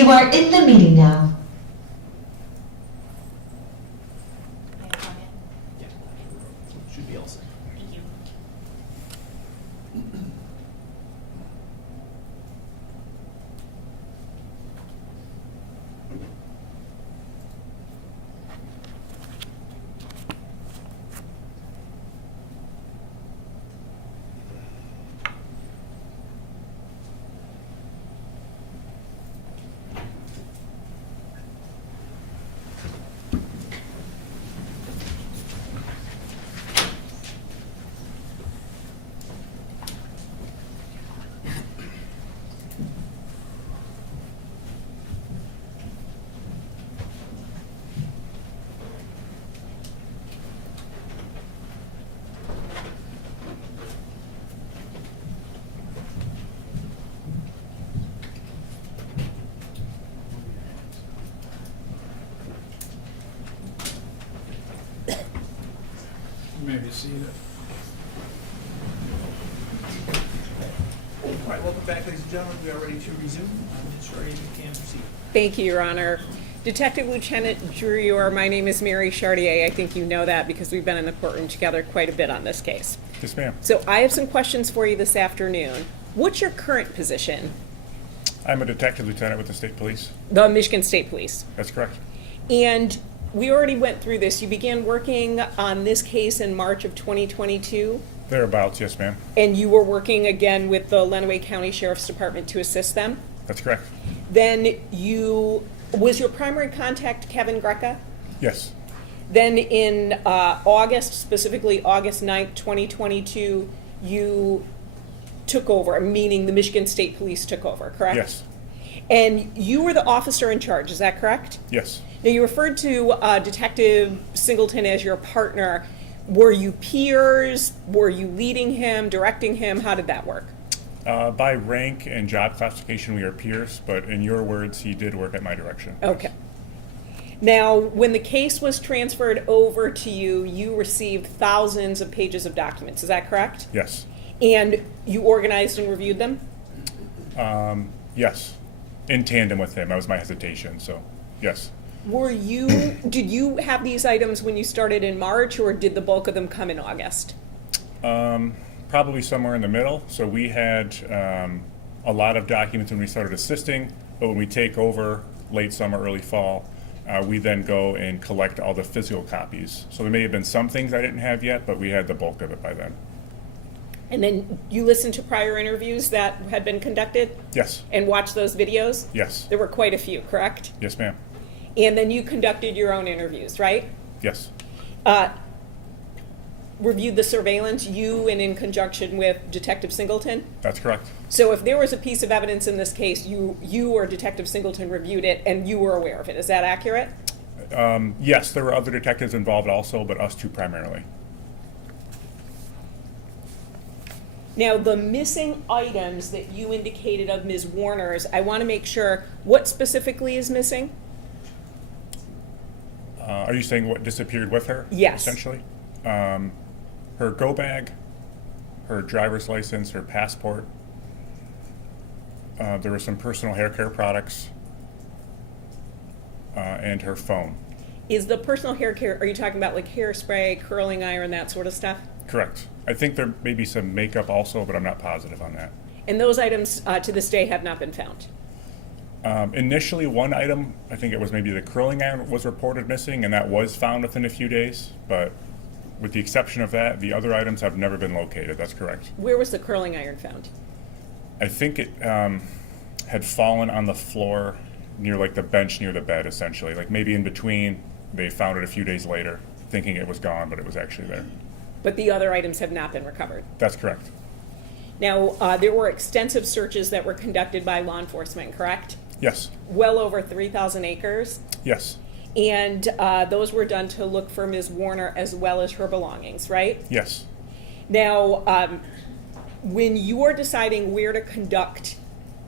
You are in the meeting now. May I come in? Yeah, should be all set. Thank you. You may be seated. All right, welcome back, ladies and gentlemen. We are ready to resume. Ms. Shorty, you can proceed. Thank you, Your Honor. Detective Lieutenant Drewyor, my name is Mary Chartier. I think you know that because we've been in the courtroom together quite a bit on this case. Yes, ma'am. So I have some questions for you this afternoon. What's your current position? I'm a detective lieutenant with the state police. The Michigan State Police. That's correct. And we already went through this. You began working on this case in March of 2022, Thereabouts, yes, ma'am. and you were working again with the Lenawee County Sheriff's Department to assist them. That's correct. Then was your primary contact Kevin Greca? Yes, Then in August, specifically August 9th, 2022, you took over, meaning the Michigan State Police took over, correct? yes, And you were the officer in charge, is that correct? yes. Now, you referred to Detective Singleton as your partner. Were you peers? Were you leading him, directing him? How did that work? By rank and job classification, we are peers, but in your words, he did work at my direction. Okay. Now, when the case was transferred over to you, you received thousands of pages of documents, is that correct? Yes, And you organized and reviewed them? yes. In tandem with him, that was my hesitation, so, yes. Did you have these items when you started in March, or did the bulk of them come in August? Probably somewhere in the middle. So we had a lot of documents when we started assisting, but when we take over late summer, early fall, we then go and collect all the physical copies. So there may have been some things I didn't have yet, but we had the bulk of it by then. And then you listened to prior interviews that had been conducted Yes, and watched those videos? yes, There were quite a few, correct? yes, ma'am. And then you conducted your own interviews, right? Yes, Reviewed the surveillance, you and in conjunction with Detective Singleton? that's correct. So if there was a piece of evidence in this case, you or Detective Singleton reviewed it and you were aware of it. Is that accurate? Yes, there were other detectives involved also, but us two primarily. Now, the missing items that you indicated of Ms. Warner's, I want to make sure, what specifically is missing? Are you saying what disappeared with her? Yes. Essentially? Her go bag, her driver's license, her passport. There were some personal hair care products, and her phone. Is the personal hair care, are you talking about like hairspray, curling iron, that sort of stuff? Correct. I think there may be some makeup also, but I'm not positive on that. And those items to this day have not been found? Initially, one item, I think it was maybe the curling iron, was reported missing, and that was found within a few days. But with the exception of that, the other items have never been located. That's correct. Where was the curling iron found? I think it had fallen on the floor near like the bench near the bed, essentially. Like maybe in between, they found it a few days later, thinking it was gone, but it was actually there. But the other items have not been recovered. That's correct. Now, there were extensive searches that were conducted by law enforcement, correct? Yes. Well over 3,000 acres. Yes. And those were done to look for Ms. Warner as well as her belongings, right? Yes. Now, when you're deciding where to conduct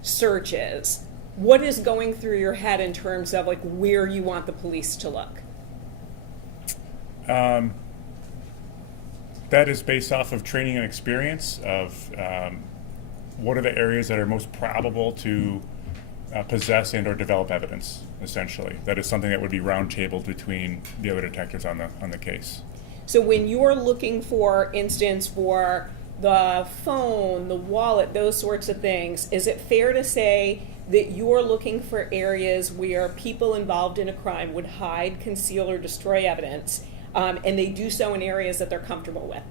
searches, what is going through your head in terms of like where you want the police to look? That is based off of training and experience of what are the areas that are most probable to possess and or develop evidence, essentially. That is something that would be roundtabled between the other detectives on the case. So when you're looking, for instance, for the phone, the wallet, those sorts of things, is it fair to say that you're looking for areas where people involved in a crime would hide, conceal, or destroy evidence, and they do so in areas that they're comfortable with?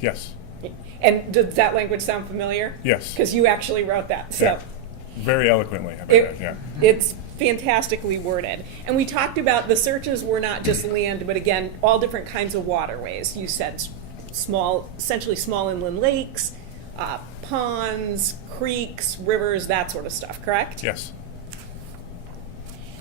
Yes. And does that language sound familiar? Yes. Because you actually wrote that. So Yeah. Very eloquently, I bet, yeah. it's fantastically worded. And we talked about the searches were not just land, but again, all different kinds of waterways. You said small, essentially small inland lakes, ponds, creeks, rivers, that sort of stuff, correct? Yes.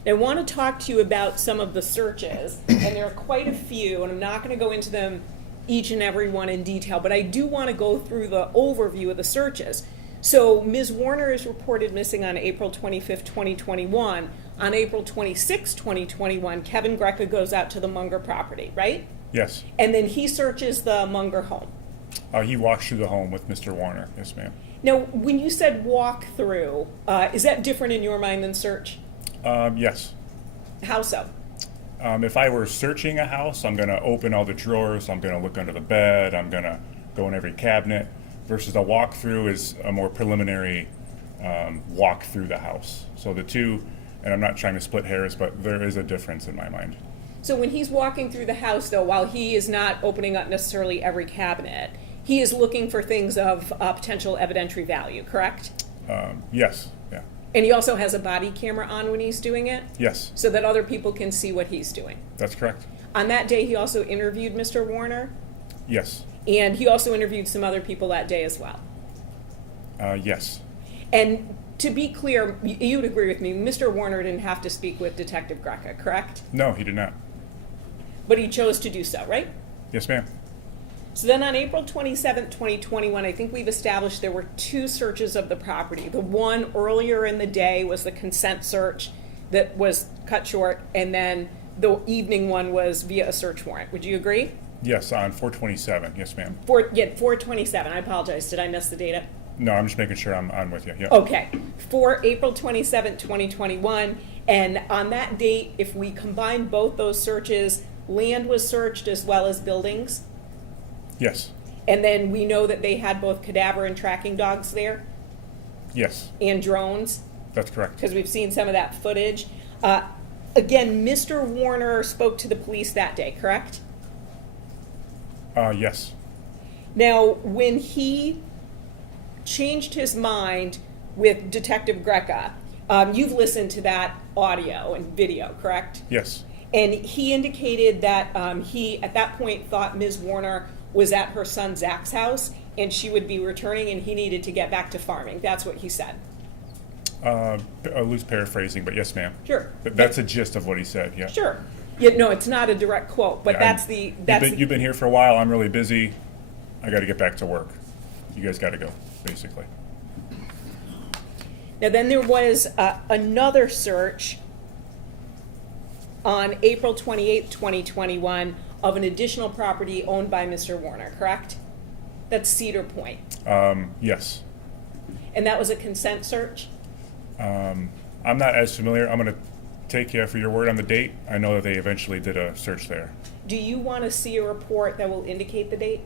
I want to talk to you about some of the searches, and there are quite a few, and I'm not going to go into them each and every one in detail, but I do want to go through the overview of the searches. So Ms. Warner is reported missing on April 25th, 2021. On April 26th, 2021, Kevin Greca goes out to the Munger property, right? Yes. And then he searches the Munger home. He walks through the home with Mr. Warner. Yes, ma'am. Now, when you said walk through, is that different in your mind than search? Yes. How so? If I were searching a house, I'm going to open all the drawers, I'm going to look under the bed, I'm going to go in every cabinet, versus a walkthrough is a more preliminary walk through the house. So the two, and I'm not trying to split hairs, but there is a difference in my mind. So when he's walking through the house, though, while he is not opening up necessarily every cabinet, he is looking for things of potential evidentiary value, correct? Yes, yeah. And he also has a body camera on when he's doing it, Yes, so that other people can see what he's doing. that's correct. On that day, he also interviewed Mr. Warner, Yes, and he also interviewed some other people that day as well. yes, And to be clear, you would agree with me, Mr. Warner didn't have to speak with Detective Greca, correct? no, he did not. But he chose to do so, right? Yes, ma'am. So then on April 27th, 2021, I think we've established there were two searches of the property. The one earlier in the day was the consent search that was cut short, and then the evening one was via a search warrant. Would you agree? Yes, on 4/27. Yes, ma'am. 4/27. I apologize. Did I miss the data? No, I'm just making sure I'm with you. Yeah. Okay. For April 27th, 2021, and on that date, if we combine both those searches, land was searched as well as buildings. Yes, And then we know that they had both cadaver and tracking dogs there yes, and drones, that's correct. because we've seen some of that footage. Again, Mr. Warner spoke to the police that day, correct? Yes, Now, when he changed his mind with Detective Greca, you've listened to that audio and video, correct? yes, And he indicated that he, at that point, thought Ms. Warner was at her son Zach's house, and she would be returning, and he needed to get back to farming. That's what he said. a loose paraphrasing, but yes, ma'am. Sure. But that's a gist of what he said, yeah. Sure. Yeah, no, it's not a direct quote, but Yeah, You've been here for a while, I'm really busy, I gotta get back to work. You guys gotta go, basically. Now, then there was another search on April 28th, 2021, of an additional property owned by Mr. Warner, correct? That's Cedar Point. Yes. And that was a consent search? I'm not as familiar, I'm gonna take you for your word on the date. I know that they eventually did a search there. Do you want to see a report that will indicate the date?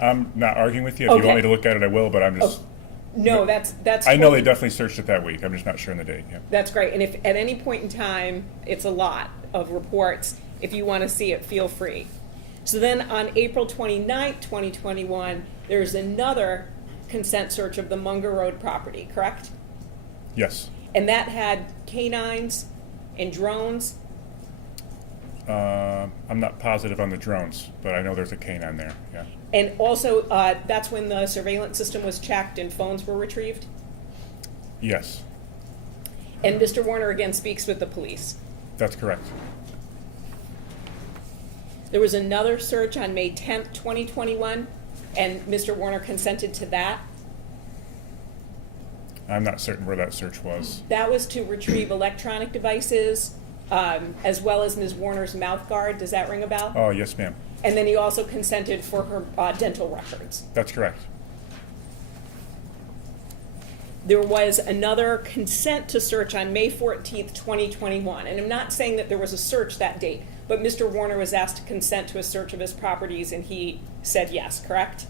I'm not arguing with you, if you want Okay. me to look at it, I will, but I'm just, No, that's I know they totally- definitely searched it that week, I'm just not sure on the date, yeah. That's great. And if at any point in time, it's a lot of reports, if you want to see it, feel free. So then on April 29th, 2021, there's another consent search of the Munger Road property, correct? Yes. And that had canines and drones. I'm not positive on the drones, but I know there's a canine there, yeah. And also, that's when the surveillance system was checked and phones were retrieved. Yes, And Mr. Warner again speaks with the police. that's correct. There was another search on May 10th, 2021, and Mr. Warner consented to that. I'm not certain where that search was. That was to retrieve electronic devices, as well as Ms. Warner's mouth guard. Does that ring a bell? Oh, yes, ma'am. And then he also consented for her dental records. That's correct. there was another consent to search on May 14th, 2021. And I'm not saying that there was a search that date, but Mr. Warner was asked to consent to a search of his properties, and he said yes, correct?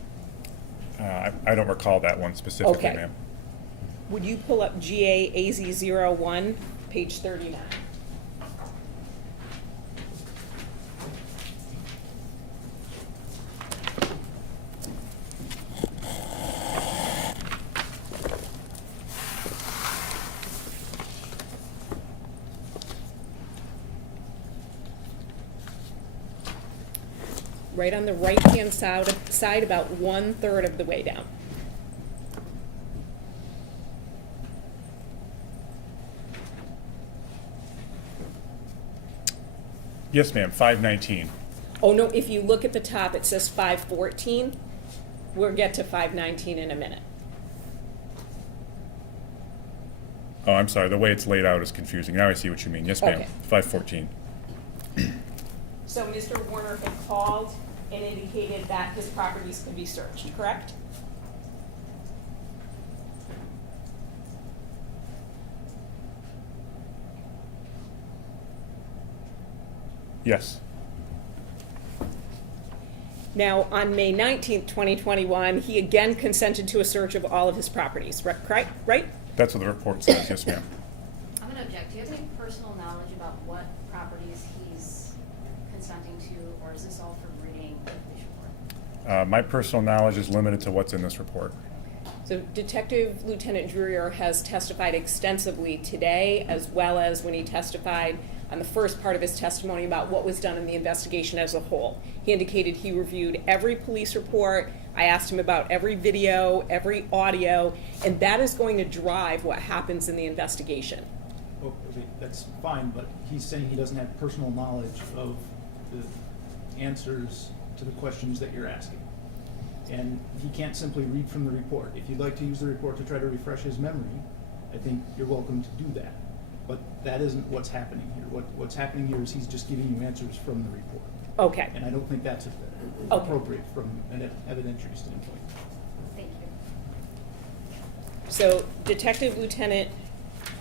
I don't recall that one specifically, Okay. ma'am. Would you pull up GAAZ01, page 39? Right on the right-hand side, about 1/3 of the way down. Yes, ma'am, 519. Oh, no, if you look at the top, it says 514. We'll get to 519 in a minute. Oh, I'm sorry, the way it's laid out is confusing. Now I see what you mean. Yes, ma'am, Okay. 514. So Mr. Warner had called and indicated that his properties could be searched, correct? Yes, Now, on May 19th, 2021, he again consented to a search of all of his properties, right? that's what the report says. Yes, ma'am. I'm gonna object. Do you have any personal knowledge about what properties he's consenting to, or is this all from reading the police report? My personal knowledge is limited to what's in this report. So Detective Lieutenant Drewyor has testified extensively today, as well as when he testified on the first part of his testimony about what was done in the investigation as a whole. He indicated he reviewed every police report. I asked him about every video, every audio, and that is going to drive what happens in the investigation. Oh, okay, that's fine, but he's saying he doesn't have personal knowledge of the answers to the questions that you're asking. And he can't simply read from the report. If you'd like to use the report to try to refresh his memory, I think you're welcome to do that. But that isn't what's happening here. What's happening here is he's just giving you answers from the report. Okay. And I don't think that's appropriate from an evidentiary standpoint. Thank you. So Detective Lieutenant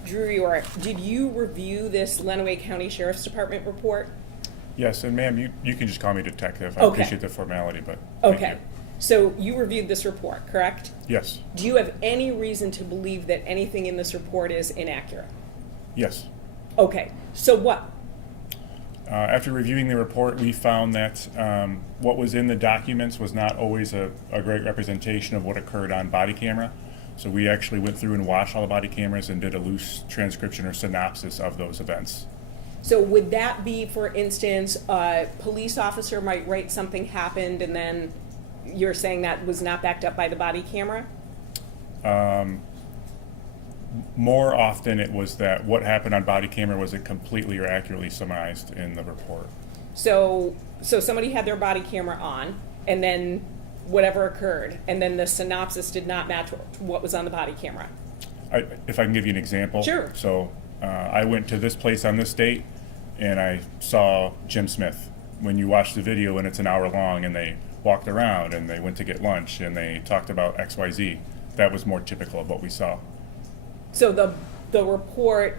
Drewyor, did you review this Lenawee County Sheriff's Department report? Yes, and ma'am, you can just call me detective. I Okay. appreciate the formality, but thank Okay. you. So you reviewed this report, correct? Yes, Do you have any reason to believe that anything in this report is inaccurate? yes. Okay. So what? After reviewing the report, we found that what was in the documents was not always a great representation of what occurred on body camera. So we actually went through and watched all the body cameras and did a loose transcription or synopsis of those events. So would that be, for instance, a police officer might write something happened and then you're saying that was not backed up by the body camera? More often it was that what happened on body camera wasn't completely or accurately surmised in the report. So somebody had their body camera on and then whatever occurred, and then the synopsis did not match what was on the body camera. If I can give you an example. Sure. So I went to this place on this date and I saw Jim Smith. When you watch the video and it's an hour long and they walked around and they went to get lunch and they talked about XYZ, that was more typical of what we saw. So the report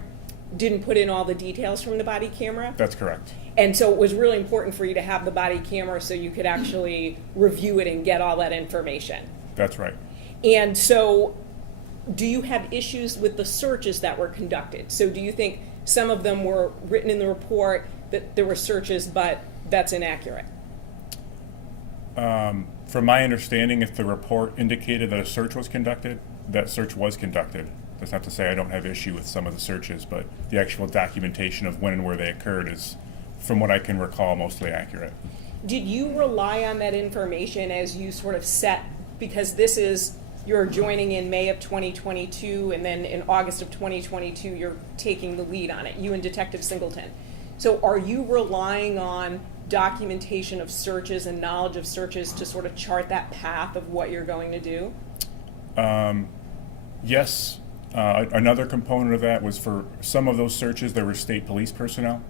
didn't put in all the details from the body camera? That's correct. And so it was really important for you to have the body camera so you could actually review it and get all that information. That's right. And so do you have issues with the searches that were conducted? So do you think some of them were written in the report that there were searches, but that's inaccurate? From my understanding, if the report indicated that a search was conducted, that search was conducted. That's not to say I don't have issue with some of the searches, but the actual documentation of when and where they occurred is, from what I can recall, mostly accurate. Did you rely on that information as you sort of set, because this is, you're joining in May of 2022, and then in August of 2022, you're taking the lead on it, you and Detective Singleton. So are you relying on documentation of searches and knowledge of searches to sort of chart that path of what you're going to do? Yes. Another component of that was for some of those searches, there were state police personnel,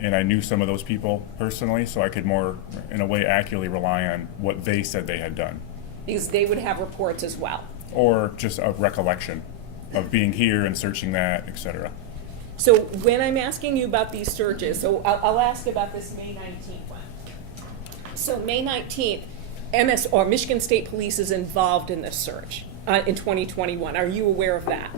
and I knew some of those people personally, so I could more, in a way, accurately rely on what they said they had done. Because they would have reports as well. Or just a recollection. of being here and searching that, et cetera. So when I'm asking you about these searches, so I'll ask about this May 19th one. So May 19th, or Michigan State Police is involved in this search in 2021. Are you aware of that?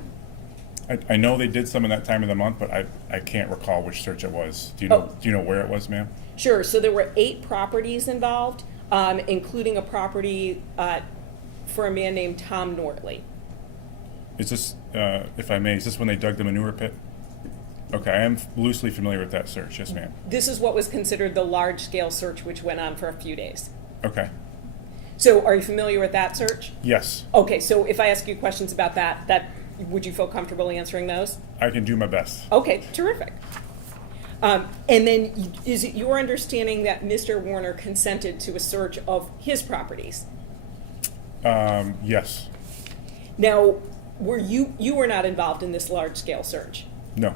I know they did some in that time of the month, but I can't recall which search it was. Do you know where it was, ma'am? Sure. So there were 8 properties involved, including a property for a man named Tom Nortley. Is this, if I may, is this when they dug the manure pit? Okay, I am loosely familiar with that search. Yes, ma'am. This is what was considered the large-scale search, which went on for a few days. Okay. So are you familiar with that search? Yes, Okay, so if I ask you questions about that, would you feel comfortable answering those? I can do my best. Okay, terrific. And then is it your understanding that Mr. Warner consented to a search of his properties? Yes. Now, you were not involved in this large-scale search, No.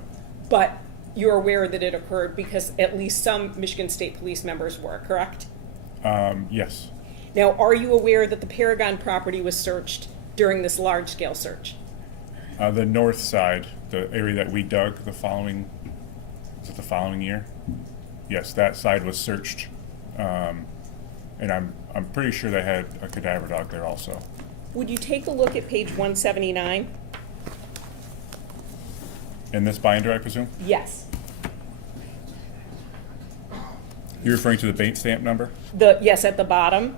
but you're aware that it occurred because at least some Michigan State Police members were, correct? Yes. Now, are you aware that the Paragon property was searched during this large-scale search? The north side, the area that we dug the following year? Yes, that side was searched. And I'm pretty sure they had a cadaver dog there also. Would you take a look at page 179? In this binder, I presume? Yes. You're referring to the bait stamp number? Yes, at the bottom.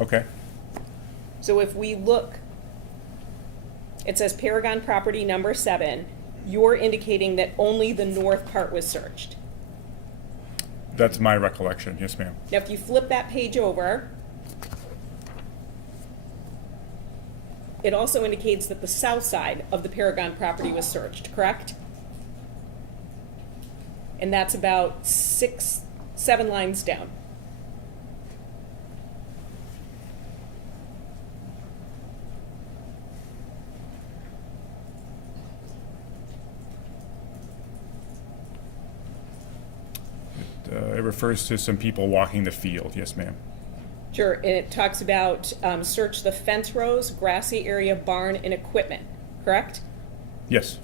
Okay. So if we look, it says Paragon property number 7. You're indicating that only the north part was searched. That's my recollection. Yes, ma'am. Now, if you flip that page over, it also indicates that the south side of the Paragon property was searched, correct? And that's about 7 lines down. It refers to some people walking the field. Yes, ma'am. Sure, and it talks about search the fence rows, grassy area, barn, and equipment, correct? Yes.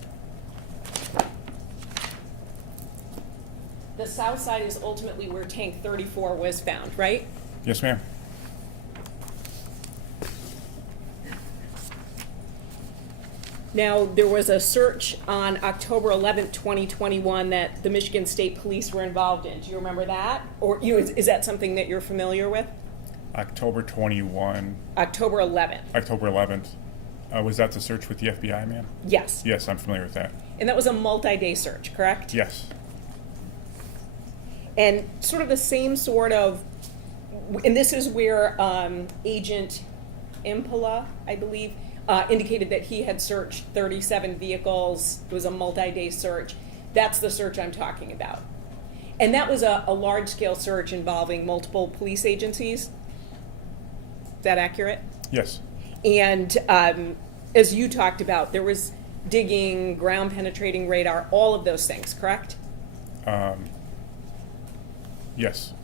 The south side is ultimately where tank 34 was found, right? Yes, ma'am. Now, there was a search on October 11th, 2021 that the Michigan State Police were involved in. Do you remember that? Or is that something that you're familiar with? October 21. October 11th. October 11th. Was that the search with the FBI, ma'am? Yes. Yes, I'm familiar with that. And that was a multi-day search, correct? Yes. And sort of the same sort of, and this is where Agent Impala, I believe, indicated that he had searched 37 vehicles. It was a multi-day search. That's the search I'm talking about. And that was a large-scale search involving multiple police agencies. Is that accurate? Yes. And as you talked about, there was digging, ground penetrating radar, all of those things, correct? Yes.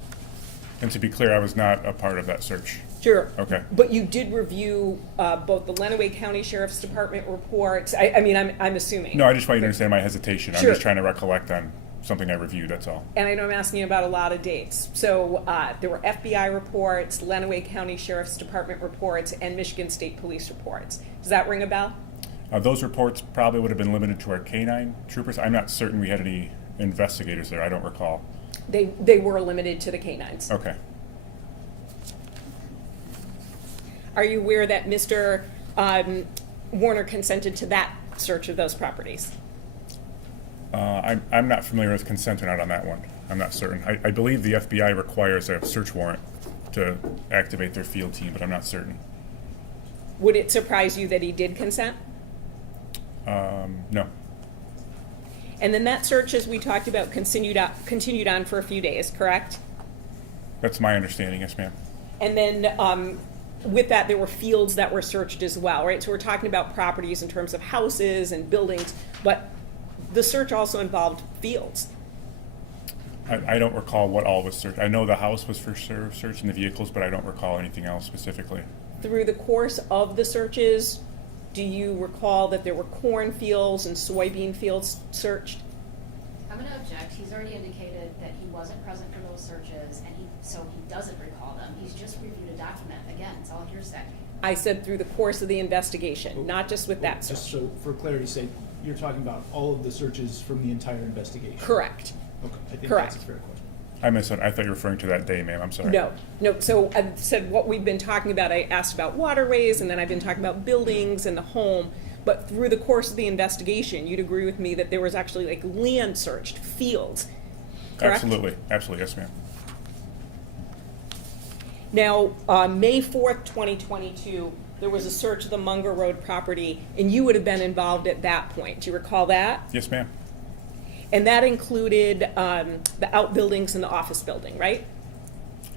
And to be clear, I was not a part of that search. Sure. Okay. But you did review both the Lenawee County Sheriff's Department reports. I mean, I'm assuming. No, I just want you to understand my hesitation. I'm Sure. just trying to recollect on something I reviewed, that's all. And I know I'm asking you about a lot of dates. So there were FBI reports, Lenawee County Sheriff's Department reports, and Michigan State Police reports. Does that ring a bell? Those reports probably would have been limited to our canine troopers. I'm not certain we had any investigators there. I don't recall. They were limited to the canines. Okay. Are you aware that Mr. Warner consented to that search of those properties? I'm not familiar with consent or not on that one. I'm not certain. I believe the FBI requires a search warrant to activate their field team, but I'm not certain. Would it surprise you that he did consent? No. And then that search, as we talked about, continued on for a few days, correct? That's my understanding, yes, ma'am. And then with that, there were fields that were searched as well, right? So we're talking about properties in terms of houses and buildings, but the search also involved fields. I don't recall what all was searched. I know the house was for sure searching the vehicles, but I don't recall anything else specifically. through the course of the searches, do you recall that there were cornfields and soybean fields searched? I'm gonna object. He's already indicated that he wasn't present for those searches, and so he doesn't recall them. He's just reviewed a document. Again, it's all hearsay. I said through the course of the investigation, not just with that Just search. so, for clarity's sake, you're talking about all of the searches from the entire investigation? Correct. Okay, I think Correct. that's a fair question. I misunderstood. I thought you were referring to that day, ma'am. I'm sorry. No, so I said what we've been talking about, I asked about waterways, and then I've been talking about buildings and the home. But through the course of the investigation, you'd agree with me that there was actually like land searched, fields, correct? Absolutely. Absolutely. Yes, ma'am. Now, May 4th, 2022, there was a search of the Munger Road property, and you would have been involved at that point. Do you recall that? Yes, ma'am. And that included the outbuildings and the office building, right?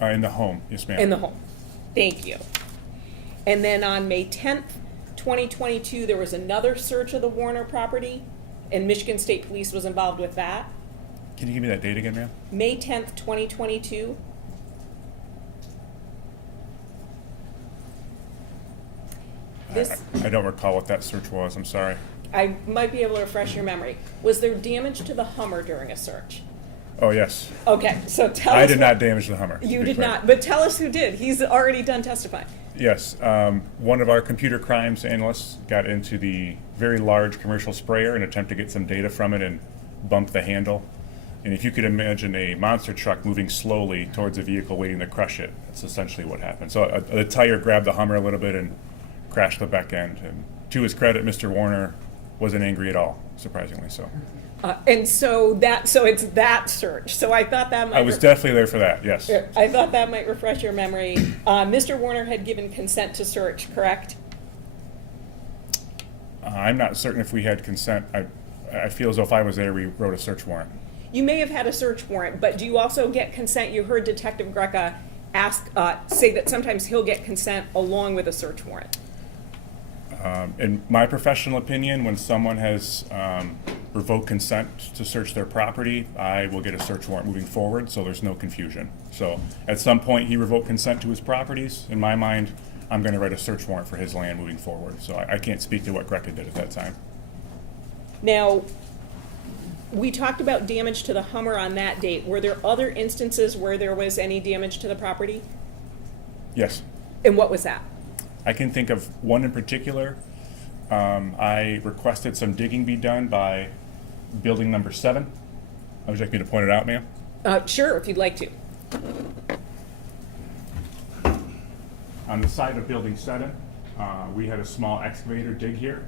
In the home. Yes, ma'am. In the home. Thank you. And then on May 10th, 2022, there was another search of the Warner property, and Michigan State Police was involved with that. Can you give me that date again, ma'am? May 10th, 2022. This, I don't recall what that search was. I'm sorry. I might be able to refresh your memory. Was there damage to the Hummer during a search? Oh, yes. Okay, so tell us. I did not damage the Hummer. to You be did clear. not, but tell us who did. He's already done testifying. Yes. One of our computer crimes analysts got into the very large commercial sprayer and attempted to get some data from it and bumped the handle. And if you could imagine a monster truck moving slowly towards a vehicle waiting to crush it, that's essentially what happened. So the tire grabbed the Hummer a little bit and crashed the back end. And to his credit, Mr. Warner wasn't angry at all, surprisingly so. And so it's that search. So I thought that might. I was definitely there for that, yes. I thought that might refresh your memory. Mr. Warner had given consent to search, correct? I'm not certain if we had consent. I feel as though if I was there, we wrote a search warrant. You may have had a search warrant, but do you also get consent? You heard Detective Greca say that sometimes he'll get consent along with a search warrant. In my professional opinion, when someone has revoked consent to search their property, I will get a search warrant moving forward, so there's no confusion. So at some point, he revoked consent to his properties. In my mind, I'm going to write a search warrant for his land moving forward. So I can't speak to what Greca did at that time. Now, we talked about damage to the Hummer on that date. Were there other instances where there was any damage to the property? Yes. And what was that? I can think of one in particular. I requested some digging be done by building number 7. Would you like me to point it out, ma'am? Sure, if you'd like to. On the side of building 7, we had a small excavator dig here.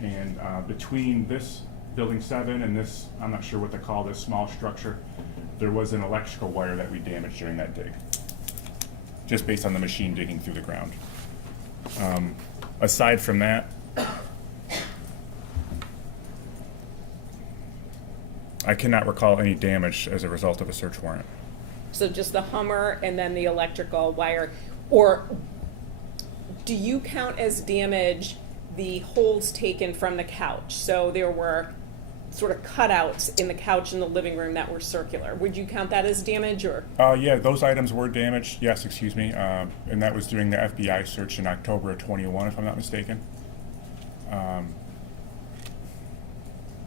And between this building 7 and this, I'm not sure what to call this small structure, there was an electrical wire that we damaged during that dig, just based on the machine digging through the ground. Aside from that, I cannot recall any damage as a result of a search warrant. So just the Hummer and then the electrical wire. Or do you count as damage the holes taken from the couch? So there were sort of cutouts in the couch in the living room that were circular. Would you count that as damage, or? Yeah, those items were damaged. Yes, excuse me. And that was during the FBI search in October of 21, if I'm not mistaken.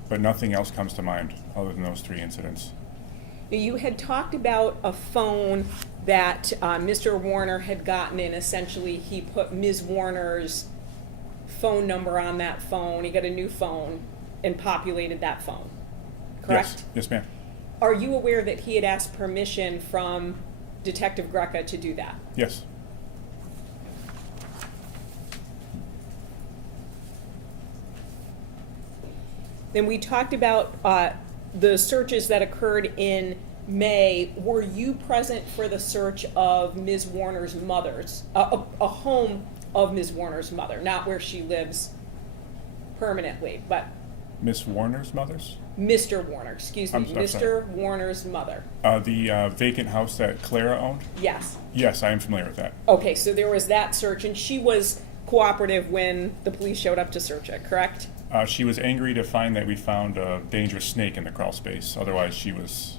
But nothing else comes to mind other than those 3 incidents. You had talked about a phone that Mr. Warner had gotten in. Essentially, he put Ms. Warner's phone number on that phone. He got a new phone and populated that phone, correct? Yes, ma'am. Are you aware that he had asked permission from Detective Greca to do that? Yes. Then we talked about the searches that occurred in May. Were you present for the search of Ms. Warner's mother's, a home of Ms. Warner's mother, not where she lives permanently, but Miss Warner's mother's? Mr. Warner, excuse me, I'm sorry. Mr. Warner's mother. The vacant house that Clara owned? Yes. Yes, I am familiar with that. Okay, so there was that search, and she was cooperative when the police showed up to search it, correct? She was angry to find that we found a dangerous snake in the crawl space. Otherwise, she was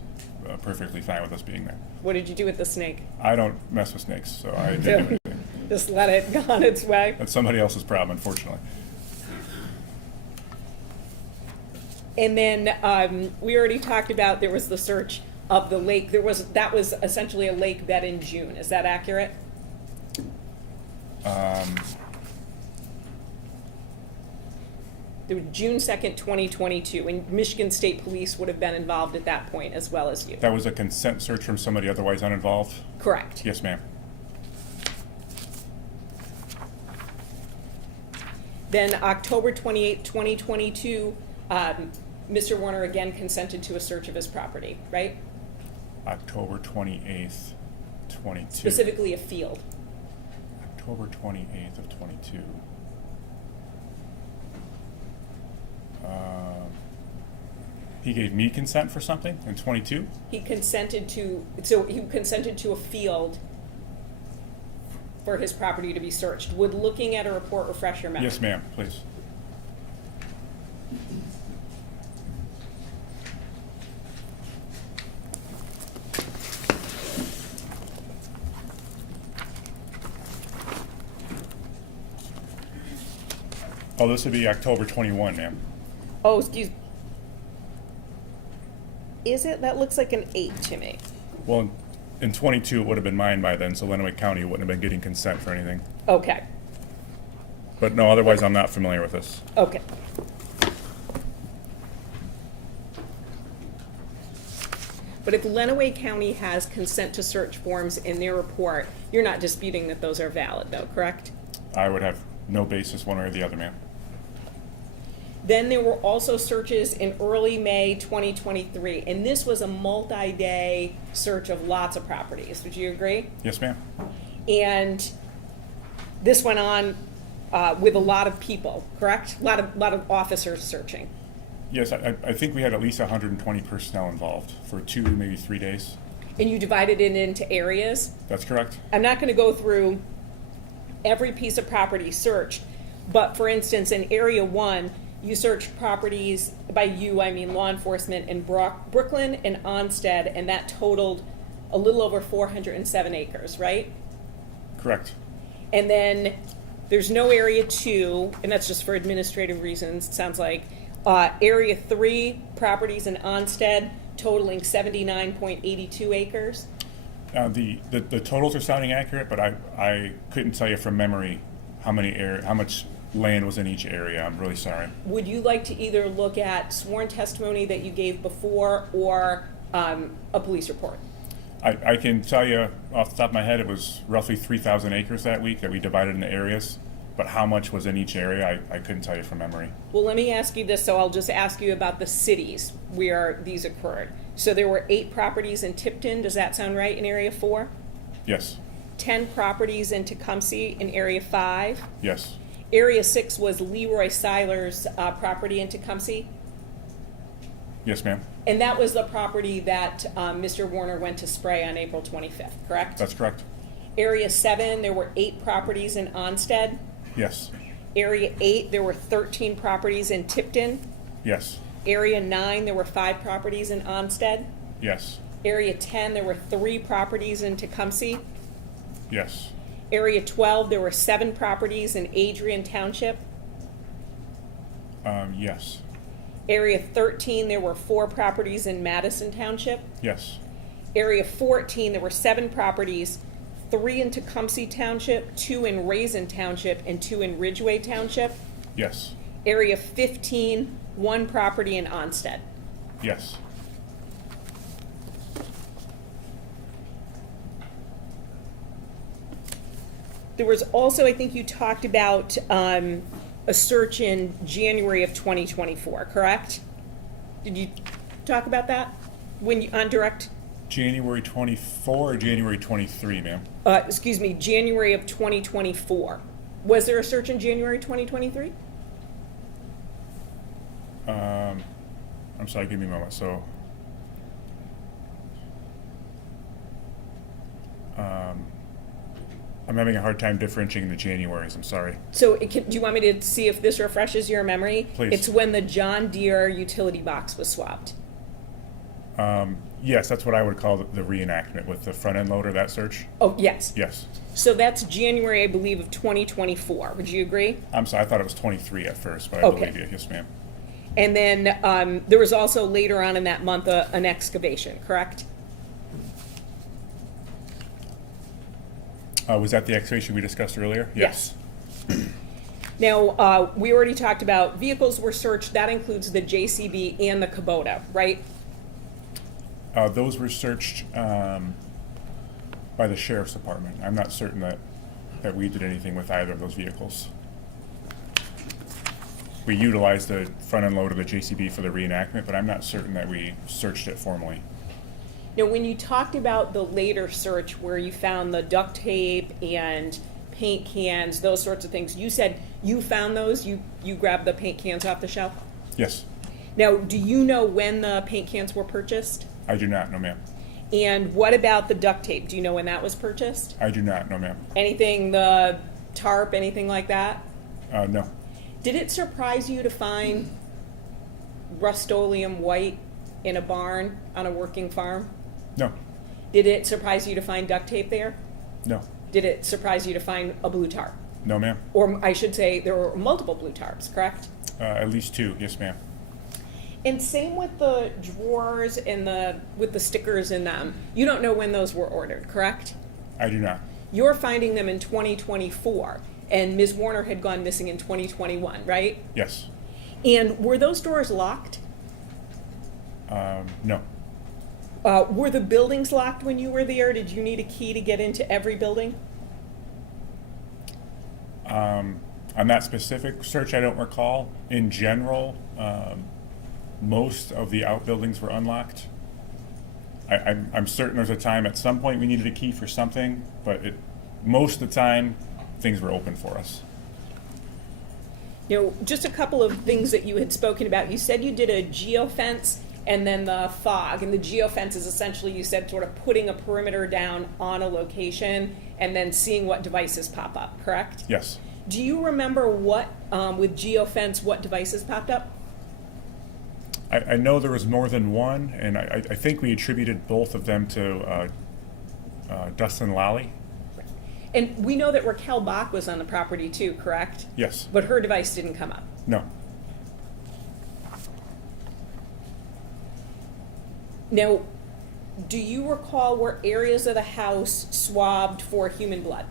perfectly fine with us being there. What did you do with the snake? I don't mess with snakes, so I didn't do anything. Just let it go on its way. That's somebody else's problem, unfortunately. And then we already talked about there was the search of the lake. That was essentially a lake bed in June. Is that accurate? There was June 2nd, 2022, and Michigan State Police would have been involved at that point as well as you. That was a consent search from somebody otherwise uninvolved? Correct. Yes, ma'am. Then October 28th, 2022, Mr. Warner again consented to a search of his property, right? October 28th, 22. Specifically a field. October 28th of 22. He gave me consent for something in 22? He consented to a field for his property to be searched. Would looking at a report refresh your memory? Yes, ma'am, please. Oh, this would be October 21, ma'am. Oh, excuse. Is it? That looks like an 8 to me. Well, in 22, it would have been mine by then, so Lenawee County wouldn't have been getting consent for anything. Okay. But no, otherwise I'm not familiar with this. Okay. But if Lenawee County has consent to search forms in their report, you're not disputing that those are valid, though, correct? I would have no basis one way or the other, ma'am. Then there were also searches in early May 2023, and this was a multi-day search of lots of properties. Would you agree? Yes, ma'am. And this went on with a lot of people, correct? A lot of officers searching. Yes, I think we had at least 120 personnel involved for 2, maybe 3 days. And you divided it into areas. That's correct? I'm not going to go through every piece of property searched, but for instance, in Area 1, you searched properties, by you, I mean law enforcement, in Brooklyn and Onstead, and that totaled a little over 407 acres, right? Correct. And then there's no Area 2, and that's just for administrative reasons, it sounds like. Area 3, properties in Onstead, totaling 79.82 acres. The totals are sounding accurate, but I couldn't tell you from memory how much land was in each area. I'm really sorry. Would you like to either look at sworn testimony that you gave before or a police report? I can tell you off the top of my head, it was roughly 3,000 acres that week that we divided into areas, but how much was in each area, I couldn't tell you from memory. Well, let me ask you this, so I'll just ask you about the cities where these occurred. So there were 8 properties in Tipton, does that sound right, in Area 4? Yes. 10 properties in Tecumseh in Area 5. Yes. Area 6 was Leroy Seiler's property in Tecumseh. Yes, ma'am. And that was the property that Mr. Warner went to spray on April 25th, correct? That's correct. Area 7, there were 8 properties in Onstead. Yes. Area 8, there were 13 properties in Tipton. Yes. Area 9, there were 5 properties in Onstead. Yes. Area 10, there were 3 properties in Tecumseh. Yes. Area 12, there were 7 properties in Adrian Township. Yes. Area 13, there were 4 properties in Madison Township. Yes. Area 14, there were 7 properties, 3 in Tecumseh Township, 2 in Raisin Township, and 2 in Ridgeway Township. Yes. Area 15, 1 property in Onstead. Yes. There was also, I think you talked about a search in January of 2024, correct? Did you talk about that when you, on direct? January 24 or January 23, ma'am? Excuse me, January of 2024. Was there a search in January 2023? I'm sorry, give me a moment. So, I'm having a hard time differentiating the Januaries. I'm sorry. So do you want me to see if this refreshes your memory? Please. It's when the John Deere utility box was swapped. Yes, that's what I would call the reenactment with the front end loader, that search. Oh, yes. Yes. So that's January, I believe, of 2024. Would you agree? I'm sorry, I thought it was 23 at first, but I Okay. believe you. Yes, ma'am. And then there was also later on in that month an excavation, correct? Was that the excavation we discussed earlier? Yes. Now, we already talked about vehicles were searched. That includes the JCB and the Kubota, right? Those were searched by the sheriff's department. I'm not certain that we did anything with either of those vehicles. We utilized the front end load of the JCB for the reenactment, but I'm not certain that we searched it formally. Now, when you talked about the later search where you found the duct tape and paint cans, those sorts of things, you said you found those, you grabbed the paint cans off the shelf? Yes. Now, do you know when the paint cans were purchased? I do not, no ma'am. And what about the duct tape? Do you know when that was purchased? I do not, no ma'am. Anything, the tarp, anything like that? No. Did it surprise you to find Rust-Oleum white in a barn on a working farm? No. Did it surprise you to find duct tape there? No. Did it surprise you to find a blue tarp? No ma'am. Or I should say there were multiple blue tarps, correct? At least two, yes ma'am. And same with the drawers and with the stickers in them. You don't know when those were ordered, correct? I do not. You're finding them in 2024, and Ms. Warner had gone missing in 2021, right? Yes. And were those doors locked? No. Were the buildings locked when you were there? Did you need a key to get into every building? On that specific search, I don't recall. In general, most of the outbuildings were unlocked. I'm certain there's a time at some point we needed a key for something, but most of the time, things were open for us. You know, just a couple of things that you had spoken about. You said you did a geofence and then the fog. And the geofence is essentially, you said, sort of putting a perimeter down on a location and then seeing what devices pop up, correct? Yes. Do you remember what, with geofence, what devices popped up? I know there was more than one, and I think we attributed both of them to Dustin Lally. And we know that Raquel Bach was on the property too, correct? Yes. But her device didn't come up. No. Now, do you recall were areas of the house swabbed for human blood?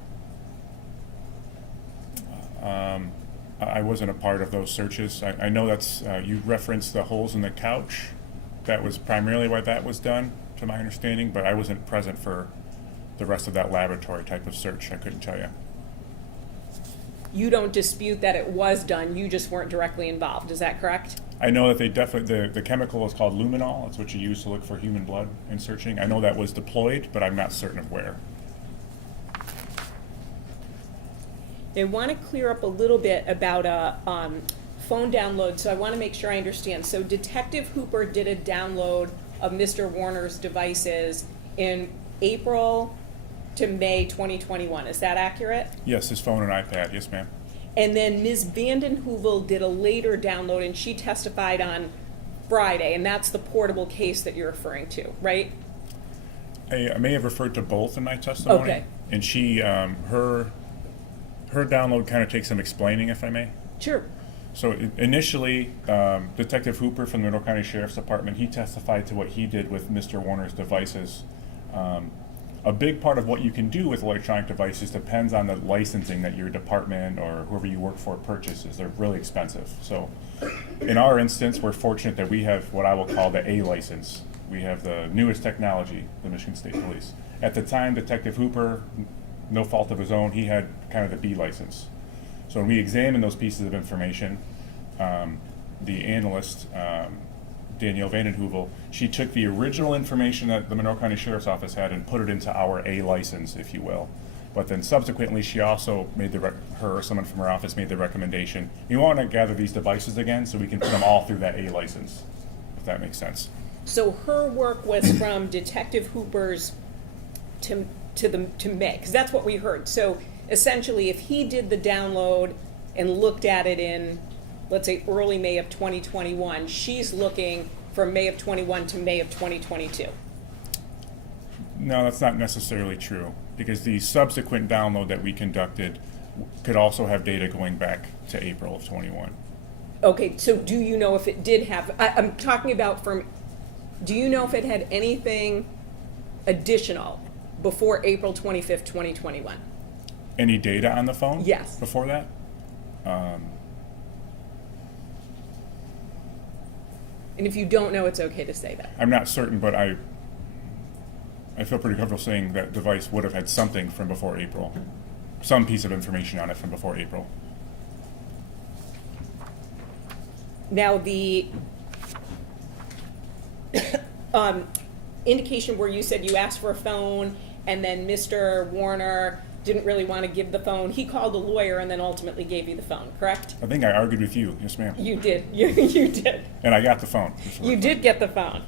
I wasn't a part of those searches. I know that's, you referenced the holes in the couch. That was primarily why that was done, to my understanding, but I wasn't present for the rest of that laboratory type of search. I couldn't tell you. You don't dispute that it was done, you just weren't directly involved, is that correct? I know that they definitely, the chemical is called luminol. It's what you use to look for human blood in searching. I know that was deployed, but I'm not certain of where. I want to clear up a little bit about a phone download, so I want to make sure I understand. So Detective Hooper did a download of Mr. Warner's devices in April to May 2021. Is that accurate? Yes, his phone and iPad. Yes, ma'am. And then Ms. Vanden Heuvel did a later download, and she testified on Friday, and that's the portable case that you're referring to, right? I may have referred to both in my testimony. Okay. And she, her download kind of takes some explaining, if I may. Sure. So initially, Detective Hooper from the Monroe County Sheriff's Department, he testified to what he did with Mr. Warner's devices. A big part of what you can do with electronic devices depends on the licensing that your department or whoever you work for purchases. They're really expensive. So in our instance, we're fortunate that we have what I will call the A license. We have the newest technology, the Michigan State Police. At the time, Detective Hooper, no fault of his own, he had kind of the B license. So when we examined those pieces of information, the analyst, Danielle Vanden Heuvel, she took the original information that the Monroe County Sheriff's Office had and put it into our A license, if you will. But then subsequently, she also made her or someone from her office made the recommendation, we want to gather these devices again so we can put them all through that A license, if that makes sense. So her work was from Detective Hooper's to May, because that's what we heard. So essentially, if he did the download and looked at it in, let's say, early May of 2021, she's looking from May of 21 to May of 2022. No, that's not necessarily true, because the subsequent download that we conducted could also have data going back to April of 21. Okay, so do you know if it did have, I'm talking about do you know if it had anything additional before April 25th, 2021? Any data on the phone? Yes. Before that? And if you don't know, it's okay to say that. I'm not certain, but I feel pretty comfortable saying that device would have had something from before April, some piece of information on it from before April. Now, the indication where you said you asked for a phone and then Mr. Warner didn't really want to give the phone, he called a lawyer and then ultimately gave you the phone, correct? I think I argued with you, yes ma'am. You did. You did. And I got the phone. You did get the phone.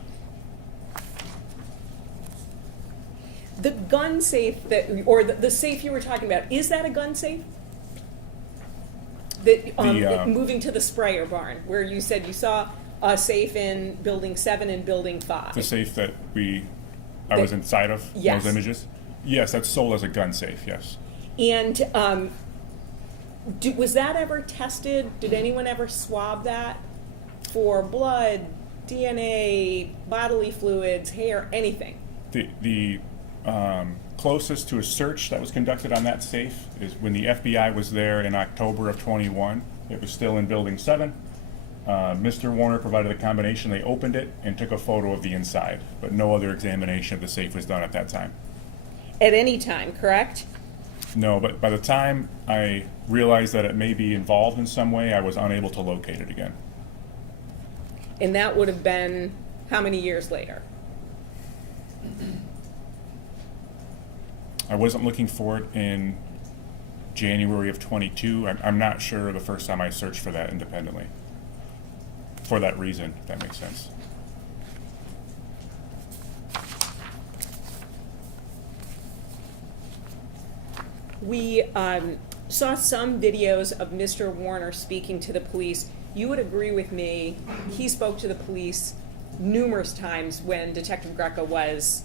The gun safe or the safe you were talking about, is that a gun safe? Moving to the sprayer barn, where you said you saw a safe in building 7 and building 5. The safe that I was inside of, Yes. those images? Yes, that's sold as a gun safe, yes. And was that ever tested? Did anyone ever swab that for blood, DNA, bodily fluids, hair, anything? The closest to a search that was conducted on that safe is when the FBI was there in October of 21. It was still in building 7. Mr. Warner provided a combination. They opened it and took a photo of the inside, but no other examination of the safe was done at that time. At any time, correct? No, but by the time I realized that it may be involved in some way, I was unable to locate it again. And that would have been how many years later? I wasn't looking for it in January of 22. I'm not sure the first time I searched for that independently. For that reason, if that makes sense. We saw some videos of Mr. Warner speaking to the police. You would agree with me, he spoke to the police numerous times when Detective Greco was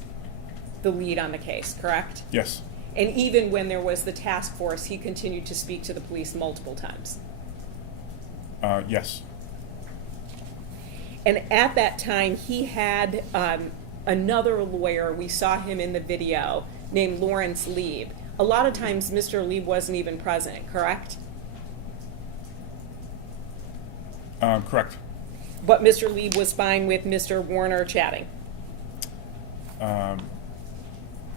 the lead on the case, correct? Yes. And even when there was the task force, he continued to speak to the police multiple times. Yes. And at that time, he had another lawyer, we saw him in the video, named Lawrence Lieb. A lot of times, Mr. Lieb wasn't even present, correct? Correct. But Mr. Lieb was fine with Mr. Warner chatting.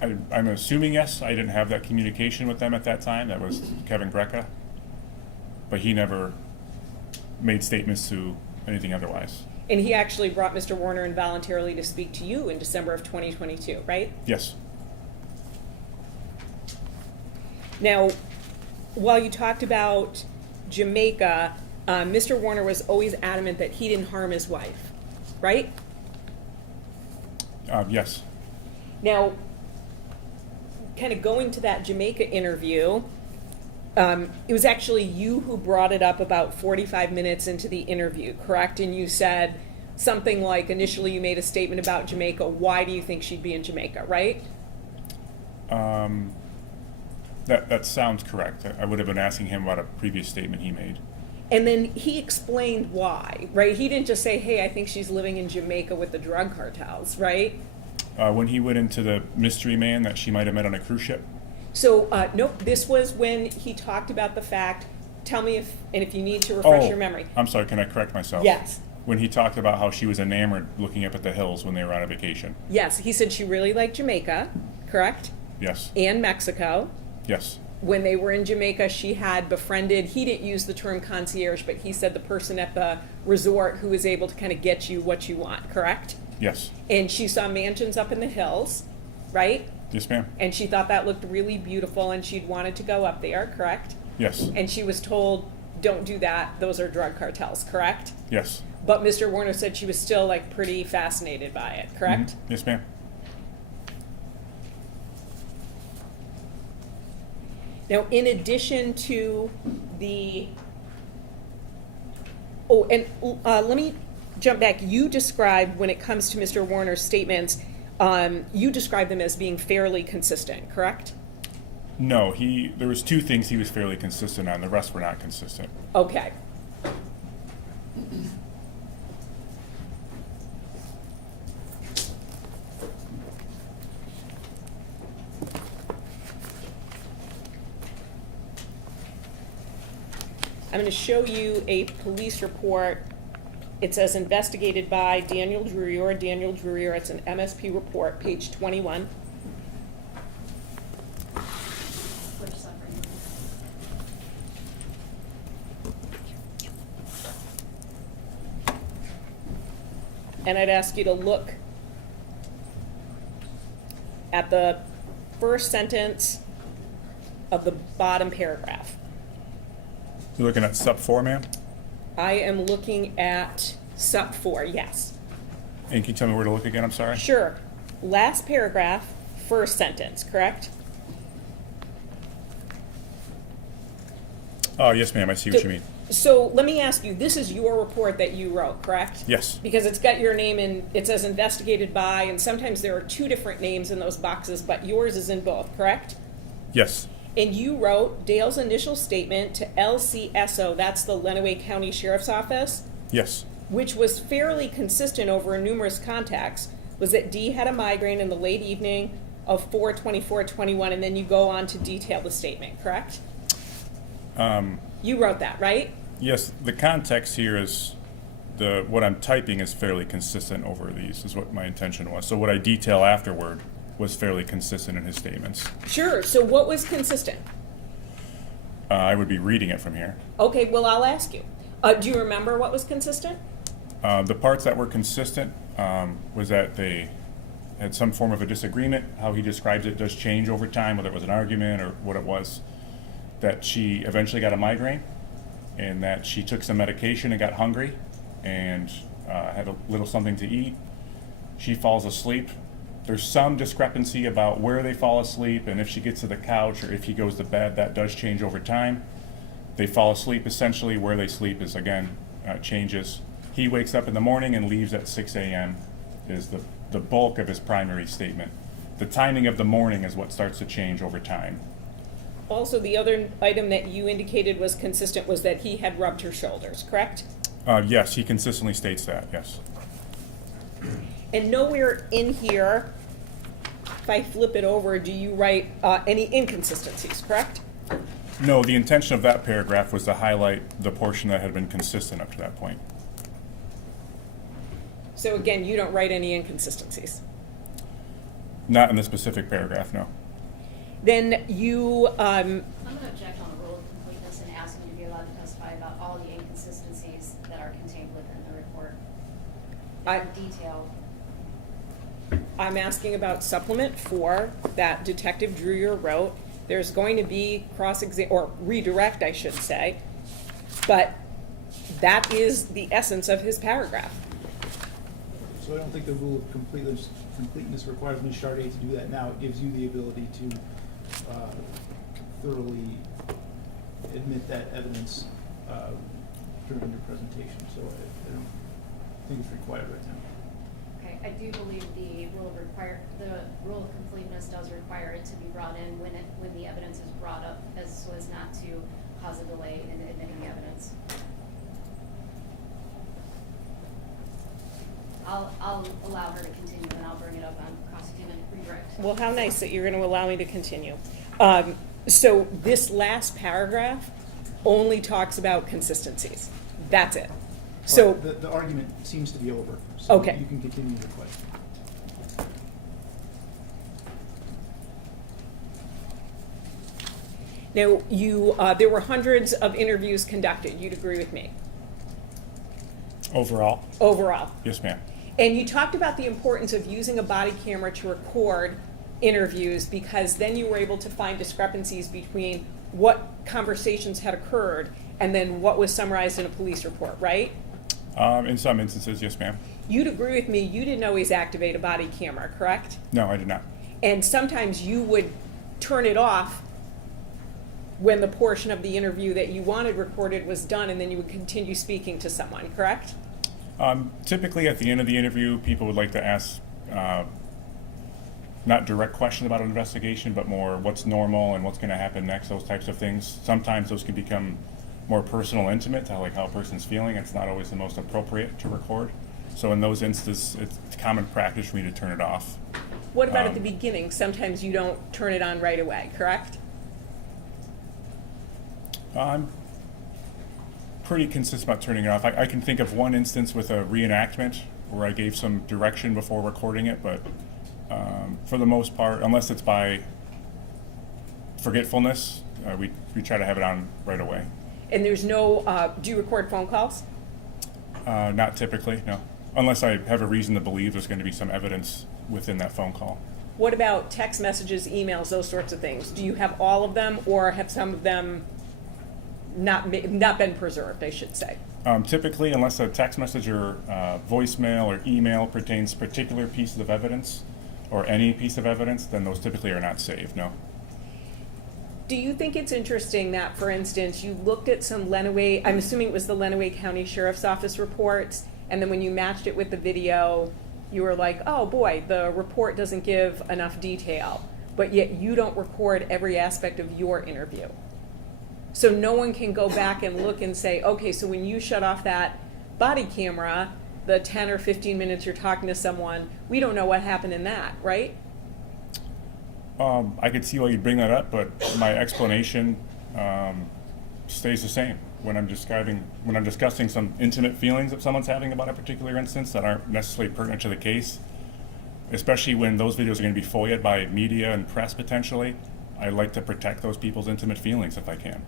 I'm assuming yes. I didn't have that communication with them at that time. That was Kevin Greca. But he never made statements to anything otherwise. And he actually brought Mr. Warner involuntarily to speak to you in December of 2022, right? Yes. Now, while you talked about Jamaica, Mr. Warner was always adamant that he didn't harm his wife, right? Yes. Now, kind of going to that Jamaica interview, it was actually you who brought it up about 45 minutes into the interview, correct? And you said something like, initially you made a statement about Jamaica. Why do you think she'd be in Jamaica, right? That sounds correct. I would have been asking him about a previous statement he made. And then he explained why, right? He didn't just say, hey, I think she's living in Jamaica with the drug cartels, right? When he went into the mystery man that she might have met on a cruise ship? So, nope, this was when he talked about the fact, tell me if you need to refresh your memory. I'm sorry, can I correct myself? Yes. When he talked about how she was enamored looking up at the hills when they were on a vacation. Yes, he said she really liked Jamaica, correct? Yes. And Mexico. Yes. When they were in Jamaica, she had befriended, he didn't use the term concierge, but he said the person at the resort who was able to kind of get you what you want, correct? Yes. And she saw mansions up in the hills, right? Yes, ma'am. And she thought that looked really beautiful and she'd wanted to go up there, correct? Yes. And she was told, don't do that, those are drug cartels, correct? Yes. But Mr. Warner said she was still like pretty fascinated by it, correct? Mm-hmm. Yes, ma'am. Now, in addition to the, oh, and let me jump back. You described, when it comes to Mr. Warner's statements, you described them as being fairly consistent, correct? No, there was two things he was fairly consistent on. The rest were not consistent. Okay. I'm going to show you a police report. It says investigated by Daniel Drewyor. Daniel Drewyor, it's an MSP report, page 21. Which suffering? And I'd ask you to look at the first sentence of the bottom paragraph. You're looking at sub 4, ma'am? I am looking at sub 4, yes. And can you tell me where to look again? I'm sorry. Sure. Last paragraph, first sentence, correct? Oh, yes, ma'am. I see what you mean. So let me ask you, this is your report that you wrote, correct? Yes. Because it's got your name in, it says investigated by, and sometimes there are two different names in those boxes, but yours is in both, correct? Yes. And you wrote Dale's initial statement to LCSO, that's the Lenawee County Sheriff's Office, Yes. which was fairly consistent over numerous contacts, was that Dee had a migraine in the late evening of 4/24/21, and then you go on to detail the statement, correct? You wrote that, right? Yes. The context here is what I'm typing is fairly consistent over these, is what my intention was. So what I detail afterward was fairly consistent in his statements. Sure, so what was consistent? I would be reading it from here. Okay, well, I'll ask you. Do you remember what was consistent? The parts that were consistent was that they had some form of a disagreement. How he describes it does change over time, whether it was an argument or what it was. That she eventually got a migraine, and that she took some medication and got hungry and had a little something to eat. She falls asleep. There's some discrepancy about where they fall asleep and if she gets to the couch or if he goes to bed. That does change over time. They fall asleep essentially. Where they sleep is, again, changes. He wakes up in the morning and leaves at 6 a.m. is the bulk of his primary statement. The timing of the morning is what starts to change over time. Also, the other item that you indicated was consistent was that he had rubbed her shoulders, correct? Yes, he consistently states that, yes. And nowhere in here, if I flip it over, do you write any inconsistencies, correct? No, the intention of that paragraph was to highlight the portion that had been consistent up to that point. So again, you don't write any inconsistencies. Not in the specific paragraph, no. Then you, I'm going to object on the rule of completeness and ask you to be allowed to testify about all the inconsistencies that are contained within the report. I- In detail. I'm asking about supplement 4 that Detective Drewyor wrote. There's going to be or redirect, I should say, but that is the essence of his paragraph. So I don't think the rule of completeness requires Ms. Charday to do that now. It gives you the ability to thoroughly admit that evidence during your presentation. So I don't think it's required right now. Okay, I do believe the rule of completeness does require it to be brought in when the evidence is brought up, so as not to cause a delay in admitting the evidence. I'll allow her to continue, and I'll bring it up on cross-examination redirect. Well, how nice that you're going to allow me to continue. So this last paragraph only talks about consistencies. That's it. So The argument seems to be over, so Okay. you can continue your question. now there were hundreds of interviews conducted. You'd agree with me? Overall? Overall. Yes, ma'am. And you talked about the importance of using a body camera to record interviews because then you were able to find discrepancies between what conversations had occurred and then what was summarized in a police report, right? In some instances, yes, ma'am. You'd agree with me, you didn't always activate a body camera, correct? No, I did not. And sometimes you would turn it off when the portion of the interview that you wanted recorded was done, and then you would continue speaking to someone, correct? Typically, at the end of the interview, people would like to ask not direct questions about an investigation, but more what's normal and what's going to happen next, those types of things. Sometimes those can become more personal, intimate, to like how a person's feeling. It's not always the most appropriate to record. So in those instances, it's common practice for me to turn it off. What about at the beginning? Sometimes you don't turn it on right away, correct? I'm pretty consistent about turning it off. I can think of one instance with a reenactment where I gave some direction before recording it, but for the most part, unless it's by forgetfulness, we try to have it on right away. And there's no, do you record phone calls? Not typically, no. Unless I have a reason to believe there's going to be some evidence within that phone call. What about text messages, emails, those sorts of things? Do you have all of them, or have some of them not been preserved, I should say? Typically, unless a text message or voicemail or email pertains to particular pieces of evidence or any piece of evidence, then those typically are not saved, no. Do you think it's interesting that, for instance, you looked at some Lenawee, I'm assuming it was the Lenawee County Sheriff's Office reports, and then when you matched it with the video, you were like, oh boy, the report doesn't give enough detail, but yet you don't record every aspect of your interview. So no one can go back and look and say, okay, so when you shut off that body camera, the 10 or 15 minutes you're talking to someone, we don't know what happened in that, right? I could see why you'd bring that up, but my explanation stays the same. When I'm discussing some intimate feelings that someone's having about a particular instance that aren't necessarily pertinent to the case, especially when those videos are going to be foiled by media and press potentially, I like to protect those people's intimate feelings if I can.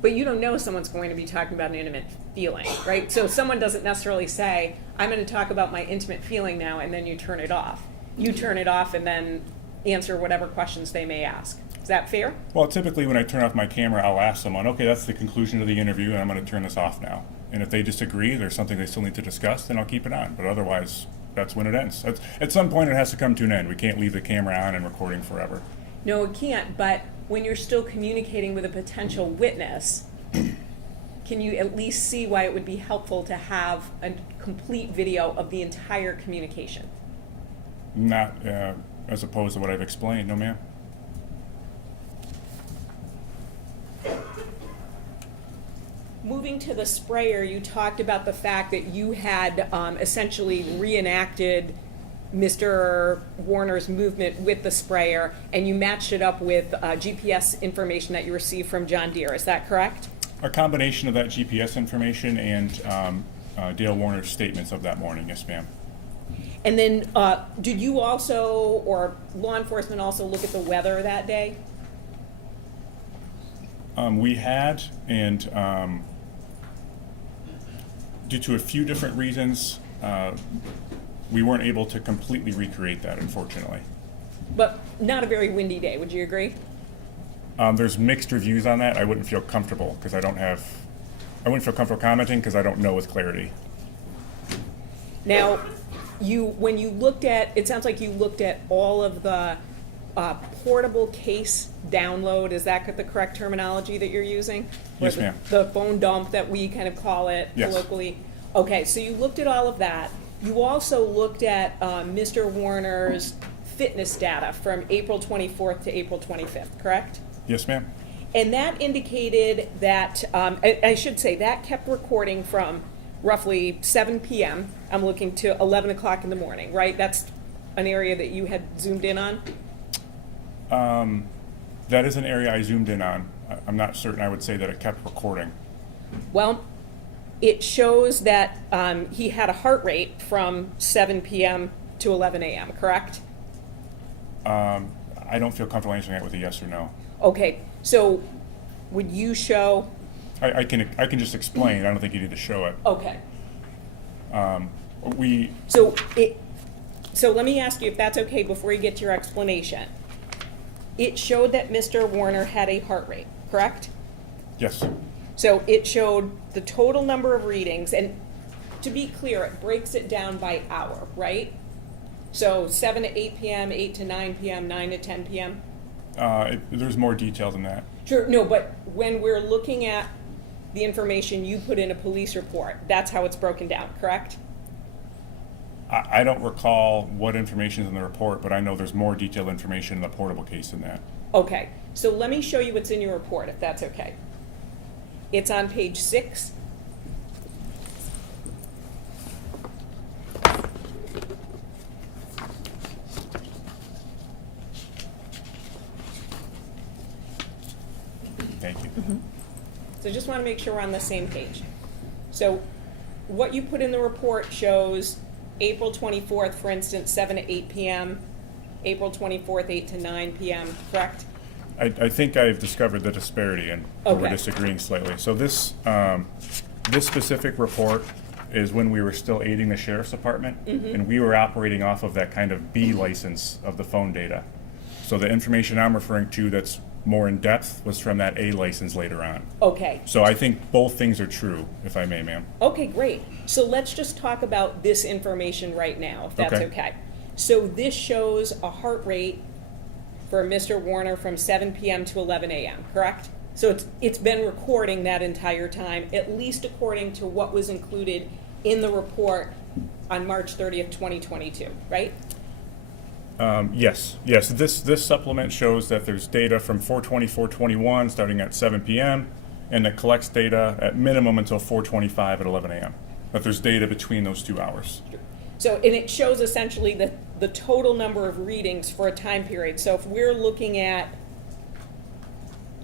But you don't know someone's going to be talking about an intimate feeling, right? So someone doesn't necessarily say, I'm going to talk about my intimate feeling now, and then you turn it off. You turn it off and then answer whatever questions they may ask. Is that fair? Well, typically when I turn off my camera, I'll ask someone, okay, that's the conclusion of the interview, and I'm going to turn this off now. And if they disagree, there's something they still need to discuss, then I'll keep it on. But otherwise, that's when it ends. At some point, it has to come to an end. We can't leave the camera on and recording forever. No, it can't, but when you're still communicating with a potential witness, can you at least see why it would be helpful to have a complete video of the entire communication? Not as opposed to what I've explained, no ma'am. Moving to the sprayer, you talked about the fact that you had essentially reenacted Mr. Warner's movement with the sprayer, and you matched it up with GPS information that you received from John Deere. Is that correct? A combination of that GPS information and Dale Warner's statements of that morning, yes ma'am. And then did you also, or law enforcement also, look at the weather that day? We had, and due to a few different reasons, we weren't able to completely recreate that, unfortunately. But not a very windy day, would you agree? There's mixed reviews on that. I wouldn't feel comfortable because I wouldn't feel comfortable commenting because I don't know with clarity. Now, when you looked at, it sounds like you looked at all of the portable case download. Is that the correct terminology that you're using? Yes, ma'am. The phone dump that we kind of call it colloquially. Okay, so you looked at all of that. You also looked at Mr. Warner's fitness data from April 24th to April 25th, correct? Yes, ma'am. And that indicated that, I should say, that kept recording from roughly 7 p.m. I'm looking to 11 o'clock in the morning, right? That's an area that you had zoomed in on? That is an area I zoomed in on. I'm not certain I would say that it kept recording. Well, it shows that he had a heart rate from 7 p.m. to 11 a.m., correct? I don't feel comfortable answering that with a yes or no. Okay, so would you show? I can just explain. I don't think you need to show it. Okay. So let me ask you if that's okay before you get to your explanation. It showed that Mr. Warner had a heart rate, correct? Yes. So it showed the total number of readings, and to be clear, it breaks it down by hour, right? So 7 to 8 p.m., 8 to 9 p.m., 9 to 10 p.m.? There's more detail than that. Sure, no, but when we're looking at the information you put in a police report, that's how it's broken down, correct? I don't recall what information is in the report, but I know there's more detailed information in the portable case than that. Okay, so let me show you what's in your report, if that's okay. It's on page 6. Thank you. So just want to make sure we're on the same page. So what you put in the report shows April 24th, for instance, 7 to 8 p.m., April 24th, 8 to 9 p.m., correct? I think I've discovered the disparity, and we're Okay. disagreeing slightly. So this specific report is when we were still aiding the sheriff's department, and we were operating off of that kind of B license of the phone data. So the information I'm referring to that's more in depth was from that A license later on. Okay. So I think both things are true, if I may, ma'am. Okay, great. So let's just talk about this information right now, if that's Okay. okay. So this shows a heart rate for Mr. Warner from 7 p.m. to 11 a.m., correct? So it's been recording that entire time, at least according to what was included in the report on March 30th, 2022, right? Yes. This supplement shows that there's data from 4/20/4/21 starting at 7 p.m. and it collects data at minimum until 4/25 at 11 a.m. But there's data between those 2 hours. So, and it shows essentially the total number of readings for a time period. So if we're looking at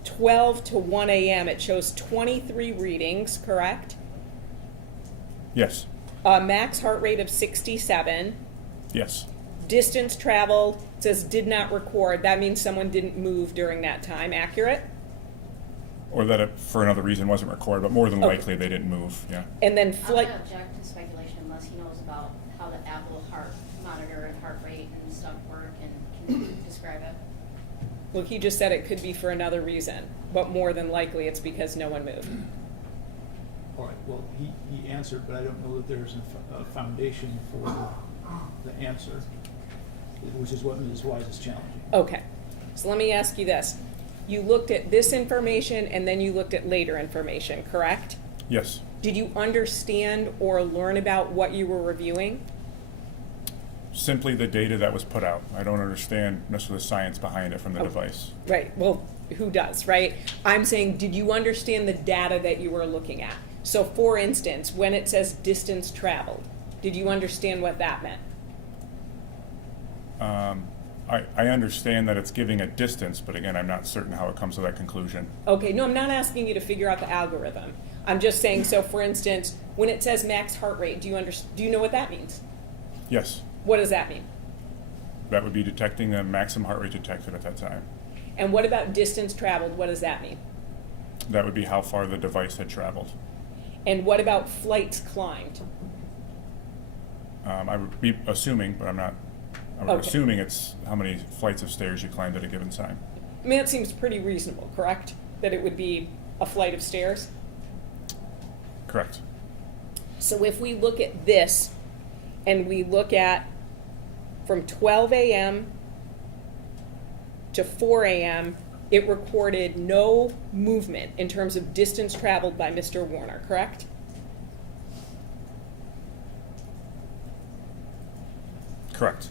12 to 1 a.m., it shows 23 readings, correct? Yes. Max heart rate of 67. Yes. Distance traveled, it says did not record. That means someone didn't move during that time. Accurate? Or that it, for another reason, wasn't recorded, but more than Okay. likely they didn't move. Yeah. And then I'm flight. gonna object to speculation unless he knows about how the Apple heart monitor and heart rate and stuff work and can describe it. Well, he just said it could be for another reason, but more than likely it's because no one moved. All right, well, he answered, but I don't know that there's a foundation for the answer, which is what Ms. Wise is challenging. Okay, so let me ask you this. You looked at this information and then you looked at later information, correct? Yes. Did you understand or learn about what you were reviewing? Simply the data that was put out. I don't understand necessarily the science behind it from the device. Right, well, who does, right? I'm saying, did you understand the data that you were looking at? So for instance, when it says distance traveled, did you understand what that meant? I understand that it's giving a distance, but again, I'm not certain how it comes to that conclusion. Okay, no, I'm not asking you to figure out the algorithm. I'm just saying, so for instance, when it says max heart rate, do you know what that means? Yes. What does that mean? That would be detecting the maximum heart rate detected at that time. And what about distance traveled? What does that mean? That would be how far the device had traveled. And what about flights climbed? I would be assuming, but I'm not. I'm Okay. assuming it's how many flights of stairs you climbed at a given time. I mean, that seems pretty reasonable, correct? That it would be a flight of stairs? Correct. So if we look at this, and we look at from 12 a.m. to 4 a.m., it recorded no movement in terms of distance traveled by Mr. Warner, correct? Correct.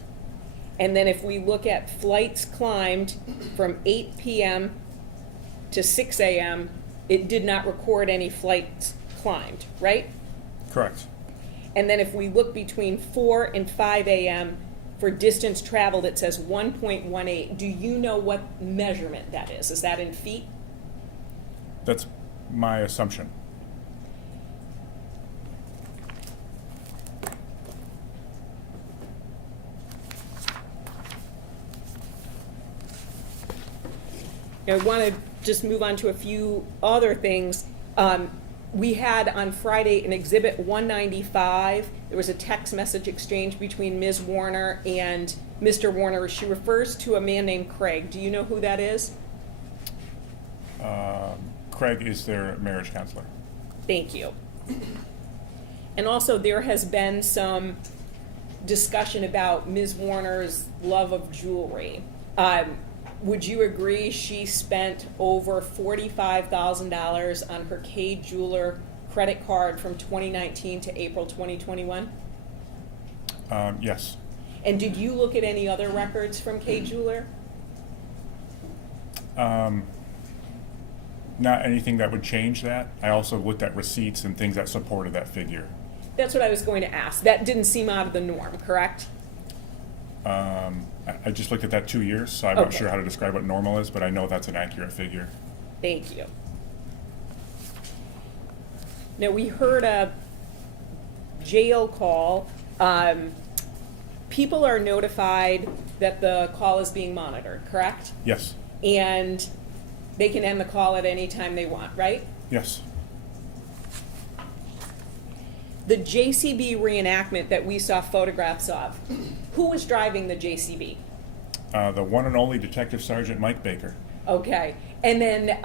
And then if we look at flights climbed from 8 p.m. to 6 a.m., it did not record any flights climbed, right? Correct. And then if we look between 4 and 5 a.m. for distance traveled, it says 1.18. Do you know what measurement that is? Is that in feet? That's my assumption. I want to just move on to a few other things. We had on Friday an Exhibit 195. There was a text message exchange between Ms. Warner and Mr. Warner. She refers to a man named Craig. Do you know who that is? Craig is their marriage counselor. Thank you. And also there has been some discussion about Ms. Warner's love of jewelry. Would you agree she spent over $45,000 on her K Jeweler credit card from 2019 to April 2021? Yes. And did you look at any other records from K. Jeweler? Not anything that would change that. I also looked at receipts and things that supported that figure. That's what I was going to ask. That didn't seem out of the norm, correct? I just looked at that 2 years, so I'm not Okay. sure how to describe what normal is, but I know that's an accurate figure. Thank you. Now, we heard a jail call. People are notified that the call is being monitored, correct? Yes. And they can end the call at any time they want, right? Yes. The JCB reenactment that we saw photographs of, who was driving the JCB? The one and only Detective Sergeant Mike Baker. Okay. And then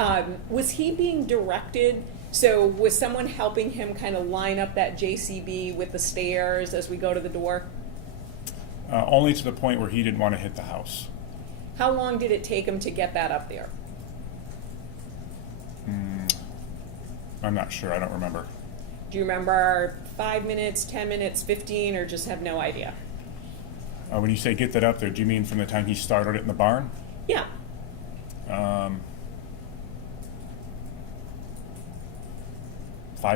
was he being directed? So was someone helping him kind of line up that JCB with the stairs as we go to the door? Only to the point where he didn't want to hit the house. How long did it take him to get that up there? I'm not sure. I don't remember. Do you remember 5 minutes, 10 minutes, 15, or just have no idea? When you say get that up there, do you mean from the time he started it in the barn? Yeah. 5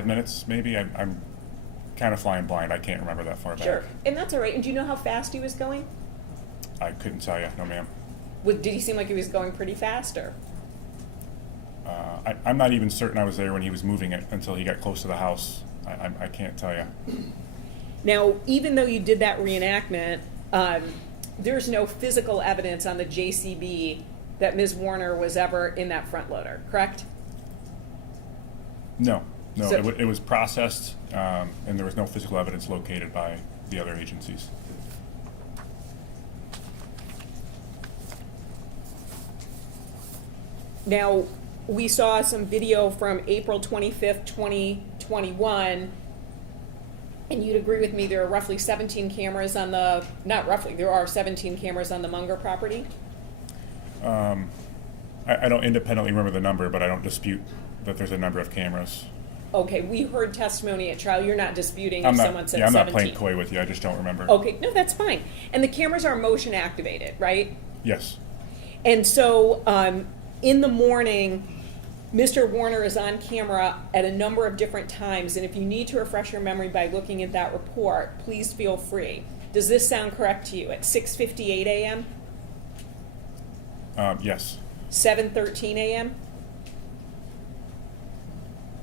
minutes, maybe. I'm kind of flying blind. I can't remember that far back. Sure. And that's all right. And do you know how fast he was going? I couldn't tell you. No, ma'am. Did he seem like he was going pretty fast, or? I'm not even certain I was there when he was moving it until he got close to the house. I can't tell you. Now, even though you did that reenactment, there's no physical evidence on the JCB that Ms. Warner was ever in that front loader, correct? No. So- It was processed, and there was no physical evidence located by the other agencies. Now, we saw some video from April 25th, 2021, and you'd agree with me there are roughly 17 cameras on the, not roughly, there are 17 cameras on the Munger property? I don't independently remember the number, but I don't dispute that there's a number of cameras. Okay, we heard testimony at trial. You're not disputing I'm if not, someone said yeah, I'm 17. not playing coy with you. I just don't remember. Okay, no, that's fine. And the cameras are motion activated, right? Yes. And so in the morning, Mr. Warner is on camera at a number of different times, and if you need to refresh your memory by looking at that report, please feel free. Does this sound correct to you? At 6:58 a.m., Yes. 7:13 a.m.,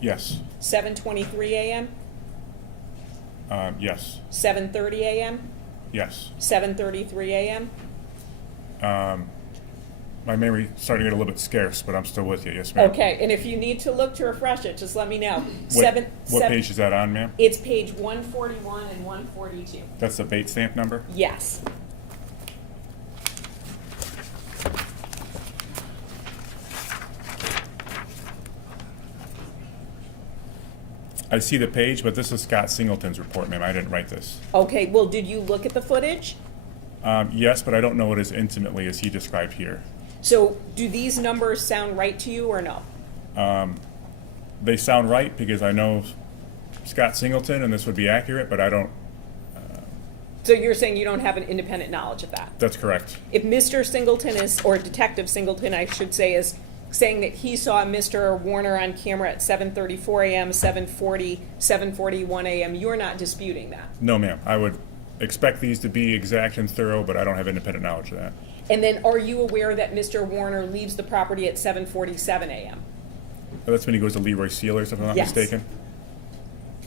Yes. 7:23 a.m., Yes. 7:30 a.m., Yes. 7:33 a.m.? My memory's starting to get a little bit scarce, but I'm still with you. Yes, ma'am. Okay, and if you need to look to refresh it, just let me know. What page is that on, ma'am? It's page 141 and 142. That's the bait stamp number? Yes. I see the page, but this is Scott Singleton's report, ma'am. I didn't write this. Okay, well, did you look at the footage? Yes, but I don't know it as intimately as he described here. So do these numbers sound right to you or no? They sound right because I know Scott Singleton, and this would be accurate, but I don't. So you're saying you don't have an independent knowledge of that? That's correct. If Mr. Singleton is, or Detective Singleton, I should say, is saying that he saw Mr. Warner on camera at 7:34 a.m., 7:40, 7:41 a.m., you're not disputing that? No, ma'am. I would expect these to be exact and thorough, but I don't have independent knowledge of that. And then are you aware that Mr. Warner leaves the property at 7:47 a.m.? That's when he goes to Leroy Sealers, if I'm not Yes. mistaken.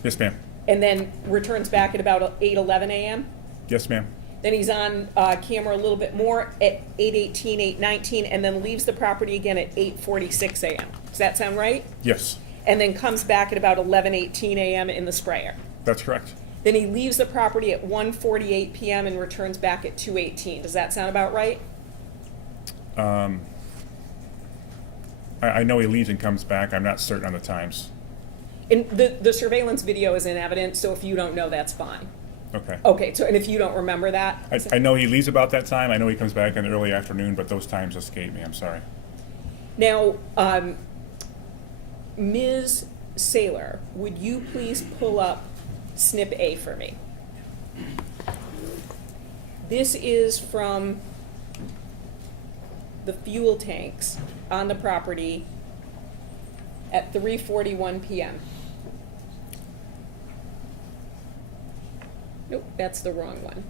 Yes, ma'am. And then returns back at about 8:11 a.m.? Yes, ma'am. Then he's on camera a little bit more at 8:18, 8:19, and then leaves the property again at 8:46 a.m. Does that sound right? Yes, And then comes back at about 11:18 a.m. in the sprayer. that's correct. Then he leaves the property at 1:48 p.m. and returns back at 2:18. Does that sound about right? I know he leaves and comes back. I'm not certain on the times. And the surveillance video is in evidence, so if you don't know, that's fine. Okay. Okay, so, and if you don't remember that? I know he leaves about that time. I know he comes back in the early afternoon, but those times escape me. I'm sorry. Now, Ms. Saylor, would you please pull up snip A for me? This is from the fuel tanks on the property at 3:41 p.m. Nope, that's the wrong one.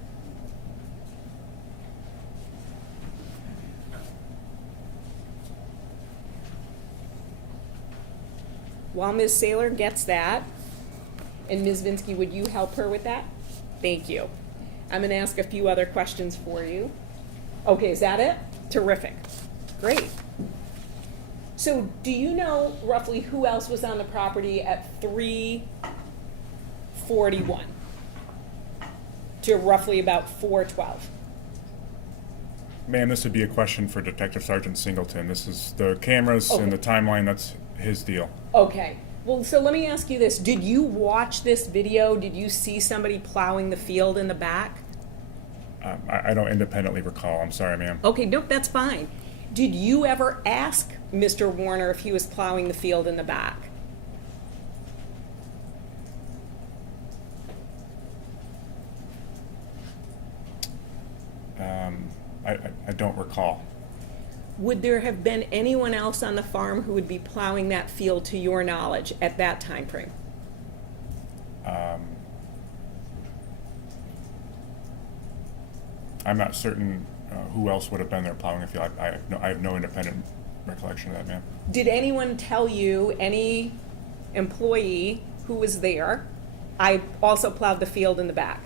While Ms. Saylor gets that, and Ms. Vinsky, would you help her with that? Thank you. I'm going to ask a few other questions for you. Okay, is that it? Terrific. Great. So do you know roughly who else was on the property at 3:41 to roughly about 4:12? Ma'am, this would be a question for Detective Sergeant Singleton. This is the cameras and the timeline, that's his deal. Okay. Well, so let me ask you this. Did you watch this video? Did you see somebody plowing the field in the back? I don't independently recall. I'm sorry, ma'am. Okay, nope, that's fine. Did you ever ask Mr. Warner if he was plowing the field in the back? I don't recall. Would there have been anyone else on the farm who would be plowing that field to your knowledge at that time frame? I'm not certain who else would have been there plowing the field. I have no independent recollection of that, ma'am. Did anyone tell you, any employee who was there, I also plowed the field in the back?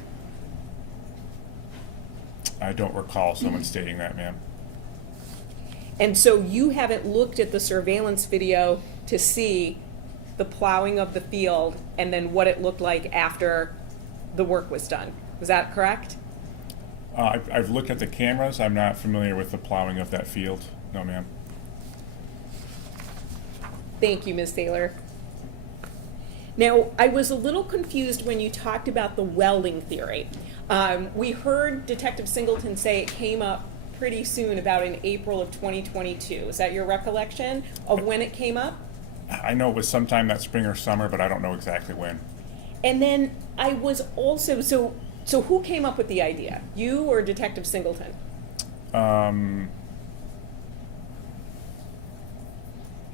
I don't recall someone stating that, ma'am. And so you haven't looked at the surveillance video to see the plowing of the field and then what it looked like after the work was done. Was that correct? I've looked at the cameras. I'm not familiar with the plowing of that field. No, ma'am. Thank you, Ms. Taylor. Now, I was a little confused when you talked about the welding theory. We heard Detective Singleton say it came up pretty soon, about in April of 2022. Is that your recollection of when it came up? I know it was sometime that spring or summer, but I don't know exactly when. And then I was also, so who came up with the idea? You or Detective Singleton?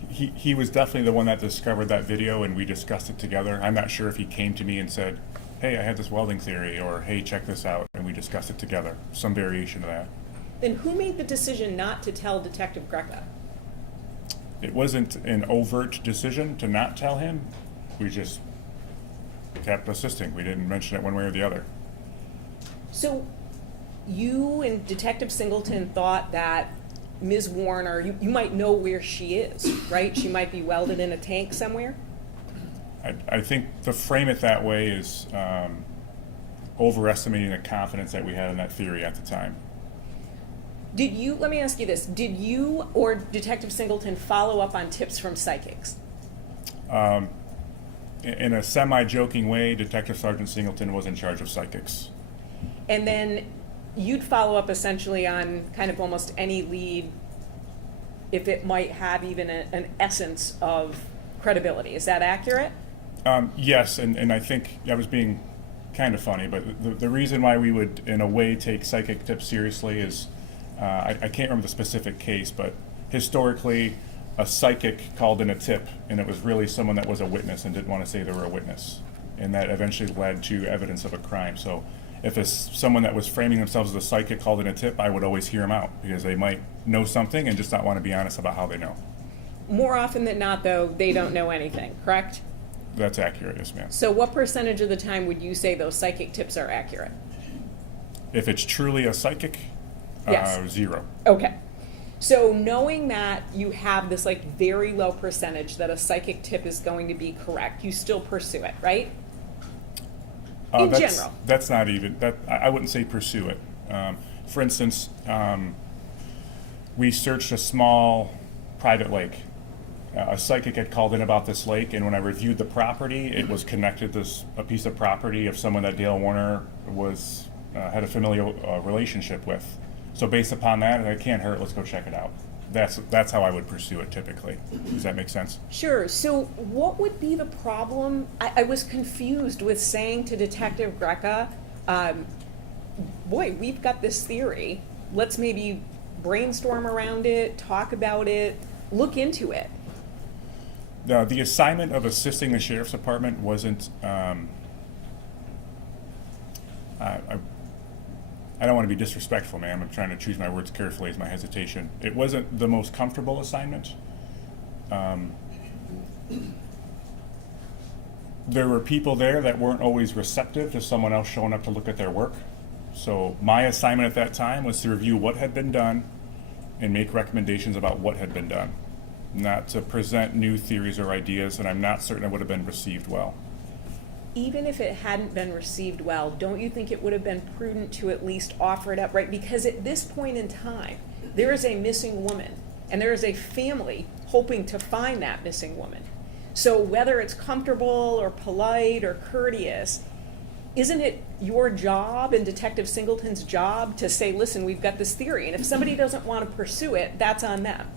He was definitely the one that discovered that video, and we discussed it together. I'm not sure if he came to me and said, hey, I had this welding theory, or hey, check this out, and we discussed it together. Some variation of that. Then who made the decision not to tell Detective Greca? It wasn't an overt decision to not tell him. We just kept assisting. We didn't mention it one way or the other. So you and Detective Singleton thought that Ms. Warner, you might know where she is, right? She might be welded in a tank somewhere? I think to frame it that way is overestimating the confidence that we had in that theory at the time. Did you, let me ask you this, did you or Detective Singleton follow up on tips from psychics? In a semi-joking way, Detective Sergeant Singleton was in charge of psychics. And then you'd follow up essentially on kind of almost any lead if it might have even an essence of credibility. Is that accurate? Yes, and I think I was being kind of funny, but the reason why we would, in a way, take psychic tips seriously is, I can't remember the specific case, but historically, a psychic called in a tip, and it was really someone that was a witness and didn't want to say they were a witness. And that eventually led to evidence of a crime. So if it's someone that was framing themselves as a psychic called in a tip, I would always hear them out, because they might know something and just not want to be honest about how they know. More often than not, though, they don't know anything, correct? That's accurate, yes, ma'am. So what percentage of the time would you say those psychic tips are accurate? If it's truly a psychic, Yes. 0. Okay. So knowing that you have this like very low percentage that a psychic tip is going to be correct, you still pursue it, right? In general. That's not even, I wouldn't say pursue it. For instance, we searched a small private lake. A psychic had called in about this lake, and when I reviewed the property, it was connected to a piece of property of someone that Dale Warner had a familial relationship with. So based upon that, it can't hurt, let's go check it out. That's how I would pursue it typically. Does that make sense? Sure. So what would be the problem? I was confused with saying to Detective Greca, boy, we've got this theory. Let's maybe brainstorm around it, talk about it, look into it. The assignment of assisting the sheriff's department wasn't, I don't want to be disrespectful, ma'am. I'm trying to choose my words carefully is my hesitation. It wasn't the most comfortable assignment. There were people there that weren't always receptive to someone else showing up to look at their work. So my assignment at that time was to review what had been done and make recommendations about what had been done, not to present new theories or ideas, and I'm not certain it would have been received well. Even if it hadn't been received well, don't you think it would have been prudent to at least offer it up, right? Because at this point in time, there is a missing woman, and there is a family hoping to find that missing woman. So whether it's comfortable or polite or courteous, isn't it your job and Detective Singleton's job to say, listen, we've got this theory, and if somebody doesn't want to pursue it, that's on them?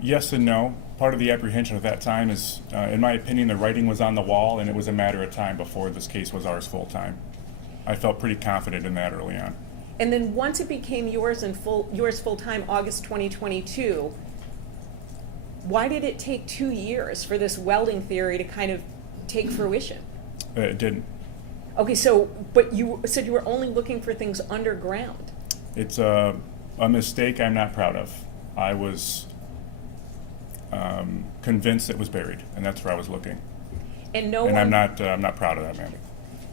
Yes and no. Part of the apprehension at that time is, in my opinion, the writing was on the wall, and it was a matter of time before this case was ours full time. I felt pretty confident in that early on. And then once it became yours full time, August 2022, why did it take 2 years for this welding theory to kind of take fruition? It didn't. Okay, so, but you said you were only looking for things underground. It's a mistake I'm not proud of. I was convinced it was buried, and that's where I was looking. And no And one, I'm not proud of that, ma'am.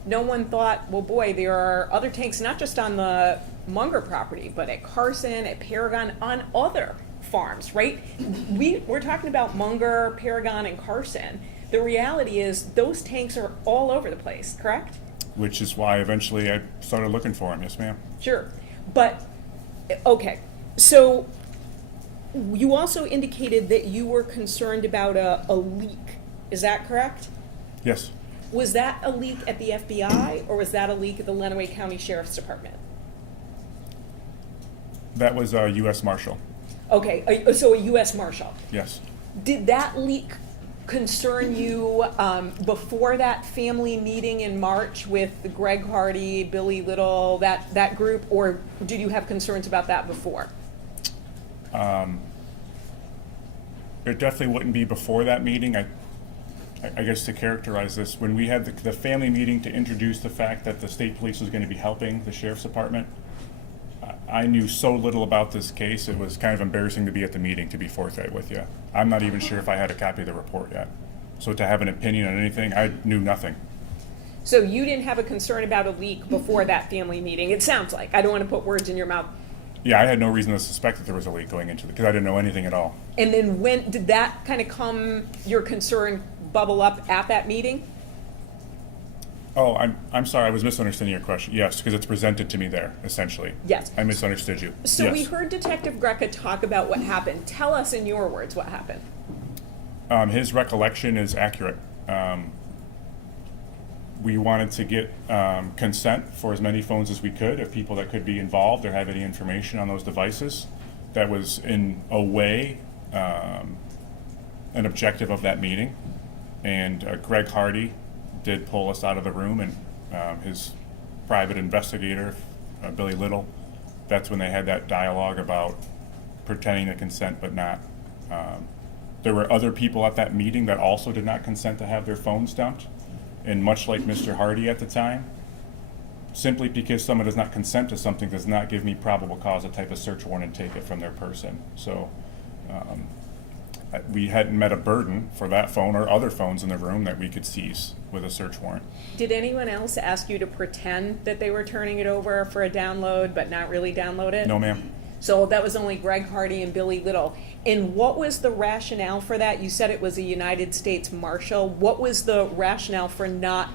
no one thought, well, boy, there are other tanks, not just on the Munger property, but at Carson, at Paragon, on other farms, right? We're talking about Munger, Paragon, and Carson. The reality is those tanks are all over the place, correct? Which is why eventually I started looking for him. Yes, ma'am. Sure. But, okay, so you also indicated that you were concerned about a leak. Is that correct? Yes. Was that a leak at the FBI, or was that a leak at the Lenawee County Sheriff's Department? That was a U.S. Marshal. Okay, so a U.S. Marshal. Yes. Did that leak concern you before that family meeting in March with Greg Hardy, Billy Little, that group, or did you have concerns about that before? It definitely wouldn't be before that meeting. I guess to characterize this, when we had the family meeting to introduce the fact that the state police was going to be helping the sheriff's department, I knew so little about this case, it was kind of embarrassing to be at the meeting, to be forthright with you. I'm not even sure if I had a copy of the report yet. So to have an opinion on anything, I knew nothing. So you didn't have a concern about a leak before that family meeting? It sounds like. I don't want to put words in your mouth. Yeah, I had no reason to suspect that there was a leak going into it, because I didn't know anything at all. And then when did that kind of your concern bubble up at that meeting? Oh, I'm sorry, I was misunderstanding your question. Yes, because it's presented to me there, essentially. Yes. I misunderstood you. So yes. we heard Detective Greca talk about what happened. Tell us in your words what happened. His recollection is accurate. We wanted to get consent for as many phones as we could of people that could be involved or have any information on those devices. That was, in a way, an objective of that meeting. And Greg Hardy did pull us out of the room, and his private investigator, Billy Little, that's when they had that dialogue about pretending to consent but not. There were other people at that meeting that also did not consent to have their phones dumped. And much like Mr. Hardy at the time, simply because someone does not consent to something does not give me probable cause to type a search warrant and take it from their person. So we hadn't met a burden for that phone or other phones in the room that we could seize with a search warrant. Did anyone else ask you to pretend that they were turning it over for a download but not really download it? No, ma'am. So that was only Greg Hardy and Billy Little. And what was the rationale for that? You said it was a United States Marshal. What was the rationale for not,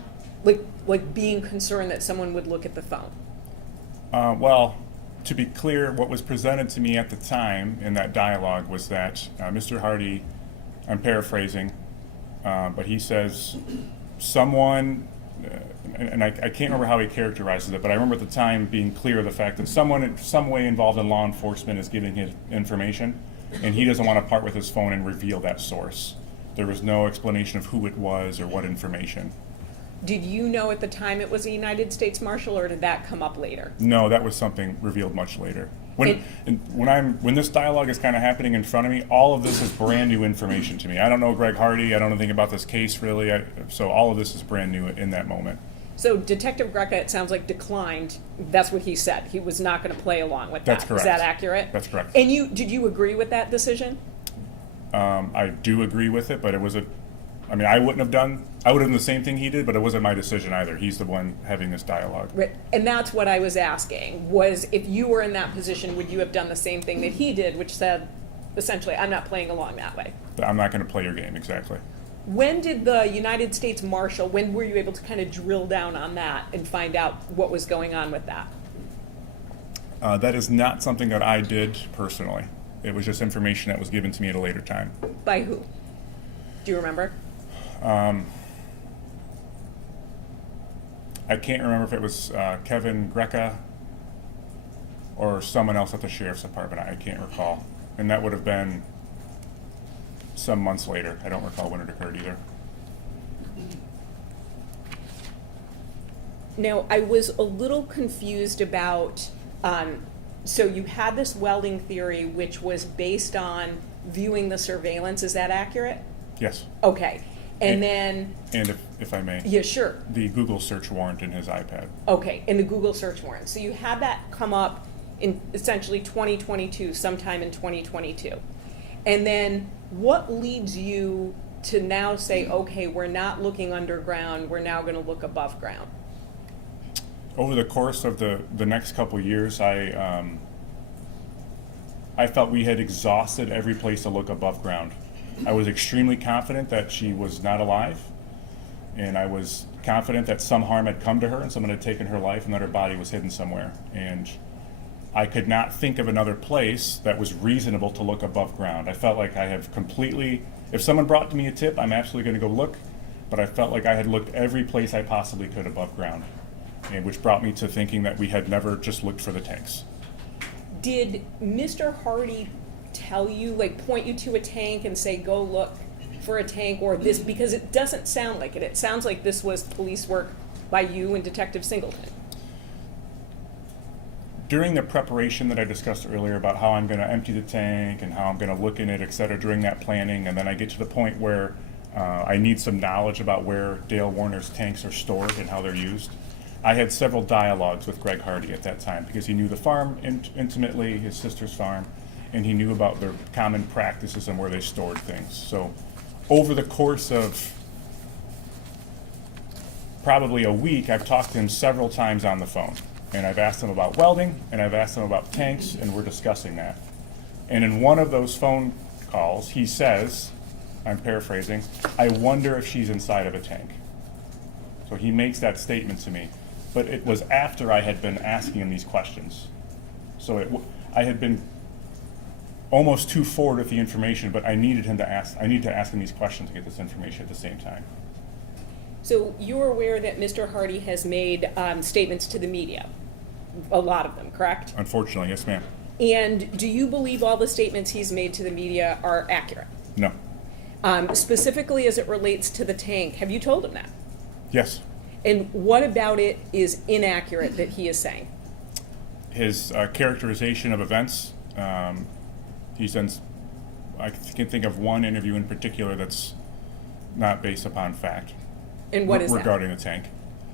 like being concerned that someone would look at the phone? Well, to be clear, what was presented to me at the time in that dialogue was that Mr. Hardy, I'm paraphrasing, but he says someone, and I can't remember how he characterizes it, but I remember at the time being clear of the fact that someone in some way involved in law enforcement is giving his information, and he doesn't want to part with his phone and reveal that source. There was no explanation of who it was or what information. Did you know at the time it was a United States Marshal, or did that come up later? No, that was something revealed much later. When this dialogue is kind of happening in front of me, all of this is brand new information to me. I don't know Greg Hardy. I don't know anything about this case really. So all of this is brand new in that moment. So Detective Greca, it sounds like, declined. That's what he said. He was not going to play along with that. That's correct. Is that accurate? That's correct. And did you agree with that decision? I do agree with it, but it was I would have done the same thing he did, but it wasn't my decision either. He's the one having this dialogue. Right. And that's what I was asking, was if you were in that position, would you have done the same thing that he did, which said, essentially, I'm not playing along that way? I'm not going to play your game, exactly. When did the United States Marshal, when were you able to kind of drill down on that and find out what was going on with that? That is not something that I did personally. It was just information that was given to me at a later time. By who? Do you remember? I can't remember if it was Kevin Greca or someone else at the Sheriff's Department. I can't recall. And that would have been some months later. I don't recall when it occurred either. Now, I was a little confused about, so you had this welding theory which was based on viewing the surveillance. Is that accurate? Yes. Okay. And then... And if I may. Yeah, sure. The Google search warrant in his iPad. Okay, in the Google search warrant. So you had that come up in essentially 2022, sometime in 2022. And then what leads you to now say, okay, we're not looking underground, we're now going to look above ground? Over the course of the next couple years, I felt we had exhausted every place to look above ground. I was extremely confident that she was not alive, and I was confident that some harm had come to her and someone had taken her life and that her body was hidden somewhere. And I could not think of another place that was reasonable to look above ground. I felt like I have completely, if someone brought to me a tip, I'm absolutely going to go look, but I felt like I had looked every place I possibly could above ground, and which brought me to thinking that we had never just looked for the tanks. Did Mr. Hardy tell you, like, point you to a tank and say, go look for a tank or this? Because it doesn't sound like it. It sounds like this was police work by you and Detective Singleton. During the preparation that I discussed earlier about how I'm going to empty the tank and how I'm going to look in it, et cetera, during that planning, and then I get to the point where I need some knowledge about where Dale Warner's tanks are stored and how they're used, I had several dialogues with Greg Hardy at that time because he knew the farm intimately, his sister's farm, and he knew about their common practices and where they stored things. So over the course of probably a week, I've talked to him several times on the phone. And I've asked him about welding, and I've asked him about tanks, and we're discussing that. And in one of those phone calls, he says, I'm paraphrasing, I wonder if she's inside of a tank. So he makes that statement to me. But it was after I had been asking him these questions. So I had been almost too forward with the information, but I needed to ask him these questions to get this information at the same time. So you're aware that Mr. Hardy has made statements to the media, a lot of them, correct? Unfortunately, yes, ma'am. And do you believe all the statements he's made to the media are accurate? No. Specifically as it relates to the tank, have you told him that? Yes. And what about it is inaccurate that he is saying? His characterization of events, he's done, I can think of one interview in particular that's not based upon fact. And what is that? Regarding the tank.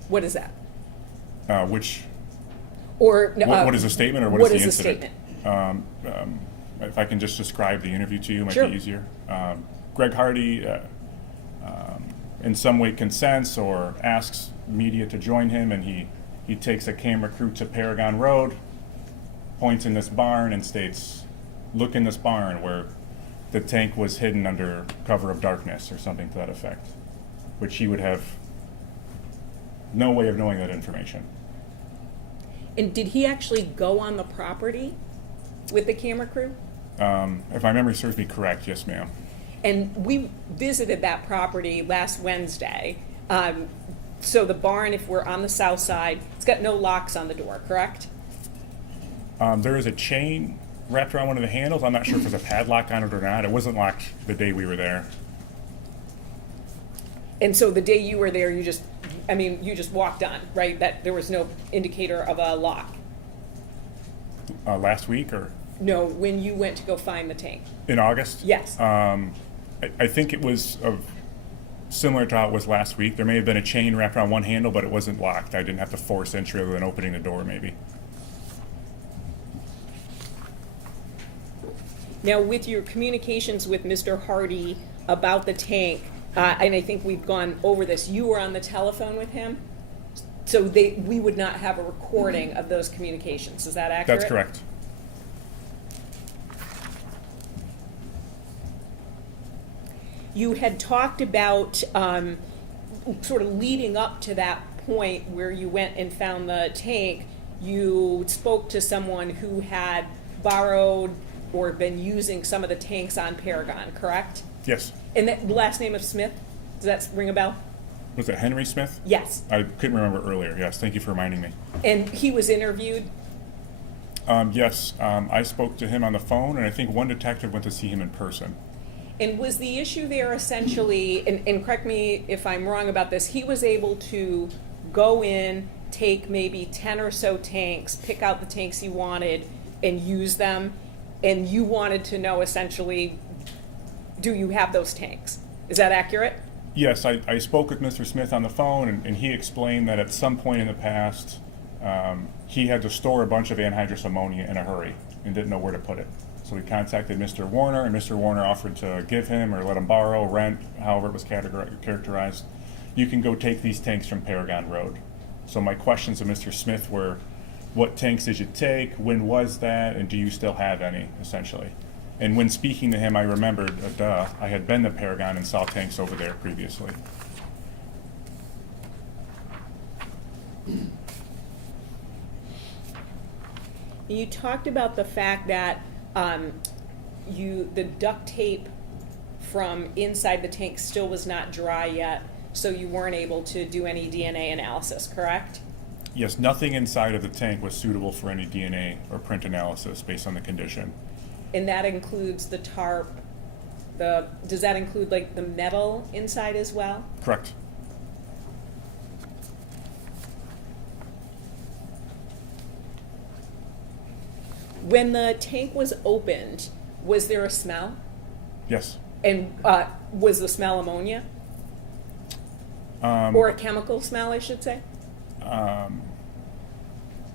What is that? What is the statement or what is the incident? Statement? If I can just describe the interview to you, it might Sure. be easier. Greg Hardy in some way consents or asks media to join him, and he takes a camera crew to Paragon Road, points in this barn and states, look in this barn where the tank was hidden under cover of darkness or something to that effect, which he would have no way of knowing that information. And did he actually go on the property with the camera crew? If my memory serves me correct, yes, ma'am. And we visited that property last Wednesday. So the barn, if we're on the south side, it's got no locks on the door, correct? There is a chain wrapped around one of the handles. I'm not sure if there's a padlock on it or not. It wasn't locked the day we were there. And so the day you were there, you just I mean, you just walked on, right? That there was no indicator of a lock. Last week or No, when you went to go find the tank. in August? Yes. I think it was similar to how it was last week. There may have been a chain wrapped around one handle, but it wasn't locked. I didn't have to force entry other than opening the door, maybe. Now, with your communications with Mr. Hardy about the tank, and I think we've gone over this, you were on the telephone with him? So we would not have a recording of those communications, is that accurate? That's correct. You had talked about sort of leading up to that point where you went and found the tank, you spoke to someone who had borrowed or been using some of the tanks on Paragon, correct? Yes. And the last name of Smith, does that ring a bell? Was it Henry Smith? Yes. I couldn't remember earlier. Yes, thank you for reminding me. And he was interviewed? Yes, I spoke to him on the phone, and I think one detective went to see him in person. And was the issue there essentially, and correct me if I'm wrong about this, he was able to go in, take maybe 10 or so tanks, pick out the tanks he wanted, and use them, and you wanted to know essentially, do you have those tanks? Is that accurate? Yes, I spoke with Mr. Smith on the phone, and he explained that at some point in the past, he had to store a bunch of anhydrous ammonia in a hurry and didn't know where to put it. So he contacted Mr. Warner, and Mr. Warner offered to give him or let him borrow, rent, however it was characterized. You can go take these tanks from Paragon Road. So my questions to Mr. Smith were, what tanks did you take? When was that? And do you still have any, essentially? And when speaking to him, I remembered, I had been to Paragon and saw tanks over there previously. You talked about the fact that the duct tape from inside the tank still was not dry yet, so you weren't able to do any DNA analysis, correct? Yes, nothing inside of the tank was suitable for any DNA or print analysis based on the condition. And that includes the tarp, does that include like the metal inside as well? Correct. When the tank was opened, was there a smell? Yes. And was the smell ammonia? Or a chemical smell, I should say?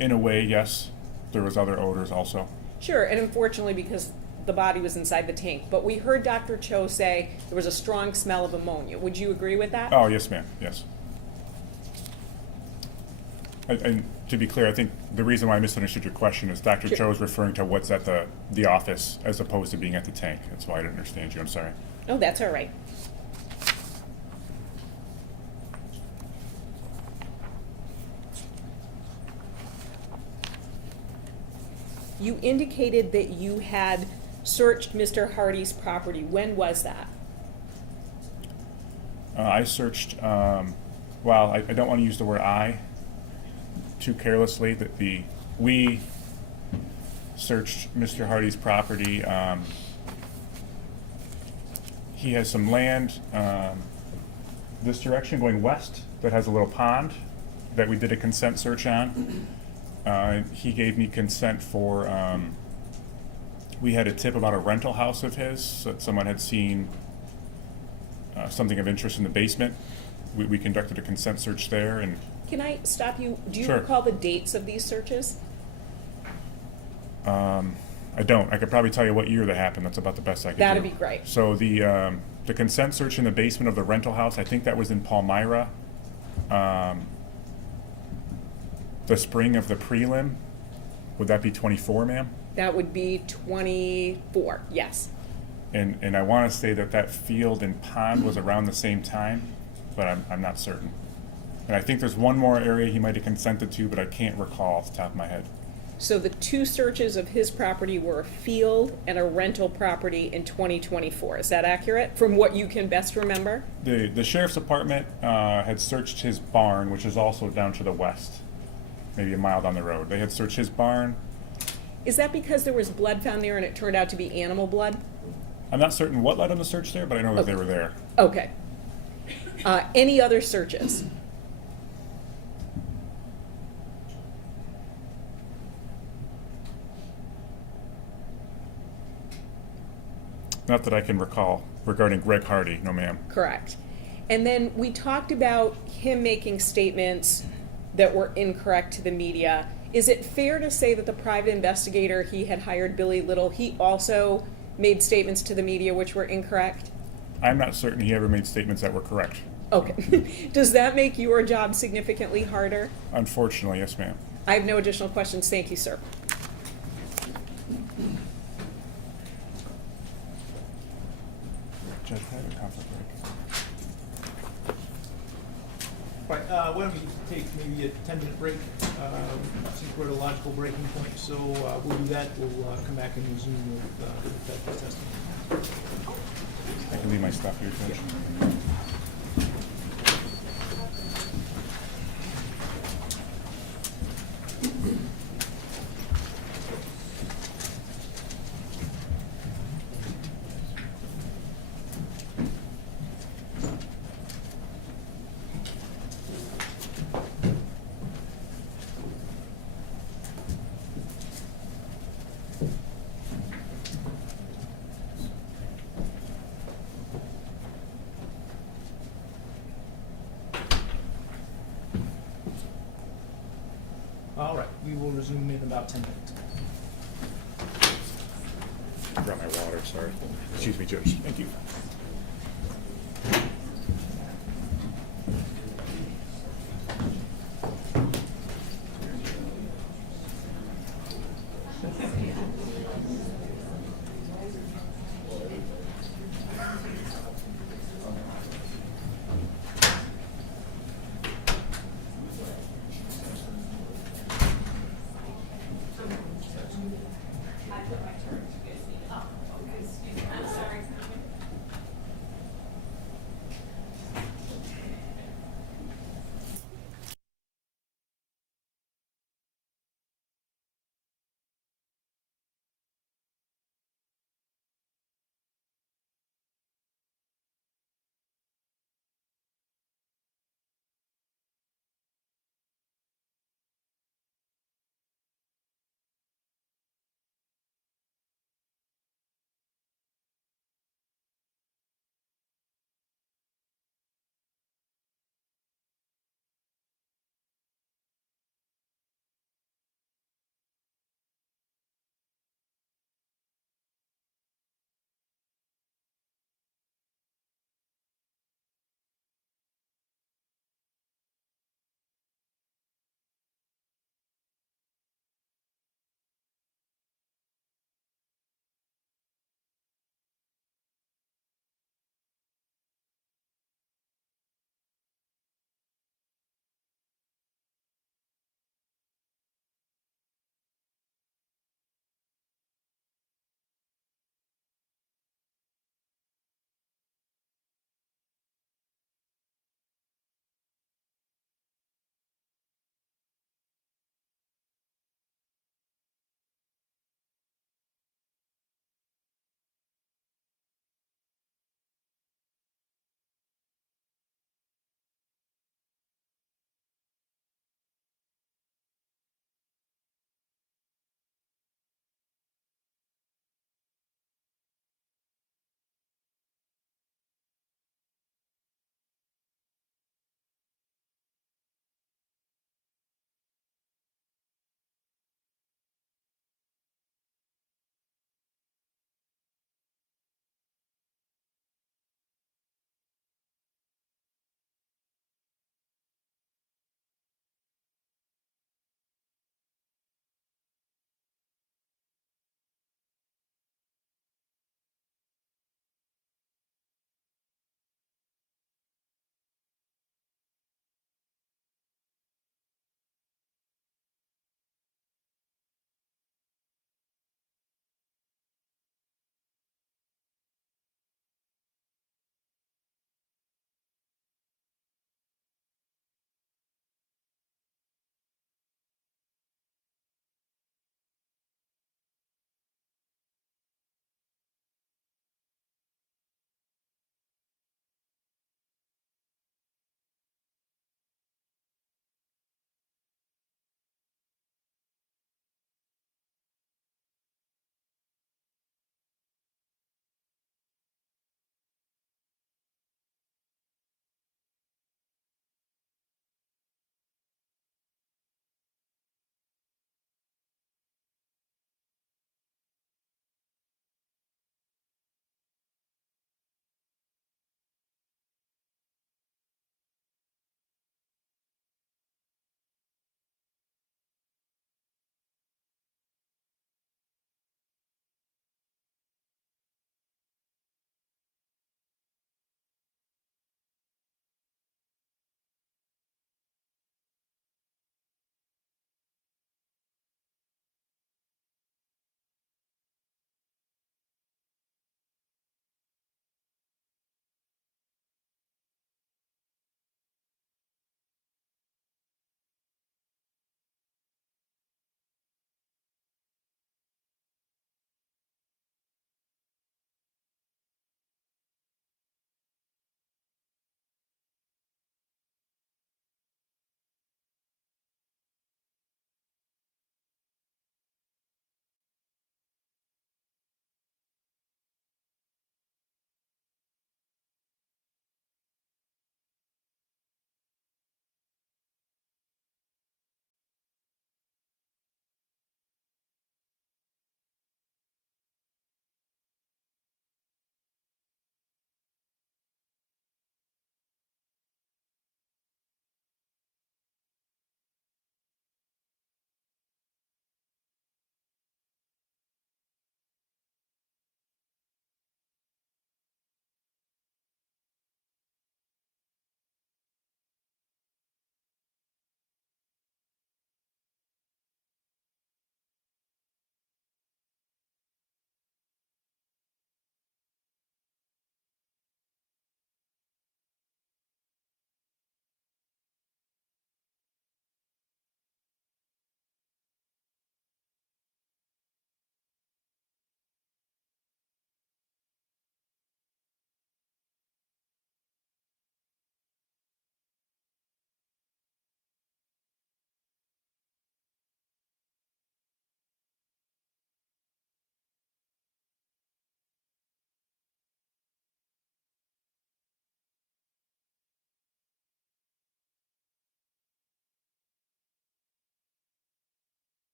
In a way, yes. There was other odors also. Sure, and unfortunately because the body was inside the tank. But we heard Dr. Cho say there was a strong smell of ammonia. Would you agree with that? Oh, yes, ma'am. Yes. And to be clear, I think the reason why I misunderstood your question is Dr. Sure. Cho is referring to what's at the office as opposed to being at the tank. That's why I didn't understand you. I'm sorry. Oh, that's all right. You indicated that you had searched Mr. Hardy's property. When was that? I searched, well, I don't want to use the word I too carelessly. We searched Mr. Hardy's property. He has some land this direction going west that has a little pond that we did a consent search on. He gave me consent for, we had a tip about a rental house of his, that someone had seen something of interest in the basement. We conducted a consent search there, and Can I stop you? Do you Sure. recall the dates of these searches? I don't. I could probably tell you what year that happened. That's about the best I could do. That'd be great. So the consent search in the basement of the rental house, I think that was in Palmyra. The spring of the prelim, would that be 24, ma'am? That would be 24, yes. And I want to say that field and pond was around the same time, but I'm not certain. And I think there's one more area he might have consented to, but I can't recall off the top of my head. So the two searches of his property were a field and a rental property in 2024. Is that accurate, from what you can best remember? The sheriff's department had searched his barn, which is also down to the west, maybe a mile down the road. They had searched his barn. Is that because there was blood found there and it turned out to be animal blood? I'm not certain what led them to search there, but I know that they were there. Okay. Any other searches? Not that I can recall regarding Greg Hardy, no ma'am. Correct. And then we talked about him making statements that were incorrect to the media. Is it fair to say that the private investigator he had hired, Billy Little, he also made statements to the media which were incorrect? I'm not certain he ever made statements that were correct. Okay. Does that make your job significantly harder? Unfortunately, yes ma'am. I have no additional questions. Thank you, sir. Judge, I have a conflict break. Right, why don't we take maybe a 10-minute break, since we're at a logical breaking point, so we'll do that, we'll come back and resume with the testimony. I can leave my stuff here, Judge. All right, we will resume in about 10 minutes. I brought my water, sorry. Excuse me, Judge. Thank you.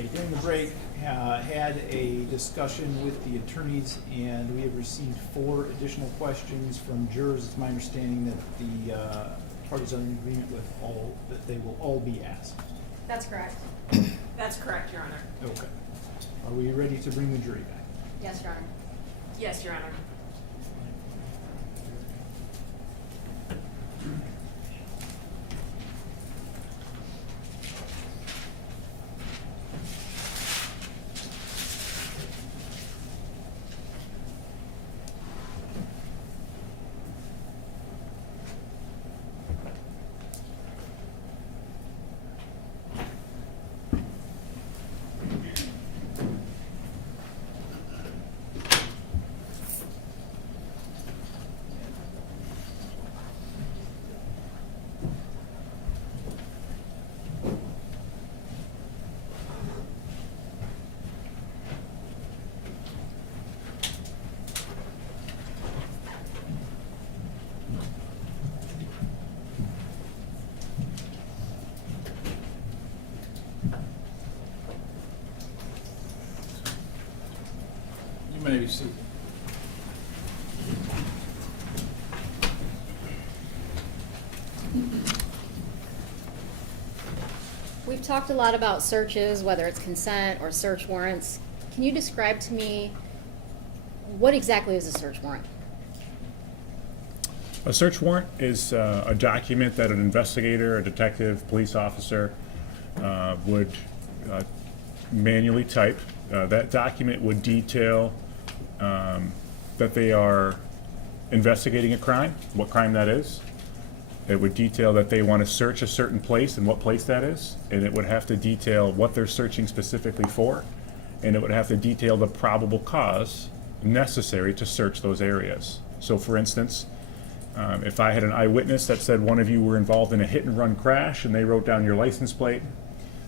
Okay, during the break, had a discussion with the attorneys, and we have received 4 additional questions from jurors. It's my understanding that the parties are in agreement with all, that they will all be asked. That's correct. That's correct, Your Honor. Okay. Are we ready to bring the jury back? Yes, Your Honor. Yes, Your Honor. You may be seated. We've talked a lot about searches, whether it's consent or search warrants. Can you describe to me what exactly is a search warrant? A search warrant is a document that an investigator, a detective, police officer would manually type. That document would detail that they are investigating a crime, what crime that is. It would detail that they want to search a certain place and what place that is. And it would have to detail what they're searching specifically for. And it would have to detail the probable cause necessary to search those areas. So for instance, if I had an eyewitness that said one of you were involved in a hit and run crash and they wrote down your license plate,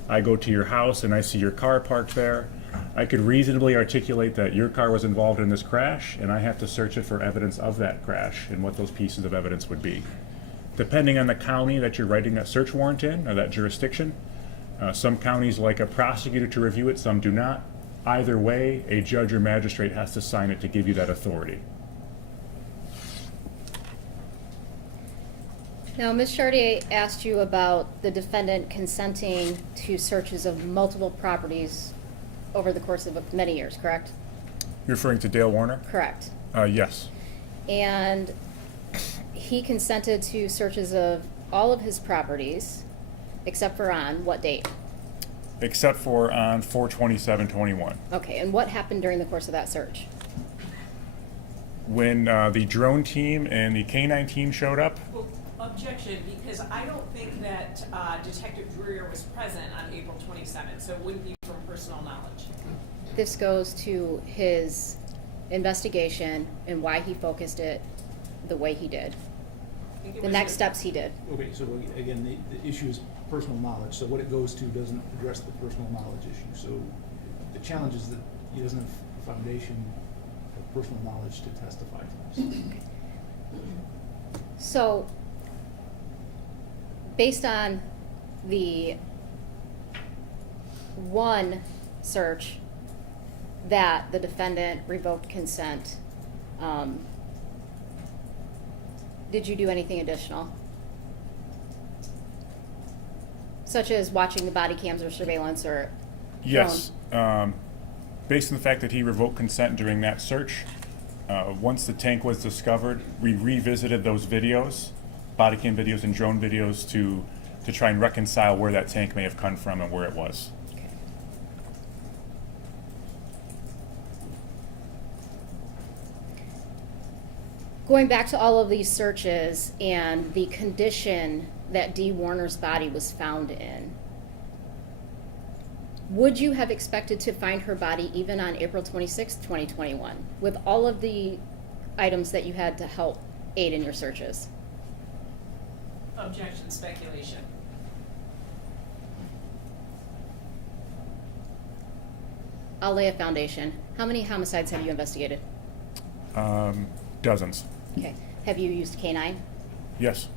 I go to your house and I see your car parked there, I could reasonably articulate that your car was involved in this crash and I have to search it for evidence of that crash and what those pieces of evidence would be. Depending on the county that you're writing that search warrant in, or that jurisdiction, some counties like a prosecutor to review it, some do not. Either way, a judge or magistrate has to sign it to give you that authority. Now, Ms. Chartier asked you about the defendant consenting to searches of multiple properties over the course of many years, correct? You're referring to Dale Warner? Correct. Yes. And he consented to searches of all of his properties, except for on what date? Except for on 4/27/21. Okay, and what happened during the course of that search? When the drone team and the K-9 team showed up, Well, objection, because I don't think that Detective Drewyor was present on April 27th, so it wouldn't be from personal knowledge. This goes to his investigation and why he focused it the way he did. I think it The was next a- steps he did. Okay, so again, the issue is personal knowledge, so what it goes to doesn't address the personal knowledge issue. So the challenge is that he doesn't have a foundation of personal knowledge to testify to this. So, based on the one search that the defendant revoked consent, did you do anything additional? Such as watching the body cams or surveillance or yes, based on the fact that he revoked consent during that search, once the tank was discovered, we revisited those videos, body cam videos and drone videos, to try and reconcile where that tank may have come from and where it was. Okay. Going back to all of these searches and the condition that Dee Warner's body was found in, would you have expected to find her body even on April 26, 2021, with all of the items that you had to help aid in your searches? Objection, speculation. I'll lay a foundation. How many homicides have you investigated? Dozens. Okay. Have you used K-9? Yes.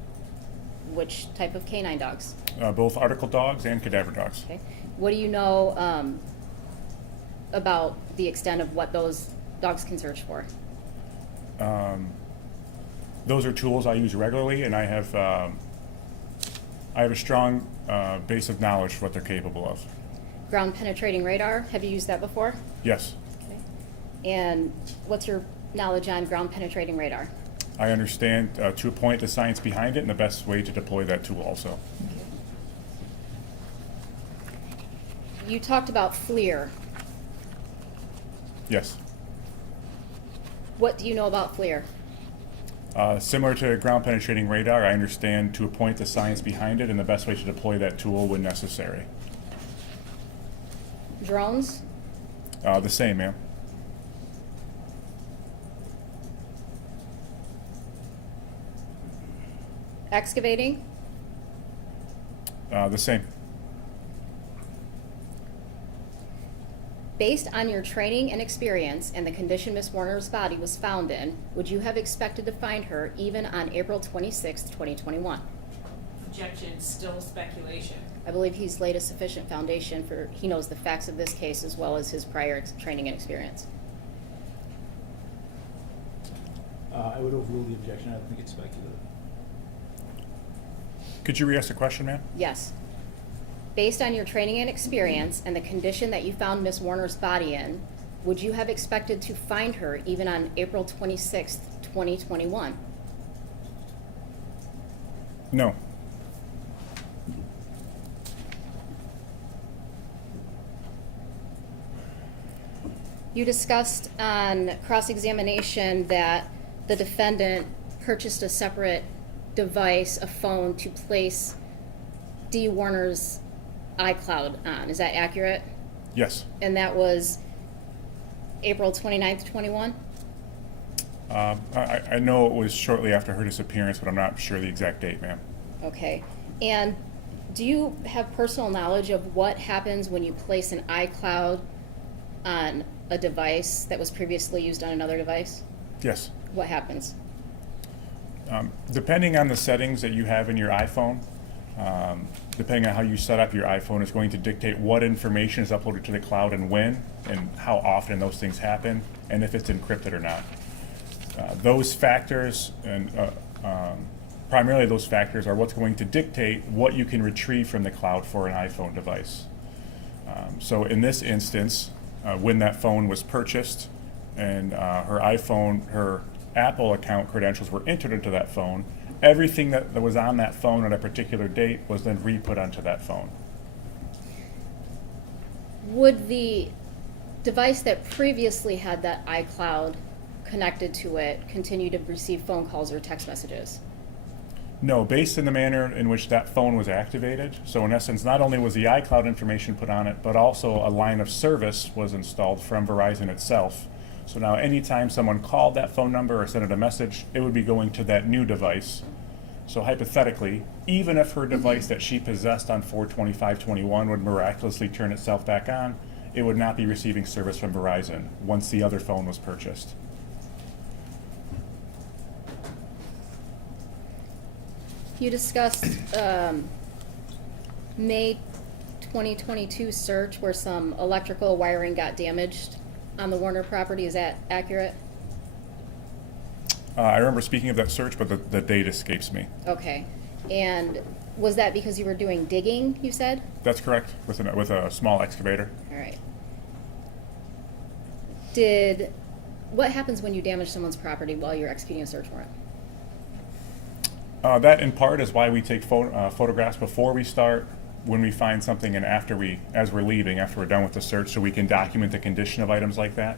Which type of canine dogs? Both article dogs and cadaver dogs. Okay. What do you know about the extent of what those dogs can search for? Those are tools I use regularly, and I have a strong base of knowledge for what they're capable of. Ground penetrating radar, have you used that before? Yes, Okay. And what's your knowledge on ground penetrating radar? I understand to a point the science behind it and the best way to deploy that tool also. You talked about FLIR. Yes. What do you know about FLIR? Similar to ground penetrating radar, I understand to a point the science behind it and the best way to deploy that tool when necessary. Drones? The same, ma'am. Excavating? The same. Based on your training and experience and the condition Miss Warner's body was found in, would you have expected to find her even on April 26th, 2021? Objection, still speculation. I believe he's laid a sufficient foundation for, he knows the facts of this case as well as his prior training and experience. I would overrule the objection. I don't think it's speculative. Could you re-ask the question, ma'am? Yes. Based on your training and experience and the condition that you found Miss Warner's body in, would you have expected to find her even on April 26th, 2021? No. You discussed on cross-examination that the defendant purchased a separate device, a phone, to place Dee Warner's iCloud on. Is that accurate? Yes. And that was April 29th, 21? I know it was shortly after her disappearance, but I'm not sure the exact date, ma'am. Okay. And do you have personal knowledge of what happens when you place an iCloud on a device that was previously used on another device? Yes. What happens? Depending on the settings that you have in your iPhone, depending on how you set up your iPhone, is going to dictate what information is uploaded to the cloud and when, and how often those things happen, and if it's encrypted or not. Those factors, and primarily those factors, are what's going to dictate what you can retrieve from the cloud for an iPhone device. So in this instance, when that phone was purchased and her Apple account credentials were entered into that phone, everything that was on that phone at a particular date was then re-put onto that phone. Would the device that previously had that iCloud connected to it continue to receive phone calls or text messages? No, based on the manner in which that phone was activated. So in essence, not only was the iCloud information put on it, but also a line of service was installed from Verizon itself. So now anytime someone called that phone number or sent it a message, it would be going to that new device. So hypothetically, even if her device that she possessed on 4/25/21 would miraculously turn itself back on, it would not be receiving service from Verizon once the other phone was purchased. You discussed May 2022 search where some electrical wiring got damaged on the Warner property. Is that accurate? I remember speaking of that search, but the date escapes me. Okay. And was that because you were doing digging, you said? That's correct, with a small excavator. All right. What happens when you damage someone's property while you're executing a search warrant? That in part is why we take photographs before we start, when we find something, and as we're leaving, after we're done with the search, so we can document the condition of items like that.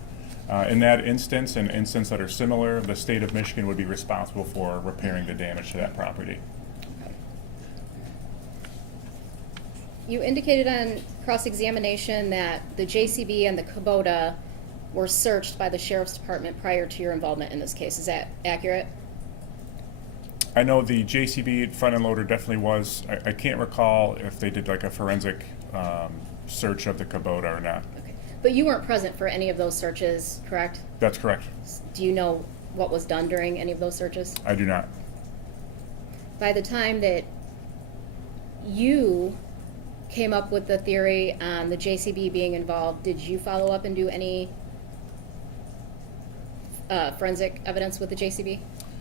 In that instance and instances that are similar, the state of Michigan would be responsible for repairing the damage to that property. You indicated on cross-examination that the JCB and the Kubota were searched by the Sheriff's Department prior to your involvement in this case. Is that accurate? I know the JCB front end loader definitely was. I can't recall if they did like a forensic search of the Kubota or not. Okay. But you weren't present for any of those searches, correct? That's correct. Do you know what was done during any of those searches? I do not. By the time that you came up with the theory on the JCB being involved. Did you follow up and do any forensic evidence with the JCB?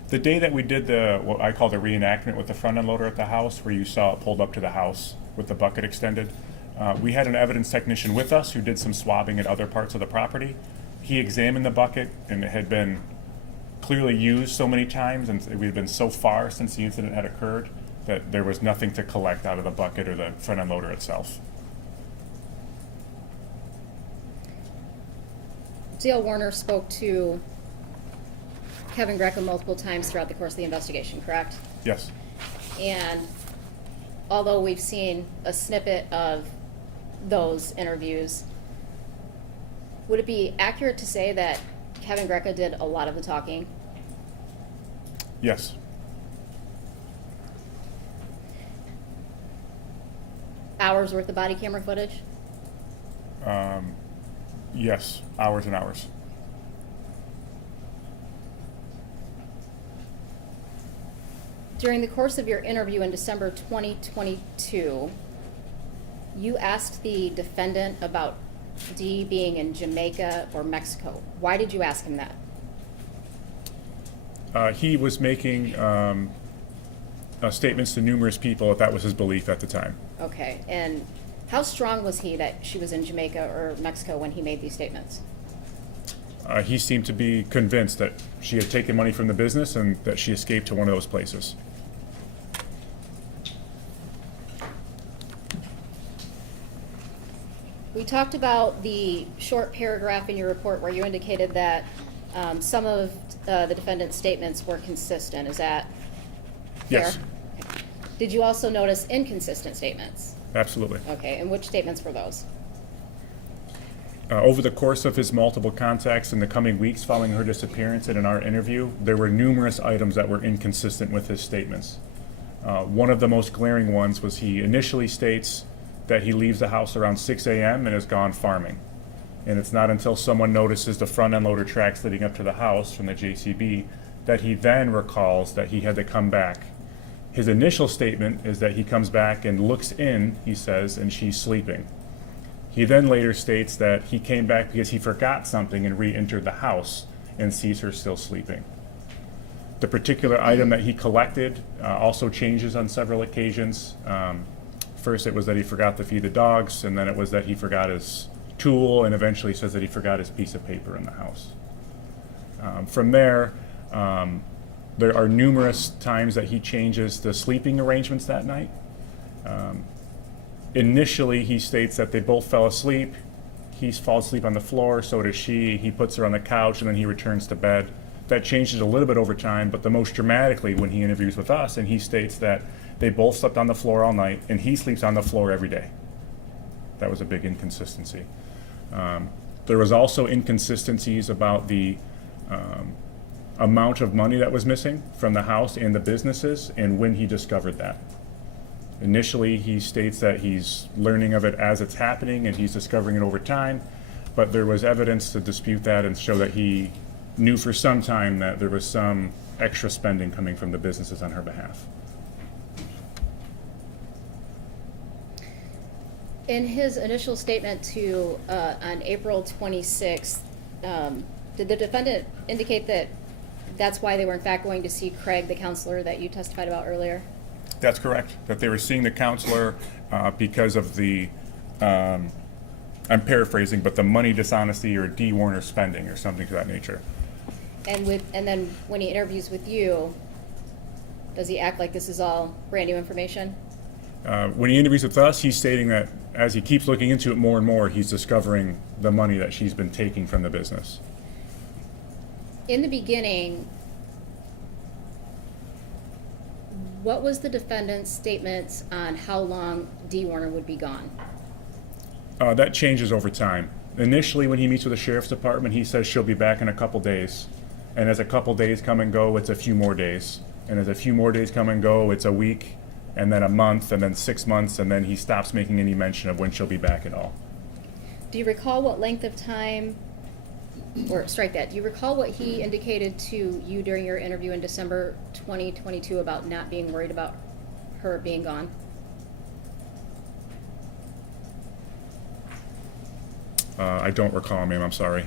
The day that we did what I call the reenactment with the front end loader at the house, where you saw it pulled up to the house with the bucket extended, we had an evidence technician with us who did some swabbing at other parts of the property. He examined the bucket, and it had been clearly used so many times, and we had been so far since the incident had occurred that there was nothing to collect out of the bucket or the front end loader itself. Dale Warner spoke to Kevin Greco multiple times throughout the course of the investigation, correct? Yes. And although we've seen a snippet of those interviews, would it be accurate to say that Kevin Greco did a lot of the talking? Yes. Hours worth of body camera footage? Yes. Hours and hours. During the course of your interview in December 2022, you asked the defendant about Dee being in Jamaica or Mexico. Why did you ask him that? He was making statements to numerous people that was his belief at the time. Okay, and how strong was he that she was in Jamaica or Mexico when he made these statements? He seemed to be convinced that she had taken money from the business and that she escaped to one of those places. We talked about the short paragraph in your report where you indicated that some of the defendant's statements were consistent. Is that fair? Yes. Did you also notice inconsistent statements? Absolutely. Okay, and which statements were those? Over the course of his multiple contacts in the coming weeks following her disappearance and in our interview, there were numerous items that were inconsistent with his statements. One of the most glaring ones was he initially states that he leaves the house around 6 a.m. and has gone farming. And it's not until someone notices the front end loader tracks leading up to the house from the JCB that he then recalls that he had to come back. His initial statement is that he comes back and looks in, he says, and she's sleeping. He then later states that he came back because he forgot something and re-entered the house and sees her still sleeping. The particular item that he collected also changes on several occasions. First it was that he forgot to feed the dogs, and then it was that he forgot his tool, and eventually says that he forgot his piece of paper in the house. From there are numerous times that he changes the sleeping arrangements that night. Initially, he states that they both fell asleep. He falls asleep on the floor, so does she. He puts her on the couch, and then he returns to bed. That changes a little bit over time, but the most dramatically when he interviews with us, and he states that they both slept on the floor all night, and he sleeps on the floor every day. That was a big inconsistency. There was also inconsistencies about the amount of money that was missing from the house and the businesses, and when he discovered that. Initially, he states that he's learning of it as it's happening and he's discovering it over time, but there was evidence to dispute that and show that he knew for some time that there was some extra spending coming from the businesses on her behalf. In his initial statement to on April 26th, did the defendant indicate that that's why they were in fact going to see Craig, the counselor that you testified about earlier? That's correct, that they were seeing the counselor because of the, I'm paraphrasing, but the money dishonesty or Dee Warner spending or something to that nature. And then when he interviews with you, does he act like this is all brand new information? When he interviews with us, he's stating that as he keeps looking into it more and more, he's discovering the money that she's been taking from the business. In the beginning, what was the defendant's statements on how long Dee Warner would be gone? That changes over time. Initially, when he meets with the sheriff's department, he says she'll be back in a couple days. And as a couple days come and go, it's a few more days. And as a few more days come and go, it's a week, and then a month, and then 6 months, and then he stops making any mention of when she'll be back at all. Do you recall what length of time, or strike that, do you recall what he indicated to you during your interview in December 2022 about not being worried about her being gone? I don't recall, ma'am, I'm sorry.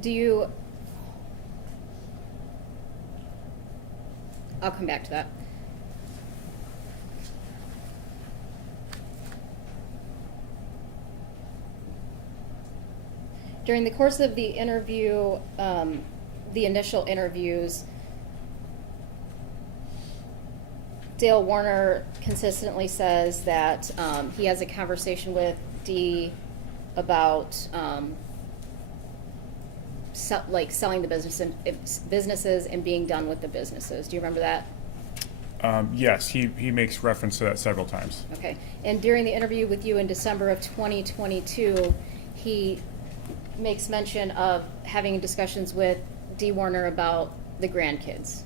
Do you, I'll come back to that. During the course of the interview, the initial interviews, Dale Warner consistently says that he has a conversation with Dee about selling the businesses and being done with the businesses. Do you remember that? Yes, he makes reference to that several times. Okay. And during the interview with you in December of 2022, he makes mention of having discussions with Dee Warner about the grandkids.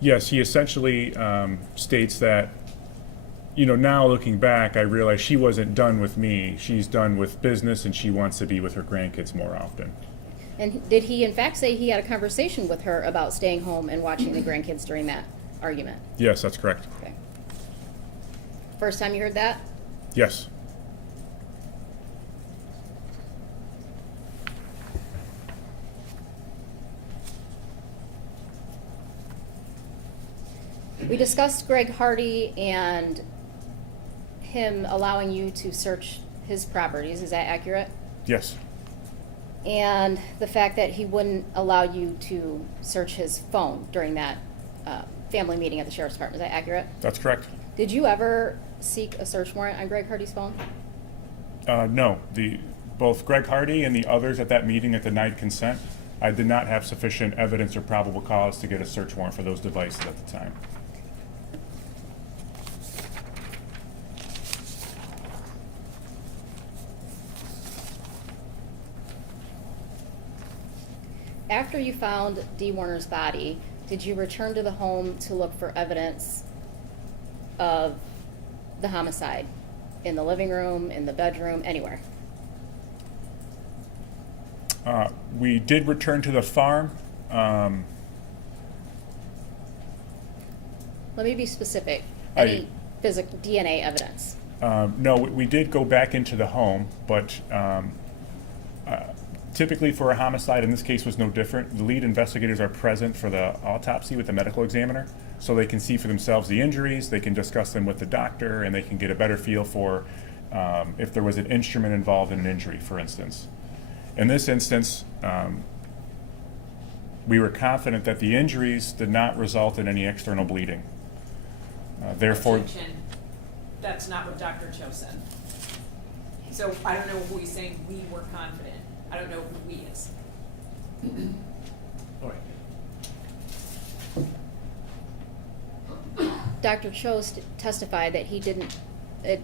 Yes, he essentially states that, you know, now looking back, I realize she wasn't done with me. She's done with business, and she wants to be with her grandkids more often. And did he in fact say he had a conversation with her about staying home and watching the grandkids during that argument? Yes, that's correct. Okay. First time you heard that? Yes. We discussed Greg Hardy and him allowing you to search his properties. Is that accurate? Yes. And the fact that he wouldn't allow you to search his phone during that family meeting at the sheriff's department. Is that accurate? That's correct. Did you ever seek a search warrant on Greg Hardy's phone? No, both Greg Hardy and the others at that meeting that denied consent, I did not have sufficient evidence or probable cause to get a search warrant for those devices at the time. After you found Dee Warner's body, did you return to the home to look for evidence of the homicide? In the living room, in the bedroom, anywhere? We did return to the farm. Let me be specific. Any physical DNA evidence? No, we did go back into the home, but typically for a homicide, in this case was no different. The lead investigators are present for the autopsy with the medical examiner, so they can see for themselves the injuries, they can discuss them with the doctor, and they can get a better feel for if there was an instrument involved in an injury, for instance. In this instance, we were confident that the injuries did not result in any external bleeding. Therefore, Objection. That's not what Dr. Cho said. So I don't know who he's saying we were confident. I don't know who we is. All right. Dr. Cho testified that he didn't, the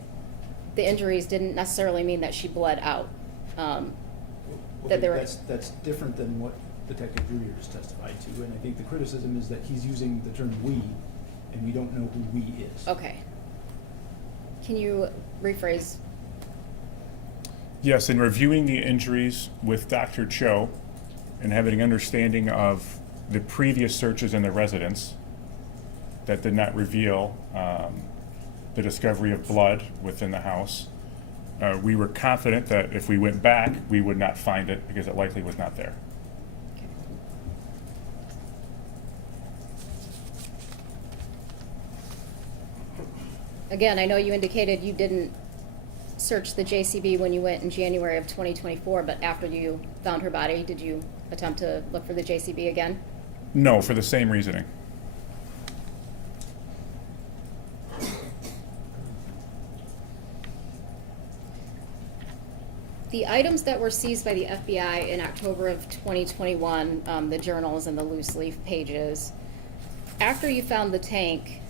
injuries didn't necessarily mean that she bled out. That there were... That's different than what Detective Drewyor just testified to, and I think the criticism is that he's using the term "we," and we don't know who "we" is. Okay. Can you rephrase? yes, in reviewing the injuries with Dr. Cho and having an understanding of the previous searches in the residence that did not reveal the discovery of blood within the house, we were confident that if we went back, we would not find it because it likely was not there. Again, I know you indicated you didn't search the JCB when you went in January of 2024, but after you found her body, did you attempt to look for the JCB again? No, for the same reasoning. The items that were seized by the FBI in October of 2021, the journals and the loose leaf pages, after you found the tank,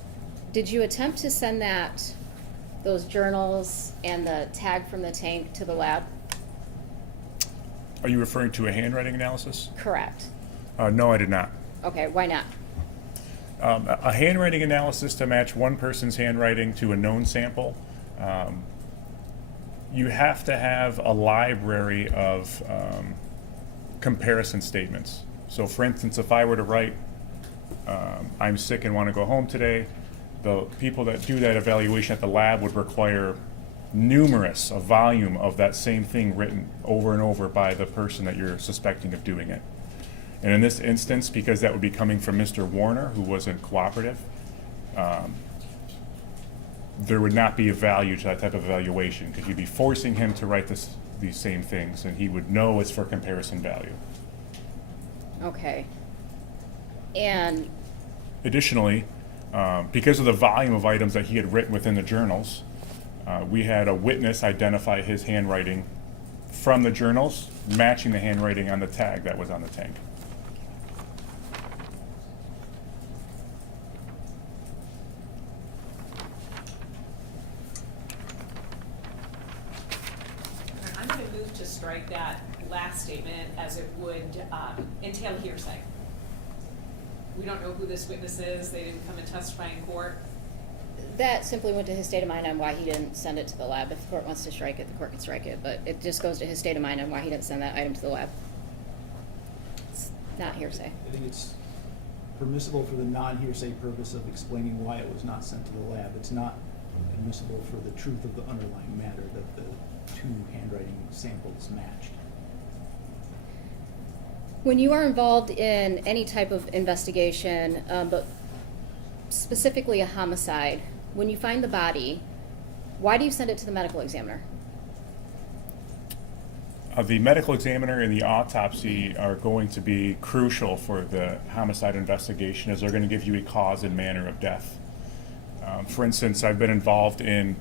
did you attempt to send those journals and the tag from the tank to the lab? Are you referring to a handwriting analysis? Correct. No, I did not. Okay, why not? A handwriting analysis to match one person's handwriting to a known sample, you have to have a library of comparison statements. So for instance, if I were to write, I'm sick and want to go home today, the people that do that evaluation at the lab would require a volume of that same thing written over and over by the person that you're suspecting of doing it. And in this instance, because that would be coming from Mr. Warner, who wasn't cooperative, there would not be a value to that type of evaluation, because you'd be forcing him to write these same things, and he would know it's for comparison value. Okay. And Additionally, because of the volume of items that he had written within the journals, we had a witness identify his handwriting from the journals, matching the handwriting on the tag that was on the tank. I'm going to move to strike that last statement as it would entail hearsay. We don't know who this witness is. They didn't come and testify in court. that simply went to his state of mind on why he didn't send it to the lab. If the court wants to strike it, the court can strike it, but it just goes to his state of mind on why he didn't send that item to the lab. It's not hearsay. I think it's permissible for the non-hearsay purpose of explaining why it was not sent to the lab. It's not admissible for the truth of the underlying matter that the two handwriting samples matched. When you are involved in any type of investigation, but specifically a homicide, when you find the body, why do you send it to the medical examiner? The medical examiner and the autopsy are going to be crucial for the homicide investigation, as they're going to give you a cause and manner of death. For instance, I've been involved in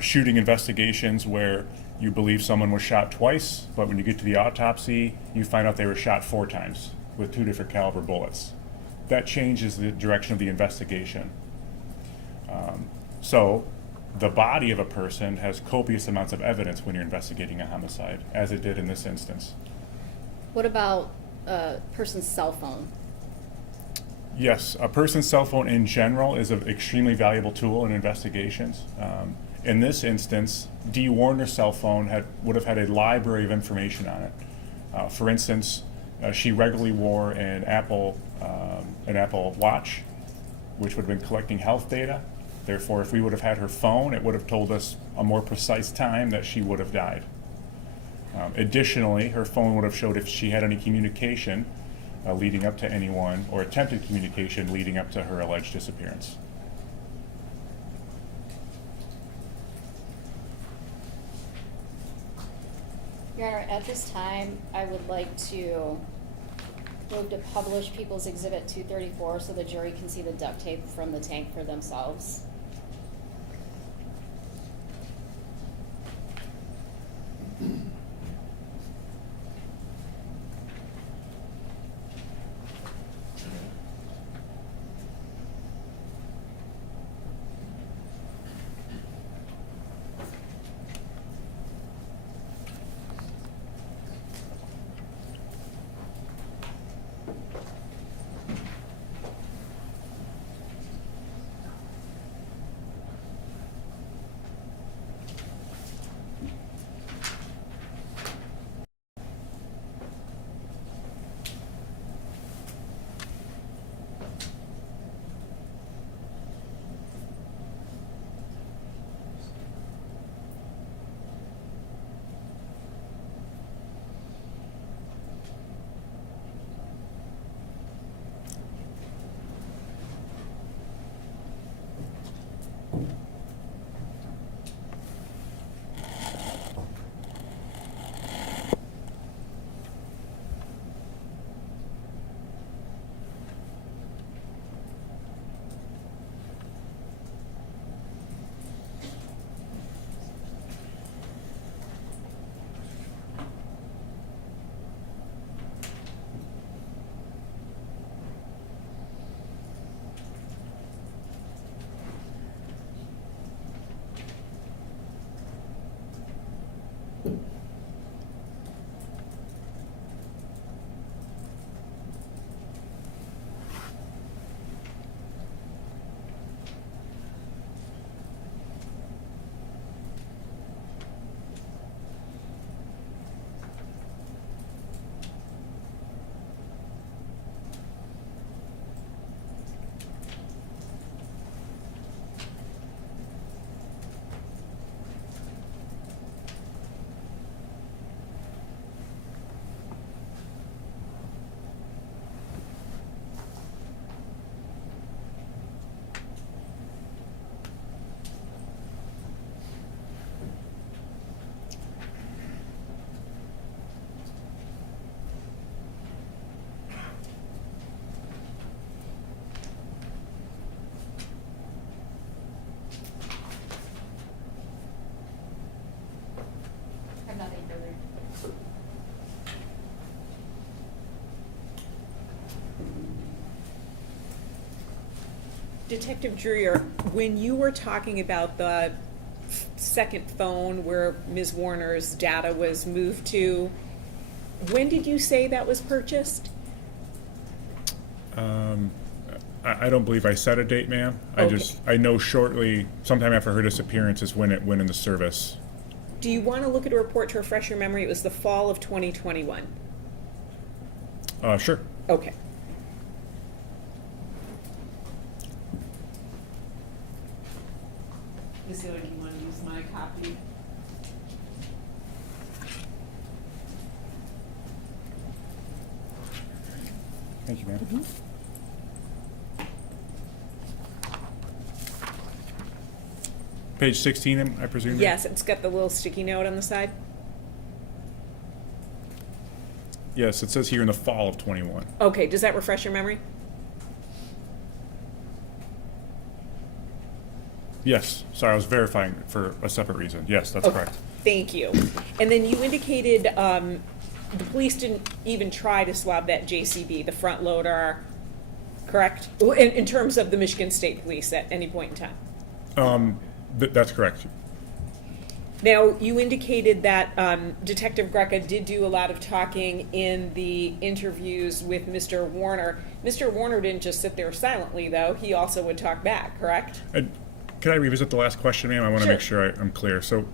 shooting investigations where you believe someone was shot twice, but when you get to the autopsy, you find out they were shot 4 times with 2 different caliber bullets. That changes the direction of the investigation. So the body of a person has copious amounts of evidence when you're investigating a homicide, as it did in this instance. What about a person's cell phone? Yes, a person's cell phone in general is an extremely valuable tool in investigations. In this instance, Dee Warner's cell phone would have had a library of information on it. For instance, she regularly wore an Apple Watch, which would have been collecting health data. Therefore, if we would have had her phone, it would have told us a more precise time that she would have died. Additionally, her phone would have showed if she had any communication leading up to anyone, or attempted communication leading up to her alleged disappearance. Your Honor, at this time, I would like to move to publish People's Exhibit 234 so the jury can see the duct tape from the tank for themselves. Detective Drewyor, when you were talking about the second phone where Ms. Warner's data was moved to, when did you say that was purchased? I don't believe I set a date, ma'am. Okay. I know shortly, sometime after her disappearance is when it went into service. Do you want to look at a report to refresh your memory? It was the fall of 2021. Sure. Okay. Is there, do you want to use my copy? Thank you, ma'am. Page 16, I presume? ma'am? Yes, it's got the little sticky note on the side. Yes, it says here in the fall of 21. Okay, does that refresh your memory? Yes, sorry, I was verifying for a separate reason. Yes, that's Okay, correct. thank you. And then you indicated the police didn't even try to swab that JCB, the front loader, correct? In terms of the Michigan State Police at any point in time. That's correct. Now, you indicated that Detective Greca did do a lot of talking in the interviews with Mr. Warner. Mr. Warner didn't just sit there silently, though. He also would talk back, correct? Can I revisit the last question, ma'am? I want to Sure. make sure I'm clear. So,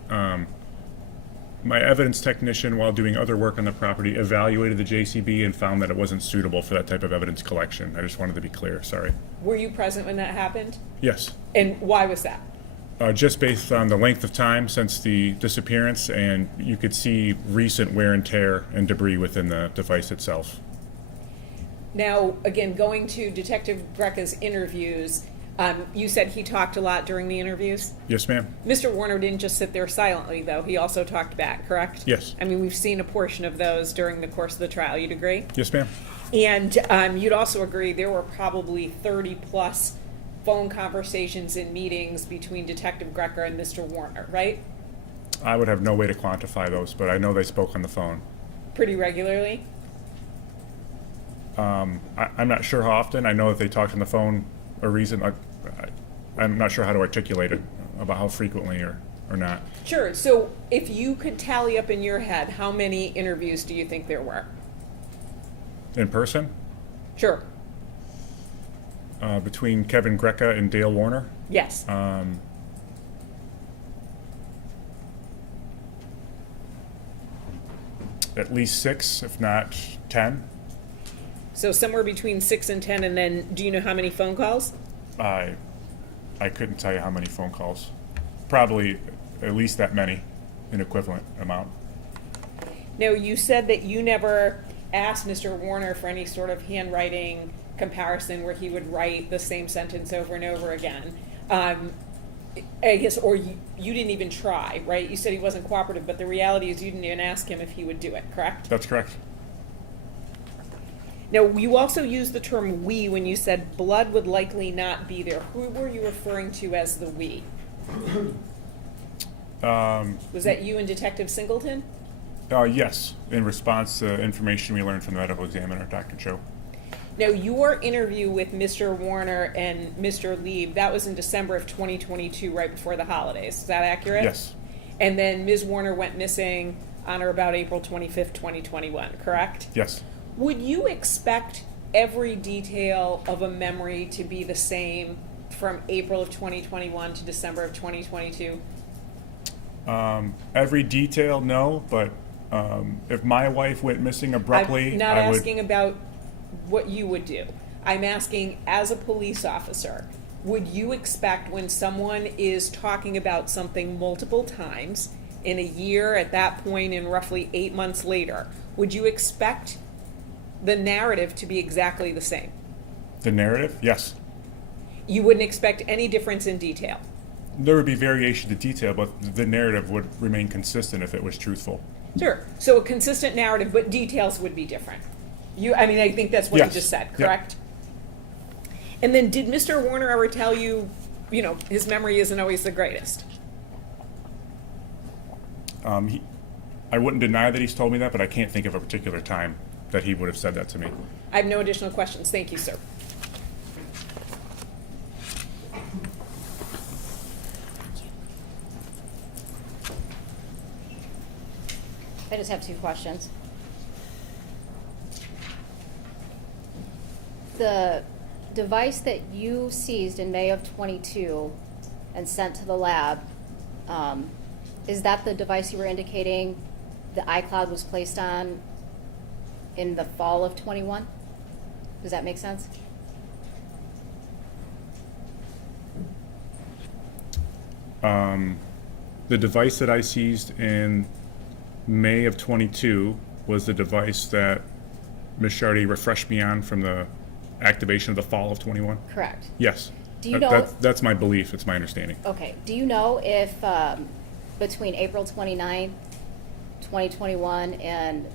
my evidence technician, while doing other work on the property, evaluated the JCB and found that it wasn't suitable for that type of evidence collection. I just wanted to be clear, sorry. Were you present when that happened? Yes. And why was that? Just based on the length of time since the disappearance, and you could see recent wear and tear and debris within the device itself. Now, again, going to Detective Greca's interviews, you said he talked a lot during the interviews? Yes, ma'am? Mr. Warner didn't just sit there silently, though. He also talked back, correct? Yes. I mean, we've seen a portion of those during the course of the trial. You'd agree? Yes, ma'am? And you'd also agree there were probably 30-plus phone conversations and meetings between Detective Greca and Mr. Warner, right? I would have no way to quantify those, but I know they spoke on the phone. Pretty regularly? I'm not sure how often. I know that they talked on the phone a reason. I'm not sure how to articulate it about how frequently or not. Sure. So if you could tally up in your head, how many interviews do you think there were? In person? Sure. Between Kevin Greca and Dale Warner? Yes. At least 6, if not 10. So somewhere between 6 and 10, and then do you know how many phone calls? I couldn't tell you how many phone calls. Probably at least that many, an equivalent amount. Now, you said that you never asked Mr. Warner for any sort of handwriting comparison where he would write the same sentence over and over again. I guess, or you didn't even try, right? You said he wasn't cooperative, but the reality is you didn't even ask him if he would do it, correct? That's correct. Now, you also used the term "we" when you said blood would likely not be there. Who were you referring to as the "we"? Was that you and Detective Singleton? Yes, in response to information we learned from the medical examiner, Dr. Cho. Now, your interview with Mr. Warner and Mr. Lieb, that was in December of 2022, right before the holidays. Is that accurate? Yes. And then Ms. Warner went missing on or about April 25th, 2021, correct? Yes. Would you expect every detail of a memory to be the same from April of 2021 to December of 2022? Every detail, no, but if my wife went missing abruptly, I'm not I would... asking about what you would do. I'm asking, as a police officer, would you expect when someone is talking about something multiple times in a year, at that point, and roughly 8 months later, would you expect the narrative to be exactly the same? The narrative? Yes. You wouldn't expect any difference in detail? There would be variation to detail, but the narrative would remain consistent if it was truthful. Sure. So a consistent narrative, but details would be different. I think that's what Yes. you just said, Yep. correct? And then did Mr. Warner ever tell you, his memory isn't always the greatest? I wouldn't deny that he's told me that, but I can't think of a particular time that he would have said that to me. I have no additional questions. Thank you, sir. I just have two questions. The device that you seized in May of '22 and sent to the lab, is that the device you were indicating the iCloud was placed on in the fall of '21? Does that make sense? The device that I seized in May of '22 was the device that Ms. Shardy refreshed me on from the activation of the fall of '21? Correct. Yes. Do you That's my belief, it's my understanding. Okay. Do you know if between April 29th, 2021 and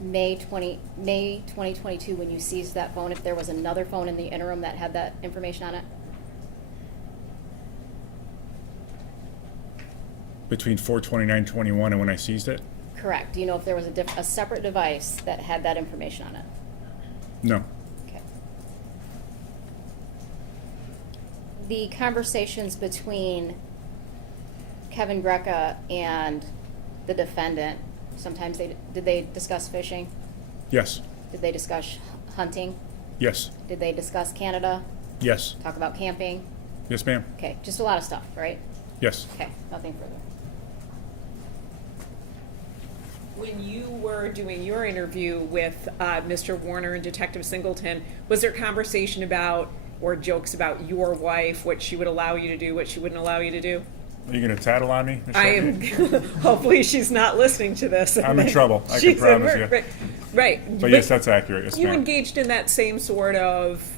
May 2022, when you seized that phone, if there was another phone in the interim that had that information on it? Between 4/29/21 and when I seized it? Correct. Do you know if there was a separate device that had that information on it? No. Okay. The conversations between Kevin Greca and the defendant, sometimes did they discuss fishing? Yes. Did they discuss hunting? Yes. Did they discuss Canada? Yes. Talk about camping? Yes, ma'am. Okay, just a lot of stuff, right? Yes. Okay, nothing further. When you were doing your interview with Mr. Warner and Detective Singleton, was there conversation about or jokes about your wife, what she would allow you to do, what she wouldn't allow you to do? Are you going to tattle on me? Ms. I Shardy? am. Hopefully, she's not listening to this. I'm in trouble, I can She's at promise work, you. Right. Right. But yes, that's accurate. Yes, You ma'am. engaged in that same sort of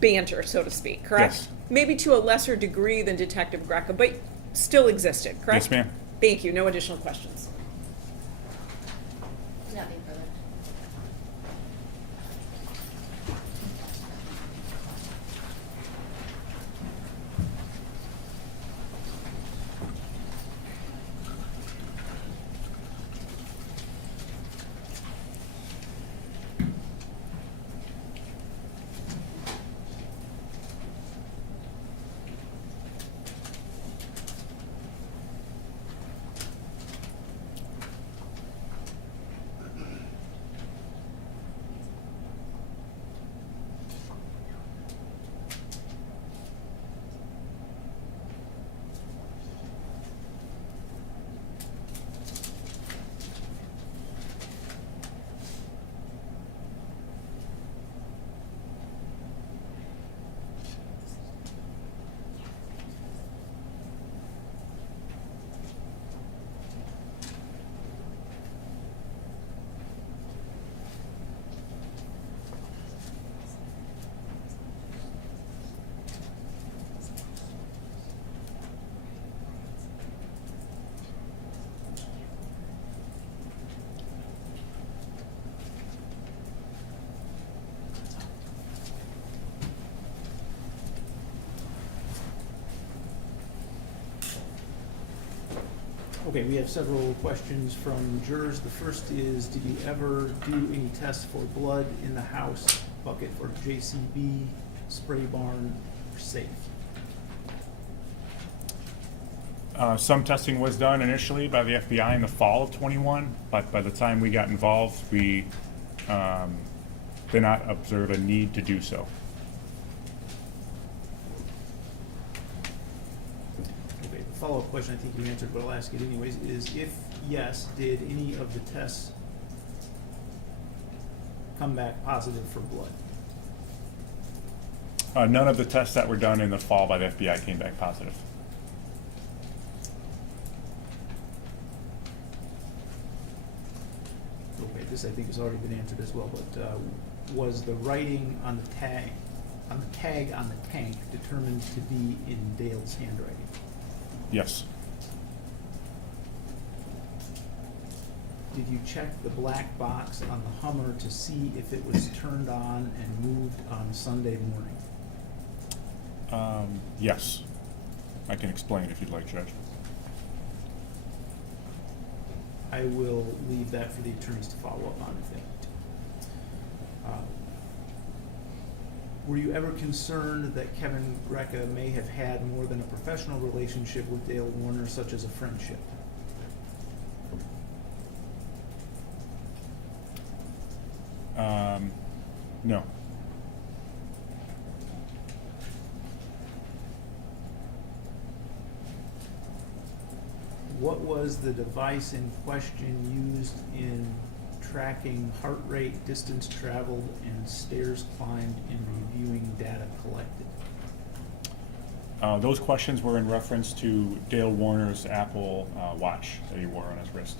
banter, so to speak, correct? Yes. Maybe to a lesser degree than Detective Greca, but still existed, correct? Yes, ma'am. Thank you. No additional questions. Nothing further. Okay, we have several questions from jurors. The first is, did you ever do any tests for blood in the house, bucket for JCB, spray barn, or safe? Some testing was done initially by the FBI in the fall of '21, but by the time we got involved, we did not observe a need to do so. Okay, the follow-up question I think you answered, but I'll ask it anyways, is if yes, did any of the tests come back positive for blood? None of the tests that were done in the fall by the FBI came back positive. Okay, this I think has already been answered as well, but was the writing on the tag on the tank determined to be in Dale's handwriting? Yes. Did you check the black box on the Hummer to see if it was turned on and moved on Sunday morning? Yes. I can explain if you'd like, Judge. I will leave that for the attorneys to follow up on if they need to. Were you ever concerned that Kevin Greca may have had more than a professional relationship with Dale Warner, such as a friendship? No. What was the device in question used in tracking heart rate, distance traveled, and stairs climbed in reviewing data collected? Those questions were in reference to Dale Warner's Apple Watch that he wore on his wrist.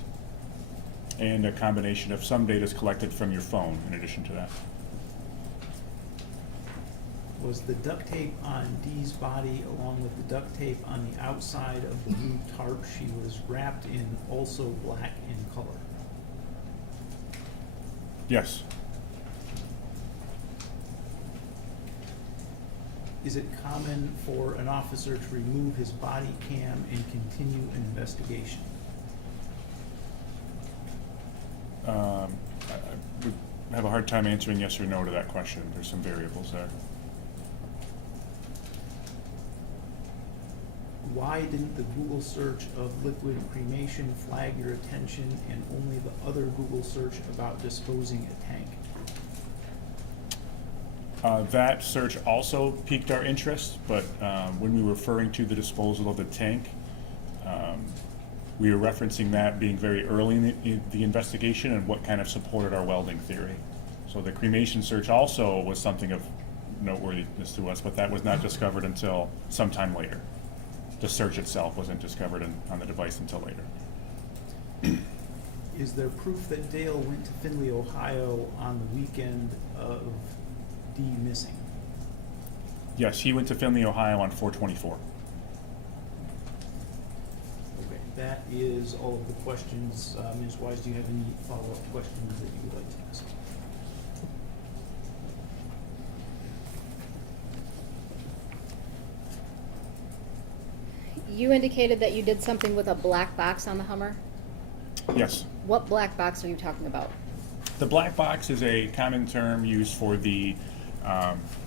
And a combination of some data is collected from your phone in addition to that. Was the duct tape on Dee's body along with the duct tape on the outside of the blue tarp she was wrapped in also black in color? Yes. Is it common for an officer to remove his body cam and continue an investigation? I would have a hard time answering yes or no to that question. There's some variables there. Why didn't the Google search of liquid cremation flag your attention and only the other Google search about disposing a tank? That search also piqued our interest, but when we were referring to the disposal of the tank, we were referencing that being very early in the investigation and what kind of supported our welding theory. So the cremation search also was something of noteworthiness to us, but that was not discovered until sometime later. The search itself wasn't discovered on the device until later. Is there proof that Dale went to Finley, Ohio on the weekend of Dee missing? Yes, he went to Finley, Ohio on 4/24. Okay, that is all of the questions. Ms. Wise, do you have any follow-up questions that you would like to ask? You indicated that you did something with a black box on the Hummer. Yes. What black box are you talking about? The black box is a common term used for a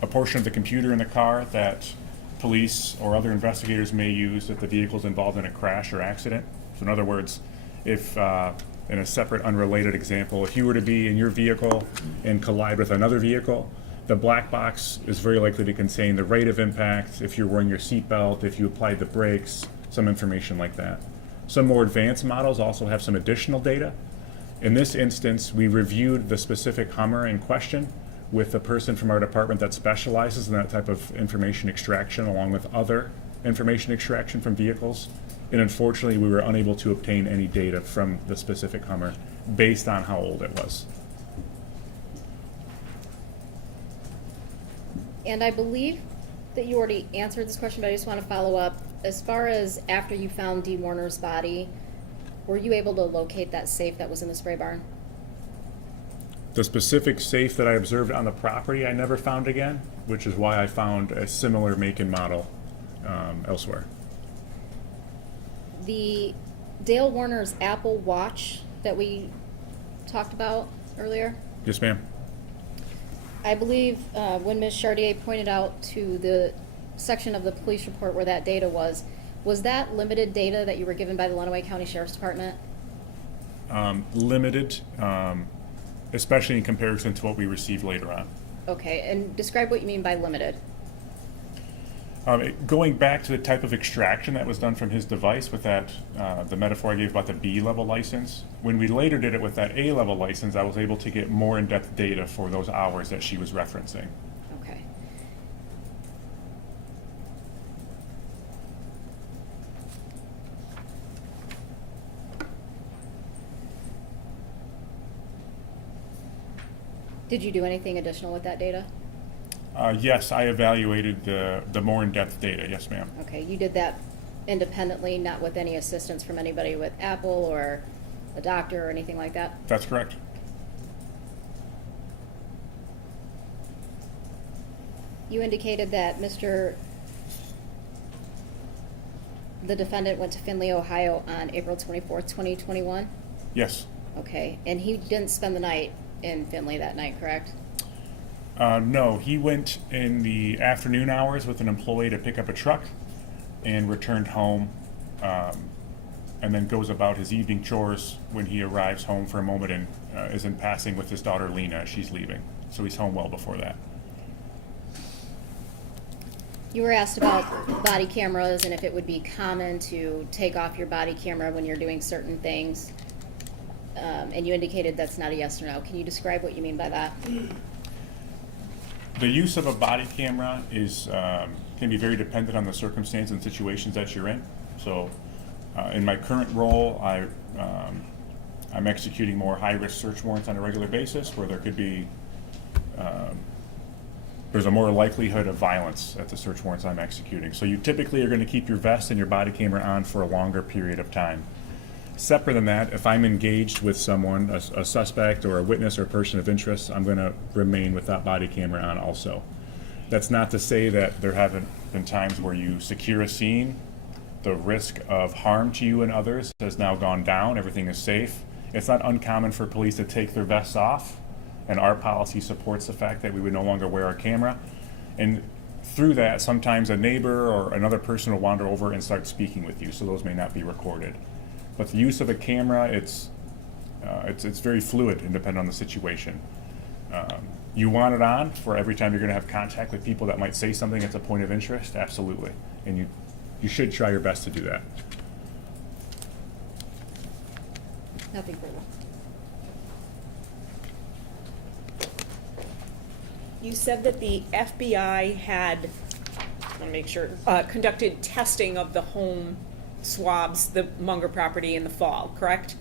portion of the computer in the car that police or other investigators may use if the vehicle is involved in a crash or accident. So in other words, if in a separate unrelated example, if you were to be in your vehicle and collide with another vehicle, the black box is very likely to contain the rate of impact, if you're wearing your seatbelt, if you applied the brakes, some information like that. Some more advanced models also have some additional data. In this instance, we reviewed the specific Hummer in question with a person from our department that specializes in that type of information extraction along with other information extraction from vehicles. And unfortunately, we were unable to obtain any data from the specific Hummer based on how old it was. And I believe that you already answered this question, but I just want to follow up. As far as after you found Dee Warner's body, were you able to locate that safe that was in the spray barn? The specific safe that I observed on the property I never found again, which is why I found a similar make and model elsewhere. The Dale Warner's Apple Watch that we talked about earlier, Yes, ma'am. I believe when Ms. Chartier pointed out to the section of the police report where that data was that limited data that you were given by the Lenawee County Sheriff's Department? Limited, especially in comparison to what we received later on. Okay, and describe what you mean by limited. Going back to the type of extraction that was done from his device with that, the metaphor I gave about the B-level license, when we later did it with that A-level license, I was able to get more in-depth data for those hours that she was referencing. Okay. Did you do anything additional with that data? Yes, I evaluated the more in-depth data. Yes, ma'am. Okay, you did that independently, not with any assistance from anybody with Apple or a doctor or anything like that? That's correct. You indicated that the defendant went to Finley, Ohio on April 24th, 2021? Yes. Okay, and he didn't spend the night in Finley that night, correct? No, he went in the afternoon hours with an employee to pick up a truck and returned home, and then goes about his evening chores when he arrives home for a moment and is in passing with his daughter Lena as she's leaving. so he's home well before that. You were asked about body cameras and if it would be common to take off your body camera when you're doing certain things. And you indicated that's not a yes or no. Can you describe what you mean by that? The use of a body camera is can be very dependent on the circumstance and situations that you're in. So, in my current role, I'm executing more high-risk search warrants on a regular basis, where there could be there's a more likelihood of violence at the search warrants I'm executing. So you typically are going to keep your vest and your body camera on for a longer period of time. Separate than that, if I'm engaged with someone, a suspect or a witness or a person of interest, I'm going to remain with that body camera on also. That's not to say that there haven't been times where you secure a scene, the risk of harm to you and others has now gone down, everything is safe. It's not uncommon for police to take their vests off, and our policy supports the fact that we would no longer wear our camera. And through that, sometimes a neighbor or another person will wander over and start speaking with you, so those may not be recorded. But the use of a camera, it's very fluid and dependent on the situation. You want it on for every time you're going to have contact with people that might say something that's a point of interest, absolutely. And you should try your best to do that. Nothing further. You said that the FBI had, I'll make sure, conducted testing of the home swabs, the Munger property in the fall, correct?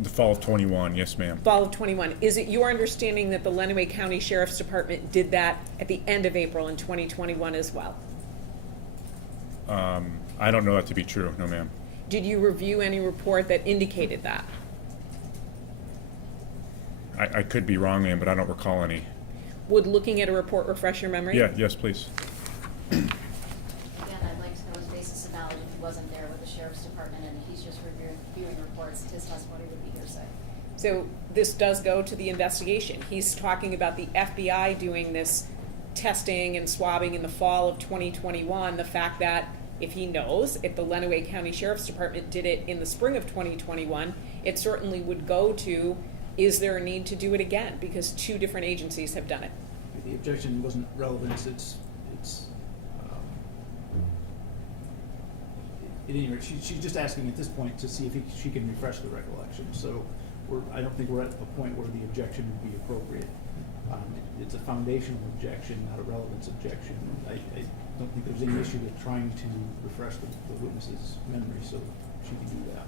The fall of 21, yes ma'am. Fall of 21. Is it your understanding that the Lenawee County Sheriff's Department did that at the end of April in 2021 as well? I don't know that to be true, no ma'am. Did you review any report that indicated that? I could be wrong, ma'am, but I don't recall any. Would looking at a report refresh your memory? Yeah, yes, please. Again, I'd like to know his basis of knowledge if he wasn't there with the sheriff's department and he's just reviewing reports, his testimony would be hearsay. So this does go to the investigation. He's talking about the FBI doing this testing and swabbing in the fall of 2021. The fact that if he knows, if the Lenawee County Sheriff's Department did it in the spring of 2021, it certainly would go to, is there a need to do it again? Because two different agencies have done it. The objection wasn't relevant. It's at any rate, she's just asking at this point to see if she can refresh the recollection. So I don't think we're at a point where the objection would be appropriate. It's a foundational objection, not a relevance objection. I don't think there's any issue with trying to refresh the witness's memory, so she can do that.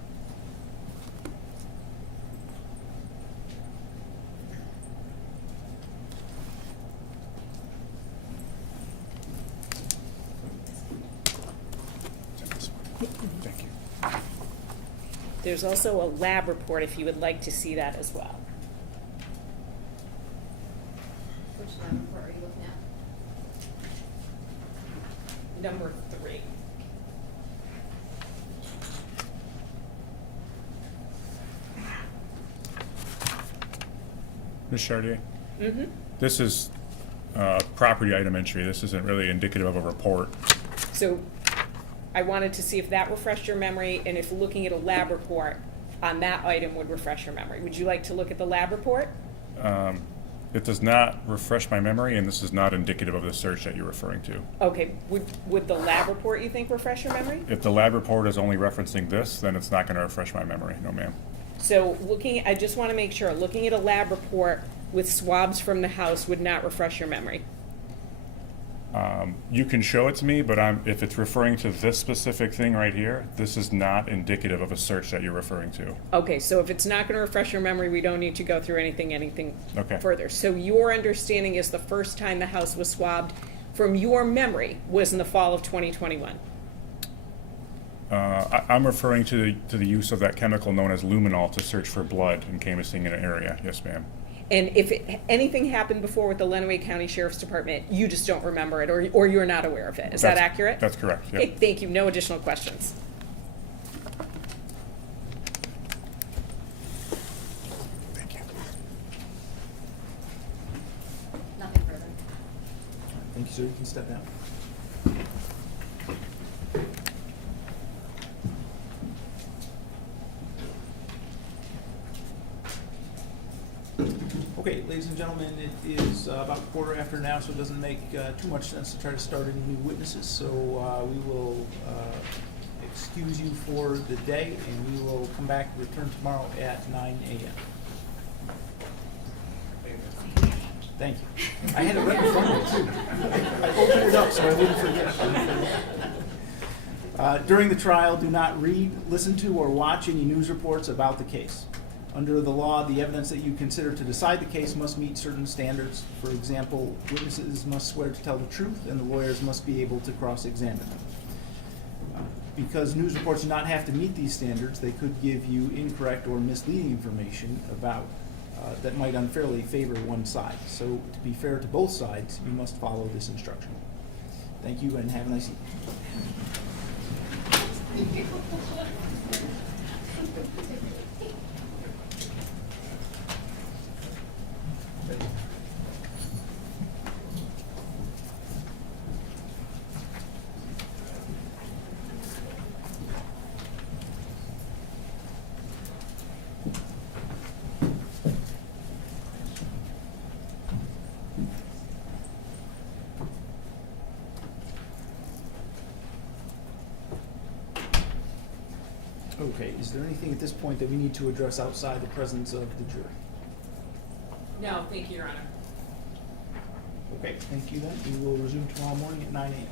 Thank you. There's also a lab report if you would like to see that as well. Which lab report are you looking at? Number 3. Ms. Chartier? Mm-hmm. This is property item entry. This isn't really indicative of a report. So I wanted to see if that refreshed your memory and if looking at a lab report on that item would refresh your memory. Would you like to look at the lab report? It does not refresh my memory, and this is not indicative of the search that you're referring to. Okay, would the lab report, you think, refresh your memory? If the lab report is only referencing this, then it's not going to refresh my memory. No, ma'am. So I just want to make sure, looking at a lab report with swabs from the house would not refresh your memory. You can show it to me, but if it's referring to this specific thing right here, this is not indicative of a search that you're referring to. Okay, so if it's not going to refresh your memory, we don't need to go through anything Okay. further. So your understanding is the first time the house was swabbed from your memory was in the fall of 2021? I'm referring to the use of that chemical known as luminol to search for blood and canvassing in an area. Yes, ma'am. And if anything happened before with the Lenawee County Sheriff's Department, you just don't remember it, or you're not aware of it. Is that accurate? That's correct, yeah. Okay, thank you. No additional questions. Thank you. Nothing further. Thank you, sir. You can step down. Okay, ladies and gentlemen, it is about 1:15 now, so it doesn't make too much sense to try to start any new witnesses. So we will excuse you for the day, and we will come back, return tomorrow at 9 a.m. Thank you. I had it right in front of me, too. I opened it up so I wouldn't forget. During the trial, do not read, listen to, or watch any news reports about the case. Under the law, the evidence that you consider to decide the case must meet certain standards. For example, witnesses must swear to tell the truth, and the lawyers must be able to cross-examine them. Because news reports do not have to meet these standards, they could give you incorrect or misleading information about that might unfairly favor one side. So to be fair to both sides, you must follow this instruction. Thank you, and have a nice evening. Okay, is there anything at this point that we need to address outside the presence of the jury? No, thank you, Your Honor. Okay, thank you then. We will resume tomorrow morning at 9 a.m.